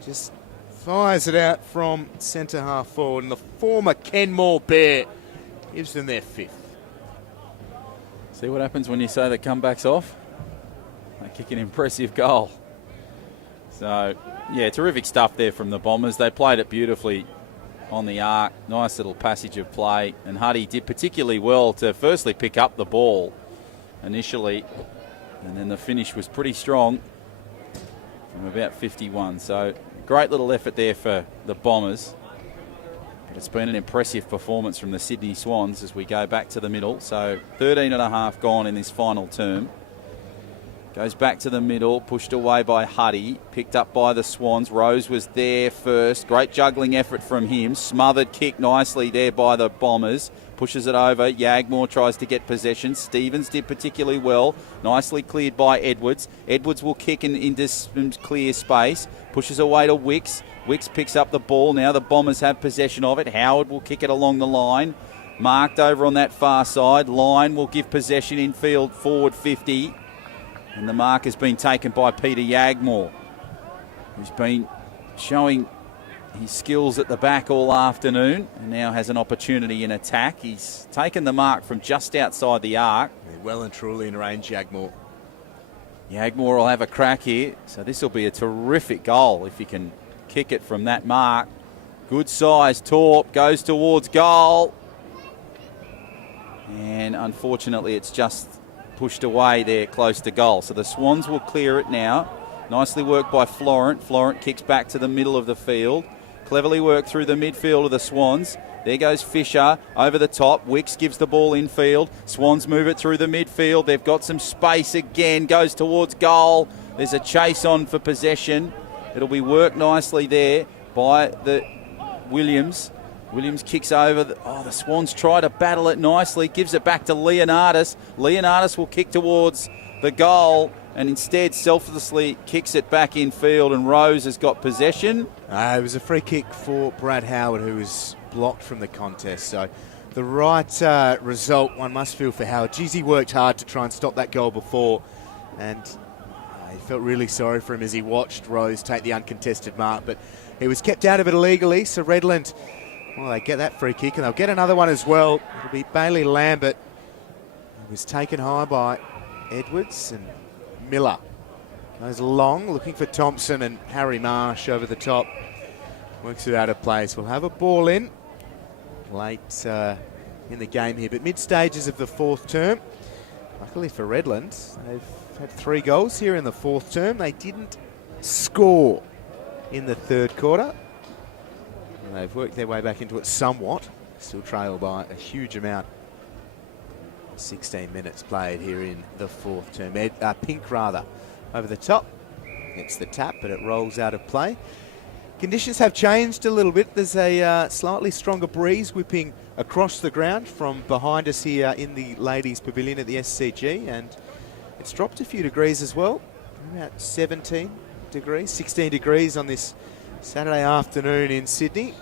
Just fires it out from centre half forward. And the former Kenmore Bear gives them their 5th. See what happens when you say the comeback's off? They kick an impressive goal. So, yeah, terrific stuff there from the Bombers. They played it beautifully on the arc. Nice little passage of play. And Huddy did particularly well to firstly pick up the ball initially. And then the finish was pretty strong from about 51. So, great little effort there for the Bombers. It's been an impressive performance from the Sydney Swans as we go back to the middle. So 13.5 gone in this final term. Goes back to the middle, pushed away by Huddy, picked up by the Swans. Rose was there first. Great juggling effort from him. Smothered kick nicely there by the Bombers. Pushes it over. Yagmore tries to get possession. Stevens did particularly well. Nicely cleared by Edwards. Edwards will kick into some clear space. Pushes away to Wicks. Wicks picks up the ball. Now the Bombers have possession of it. Howard will kick it along the line. Marked over on that far side. Line will give possession in field forward 50. And the mark has been taken by Peter Yagmore, who's been showing his skills at the back all afternoon and now has an opportunity in attack. He's taken the mark from just outside the arc. Well and truly in range, Yagmore. Yagmore will have a crack here. So this will be a terrific goal if he can kick it from that mark. Good size. Torp goes towards goal. And unfortunately it's just pushed away there close to goal. So the Swans will clear it now. Nicely worked by Florent. Florent kicks back to the middle of the field. Cleverly worked through the midfield of the Swans. There goes Fisher over the top. Wicks gives the ball infield. Swans move it through the midfield. They've got some space again. Goes towards goal. There's a chase on for possession. It'll be worked nicely there by the Williams. Williams kicks over. The Swans try to battle it nicely. Gives it back to Leonardis. Leonardis will kick towards the goal and instead selflessly kicks it back in field, and Rose has got possession. It was a free kick for Brad Howard, who was blocked from the contest. So the right result, one must feel, for Howard. Geez, he worked hard to try and stop that goal before, and he felt really sorry for him as he watched Rose take the uncontested mark. But he was kept out of it illegally, so Redland, well, they get that free kick, and they'll get another one as well. It'll be Bailey Lambert. He was taken high by Edwards, and Miller goes long, looking for Thompson, and Harry Marsh over the top. Works it out of place. We'll have a ball in late in the game here, but mid-stages of the fourth term. Luckily for Redland, they've had 3 goals here in the fourth term. They didn't score in the third quarter. And they've worked their way back into it somewhat. Still trail by a huge amount. 16 minutes played here in the fourth term. Pink rather over the top. It's the tap, but it rolls out of play. Conditions have changed a little bit. There's a slightly stronger breeze whipping across the ground from behind us here in the ladies' pavilion at the SCG, and it's dropped a few degrees as well. About 17 degrees, 16 degrees on this Saturday afternoon in Sydney.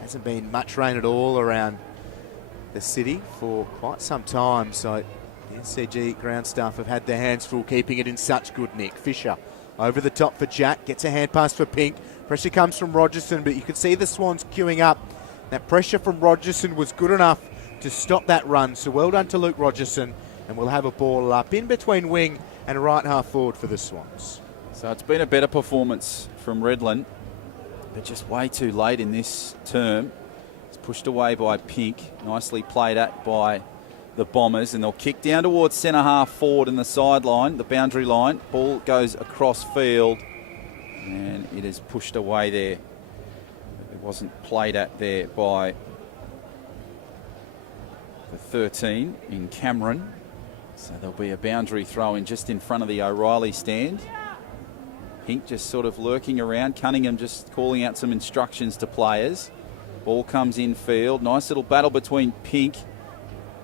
Hasn't been much rain at all around the city for quite some time, so the SCG ground staff have had their hands full keeping it in such good nick. Fisher over the top for Jack, gets a hand pass for Pink. Pressure comes from Rogerson, but you can see the Swans queuing up. That pressure from Rogerson was good enough to stop that run, so well done to Luke Rogerson, and we'll have a ball up in between wing and right half forward for the Swans. So it's been a better performance from Redland, but just way too late in this term. It's pushed away by Pink, nicely played at by the Bombers, and they'll kick down towards centre half forward in the sideline, the boundary line. Ball goes across field, and it is pushed away there. It wasn't played at there by the 13 in Cameron. So there'll be a boundary throw in just in front of the O'Reilly stand. Pink just sort of lurking around. Cunningham just calling out some instructions to players. Ball comes in field. Nice little battle between Pink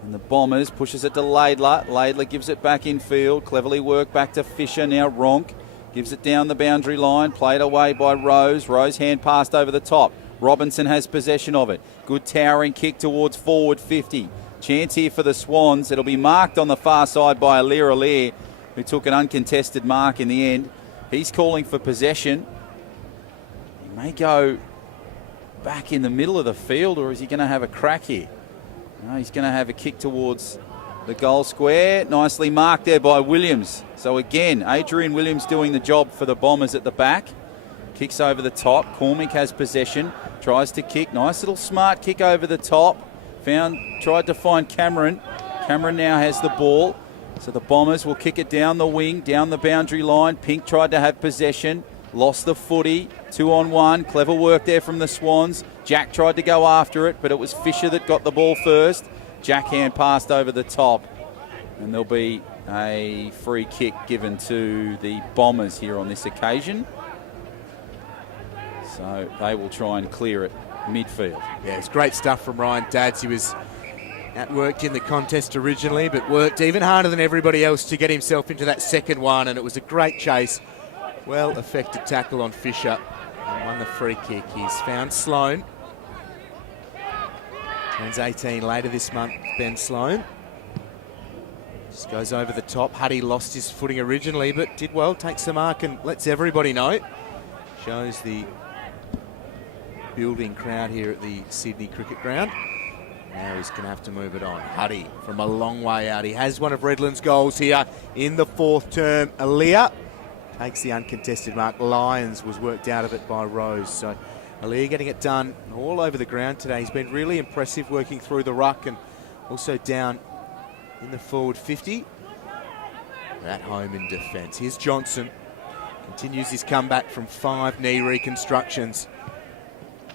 and the Bombers. Pushes it to Laidler. Laidler gives it back in field. Cleverly worked back to Fisher. Now Ronk gives it down the boundary line. Played away by Rose. Rose hand passed over the top. Robinson has possession of it. Good towering kick towards forward 50. Chance here for the Swans. It'll be marked on the far side by Aliir, who took an uncontested mark in the end. He's calling for possession. He may go back in the middle of the field, or is he going to have a crack here? No, he's going to have a kick towards the goal square. Nicely marked there by Williams. So again, Adrian Williams doing the job for the Bombers at the back. Kicks over the top. Cormick has possession. Tries to kick. Nice little smart kick over the top. Tried to find Cameron. Cameron now has the ball. So the Bombers will kick it down the wing, down the boundary line. Pink tried to have possession. Lost the footy. 2-on-1. Clever work there from the Swans. Jack tried to go after it, but it was Fisher that got the ball first. Jackhand passed over the top, and there'll be a free kick given to the Bombers here on this occasion. So they will try and clear it midfield. Yeah, it's great stuff from Ryan Dadds. He was outworked in the contest originally, but worked even harder than everybody else to get himself into that second one, and it was a great chase. Well effective tackle on Fisher, and won the free kick. He's found Sloan. Turns 18 later this month, Ben Sloan. Just goes over the top. Huddy lost his footing originally, but did well, takes the mark and lets everybody know. Shows the building crowd here at the Sydney Cricket Ground. Now he's going to have to move it on. Huddy from a long way out. He has one of Redland's goals here in the fourth term. Aaliyah takes the uncontested mark. Lyons was worked out of it by Rose. So Aaliyah getting it done all over the ground today. He's been really impressive working through the ruck and also down in the forward 50. At home in defence. Here's Johnson. Continues his comeback from 5 knee reconstructions.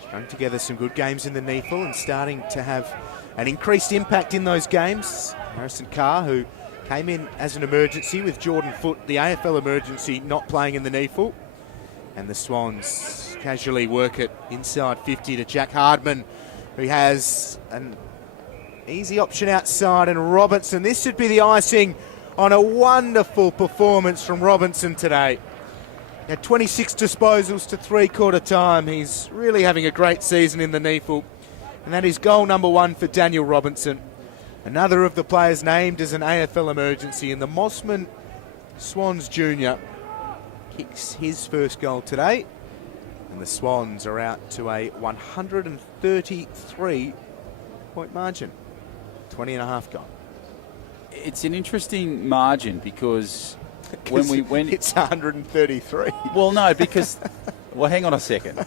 Strung together some good games in the NEAFL and starting to have an increased impact in those games. Harrison Carr, who came in as an emergency with Jordan Foote, the AFL emergency, not playing in the NEAFL. And the Swans casually work it inside 50 to Jack Hardman, who has an easy option outside, and Robinson. This should be the icing on a wonderful performance from Robinson today. He had 26 disposals to three-quarter time. He's really having a great season in the NEAFL. And that is goal number 1 for Daniel Robinson. Another of the players named as an AFL emergency, and the Mossman Swans Jr. kicks his first goal today. And the Swans are out to a 133-point margin. 20.5 gone. It's an interesting margin because when we went... It's 133. Well, no, because... Well, hang on a second.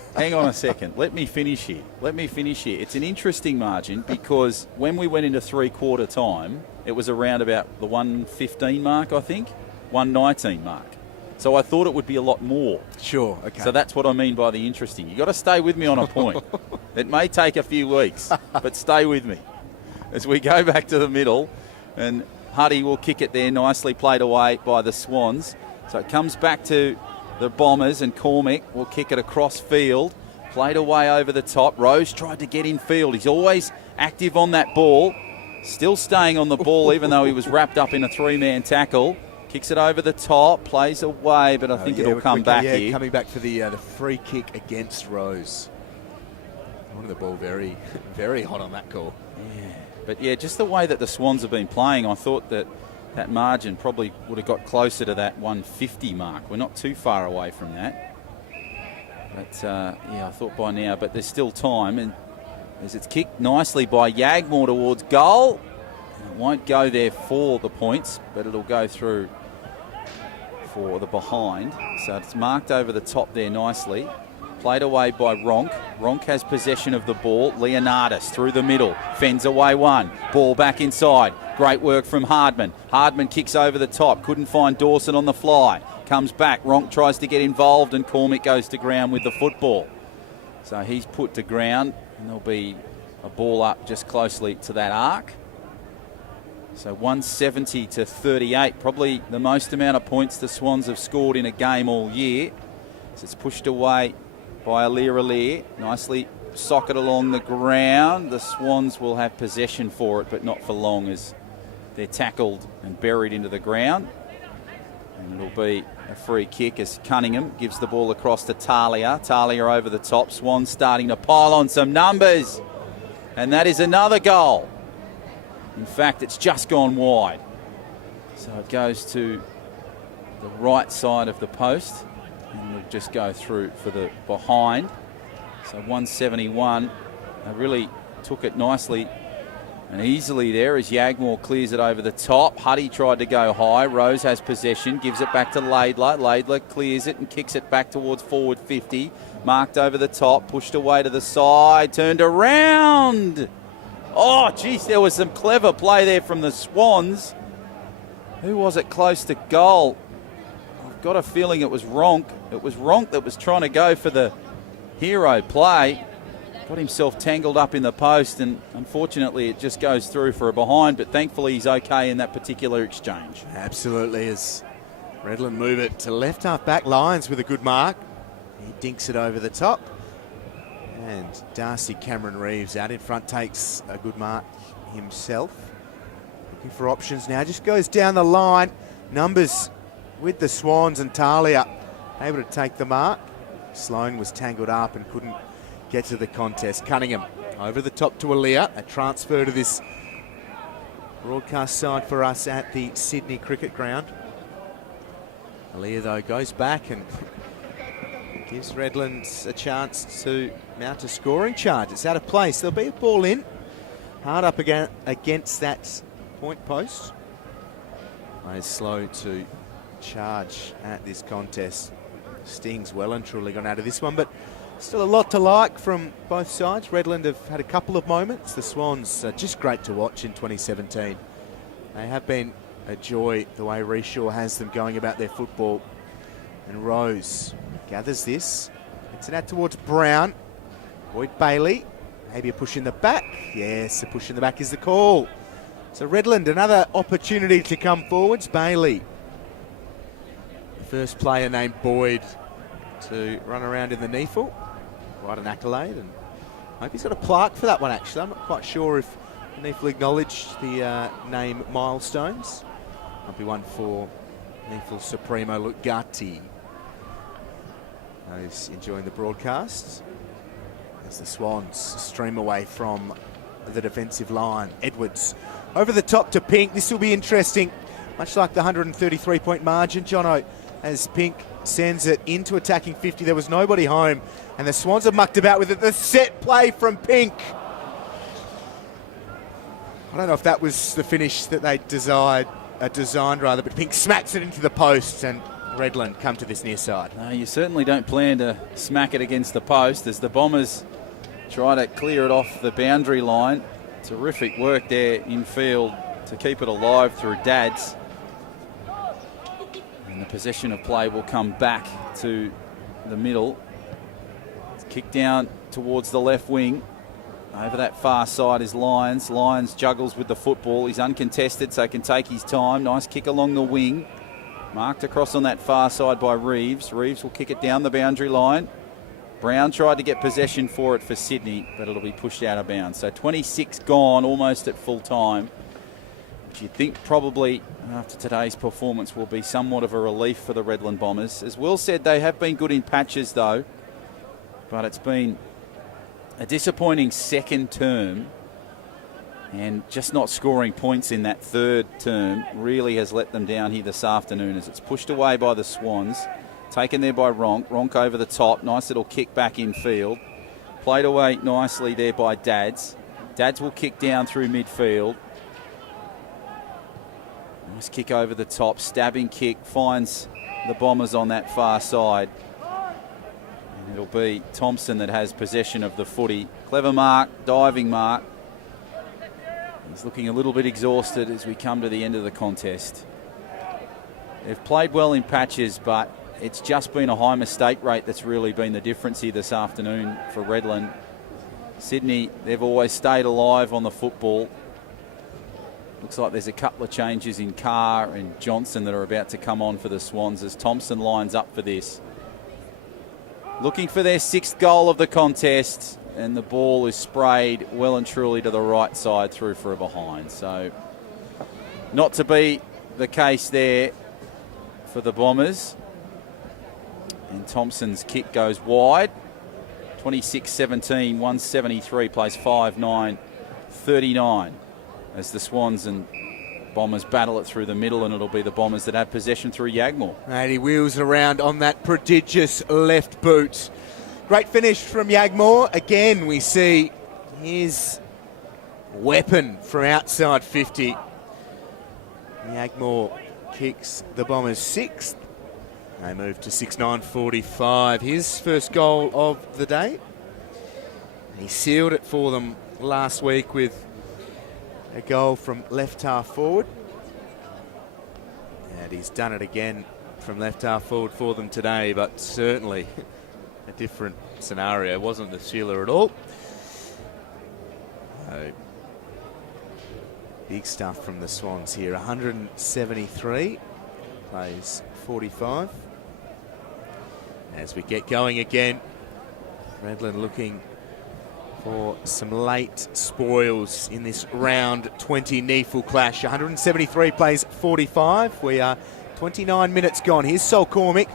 Let me finish here. It's an interesting margin because when we went into three-quarter time, it was around about the 115 mark, I think, 119 mark. So I thought it would be a lot more. Sure, okay. So that's what I mean by the interesting. You've got to stay with me on a point. It may take a few weeks, but stay with me. As we go back to the middle, and Huddy will kick it there, nicely played away by the Swans. So it comes back to the Bombers, and Cormick will kick it across field, played away over the top. Rose tried to get in field. He's always active on that ball, still staying on the ball even though he was wrapped up in a 3-man tackle. Kicks it over the top, plays away, but I think it'll come back here. Coming back for the free kick against Rose. Wanted the ball very, very hot on that call. Yeah. But yeah, just the way that the Swans have been playing, I thought that that margin probably would have got closer to that 150 mark. We're not too far away from that. But yeah, I thought by now, but there's still time. And as it's kicked nicely by Yagmore towards goal. It won't go there for the points, but it'll go through for the behind. So it's marked over the top there nicely. Played away by Ronk. Ronk has possession of the ball. Leonardis through the middle. Fends away one. Ball back inside. Great work from Hardman. Hardman kicks over the top. Couldn't find Dawson on the fly. Comes back. Ronk tries to get involved, and Cormick goes to ground with the football. So he's put to ground, and there'll be a ball up just closely to that arc. So 170 to 38, probably the most amount of points the Swans have scored in a game all year. So it's pushed away by Alir. Nicely socket along the ground. The Swans will have possession for it, but not for long as they're tackled and buried into the ground. And it'll be a free kick as Cunningham gives the ball across to Talia. Talia over the top. Swans starting to pile on some numbers. And that is another goal. In fact, it's just gone wide. So it goes to the right side of the post, and we'll just go through for the behind. So 171. They really took it nicely and easily there as Yagmore clears it over the top. Huddy tried to go high. Rose has possession, gives it back to Laidler. Laidler clears it and kicks it back towards forward 50. Marked over the top, pushed away to the side, turned around. Oh, geez, there was some clever play there from the Swans. Who was it close to goal? I've got a feeling it was Ronk. It was Ronk that was trying to go for the hero play. got himself tangled up in the post, and unfortunately it just goes through for a behind, but thankfully he's okay in that particular exchange. Absolutely, as Redland move it to left half-back. Lions with a good mark. He dinks it over the top. And Darcy Cameron Reeves out in front takes a good mark himself. Looking for options now, just goes down the line. Numbers with the Swans, and Talia able to take the mark. Sloan was tangled up and couldn't get to the contest. Cunningham over the top to Aaliyah, a transfer to this broadcast side for us at the Sydney Cricket Ground. Aaliyah, though, goes back and gives Redland a chance to mount a scoring charge. It's out of place. There'll be a ball in. Hard up again against that point post. Plays slow to charge at this contest. Sting's well and truly gone out of this one, but still a lot to like from both sides. Redland have had a couple of moments. The Swans are just great to watch in 2017. They have been a joy the way Reshaw has them going about their football. And Rose gathers this. It's an out towards Brown. Boyd Bailey. Maybe a push in the back. Yes, a push in the back is the call. So Redland, another opportunity to come forwards. Bailey, the first player named Boyd to run around in the NEAFL. Quite an accolade, and I hope he's got a plaque for that one, actually. I'm not quite sure if the NEAFL acknowledged the name milestones. Might be one for NEAFL Supremo Lugatti. Those enjoying the broadcast as the Swans stream away from the defensive line. Edwards over the top to Pink. This will be interesting, much like the 133-point margin, Jono, as Pink sends it into attacking 50. There was nobody home, and the Swans have mucked about with it. The set play from Pink. I don't know if that was the finish that they designed, but Pink smacks it into the post, and Redland come to this near side. No, you certainly don't plan to smack it against the post as the Bombers try to clear it off the boundary line. Terrific work there in field to keep it alive through Dads. And the possession of play will come back to the middle. It's kicked down towards the left wing. Over that far side is Lyons. Lyons juggles with the football. He's uncontested, so can take his time. Nice kick along the wing. Marked across on that far side by Reeves. Reeves will kick it down the boundary line. Brown tried to get possession for it for Sydney, but it'll be pushed out of bounds. So 26 gone, almost at full time. Which you think probably after today's performance will be somewhat of a relief for the Redland Bombers. As Will said, they have been good in patches though, but it's been a disappointing second term, and just not scoring points in that third term really has let them down here this afternoon as it's pushed away by the Swans. Taken there by Ronk. Ronk over the top. Nice little kick back in field. Played away nicely there by Dads. Dads will kick down through midfield. Nice kick over the top. Stabbing kick. Finds the Bombers on that far side. And it'll be Thompson that has possession of the footy. Clever mark. Diving mark. He's looking a little bit exhausted as we come to the end of the contest. They've played well in patches, but it's just been a high mistake rate that's really been the difference here this afternoon for Redland. Sydney, they've always stayed alive on the football. Looks like there's a couple of changes in Carr and Johnson that are about to come on for the Swans as Thompson lines up for this. Looking for their sixth goal of the contest, and the ball is sprayed well and truly to the right side through for a behind. So not to be the case there for the Bombers. And Thompson's kick goes wide. 26-17, 173, plays 5-9-39 as the Swans and Bombers battle it through the middle, and it'll be the Bombers that have possession through Yagmore. And he wheels around on that prodigious left boot. Great finish from Yagmore. Again, we see his weapon from outside 50. Yagmore kicks the Bombers sixth. They move to 6-9-45. His first goal of the day. He sealed it for them last week with a goal from left half forward. And he's done it again from left half forward for them today, but certainly a different scenario. It wasn't the sealer at all. So big stuff from the Swans here. 173, plays 45. As we get going again, Redland looking for some late spoils in this round 20 NEAFL clash. 173 plays 45. We are 29 minutes gone. Here's Sol Cormick,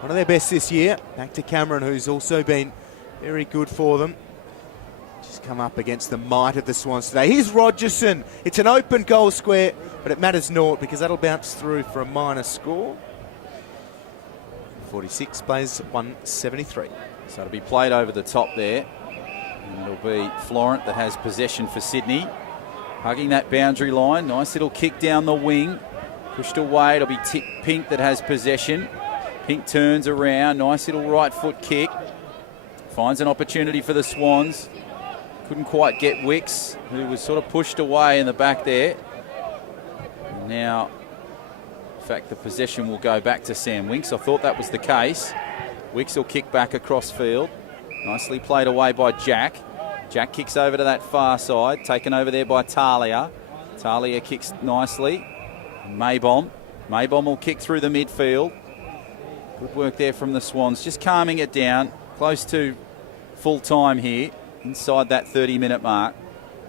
one of their best this year. Back to Cameron, who's also been very good for them. Just come up against the might of the Swans today. Here's Rogerson. It's an open goal square, but it matters naught because that'll bounce through for a minor score. 46 plays 173. So it'll be played over the top there. And it'll be Florent that has possession for Sydney. Hugging that boundary line. Nice little kick down the wing. Pushed away. It'll be Pink that has possession. Pink turns around. Nice little right foot kick. Finds an opportunity for the Swans. Couldn't quite get Wicks, who was sort of pushed away in the back there. Now, in fact, the possession will go back to Sam Winks. I thought that was the case. Wicks will kick back across field. Nicely played away by Jack. Jack kicks over to that far side, taken over there by Talia. Talia kicks nicely. Maybom will kick through the midfield. Good work there from the Swans, just calming it down. Close to full time here, inside that 30-minute mark.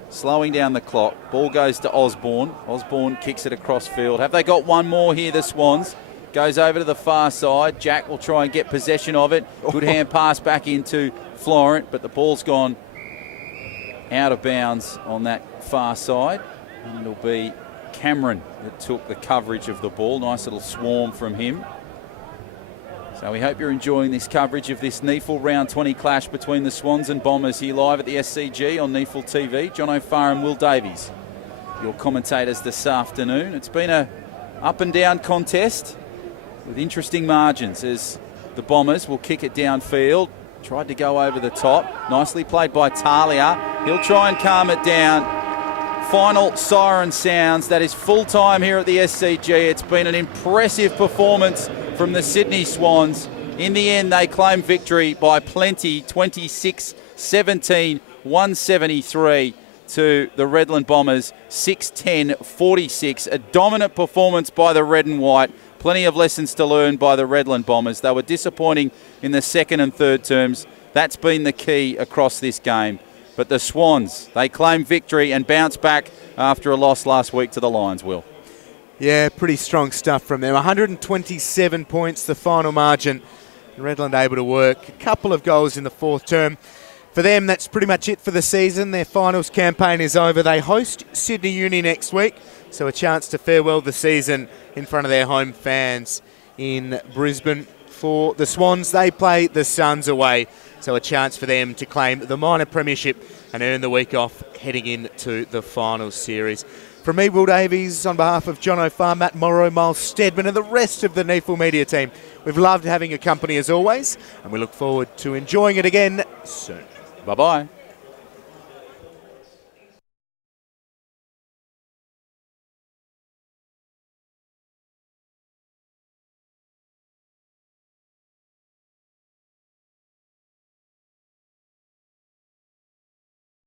Slowing down the clock. Ball goes to Osborne. Osborne kicks it across field. Have they got one more here, the Swans? Goes over to the far side. Jack will try and get possession of it. Good hand pass back into Florent, but the ball's gone out of bounds on that far side. And it'll be Cameron that took the coverage of the ball. Nice little swarm from him. So we hope you're enjoying this coverage of this NEAFL Round 20 clash between the Swans and Bombers here live at the SCG on NEAFL TV. John O'Farr and Will Davies, your commentators this afternoon. It's been a up and down contest with interesting margins as the Bombers will kick it downfield. Tried to go over the top. Nicely played by Talia. He'll try and calm it down. Final siren sounds. That is full time here at the SCG. It's been an impressive performance from the Sydney Swans. In the end, they claim victory by plenty. 26-17, 173 to the Redland Bombers. 6-10-46. A dominant performance by the red and white. Plenty of lessons to learn by the Redland Bombers. They were disappointing in the second and third terms. That's been the key across this game. But the Swans, they claim victory and bounce back after a loss last week to the Lions, Will. Yeah, pretty strong stuff from them. 127 points, the final margin. Redland able to work. A couple of goals in the fourth term. For them, that's pretty much it for the season. Their finals campaign is over. They host Sydney Uni next week, so a chance to farewell the season in front of their home fans in Brisbane. For the Swans, they play the Suns away, so a chance for them to claim the minor premiership and earn the week off heading into the finals series. From me, Will Davies, on behalf of John O'Farr, Matt Morrow, Miles Steadman and the rest of the NEAFL media team, we've loved having your company as always, and we look forward to enjoying it again soon. Bye-bye.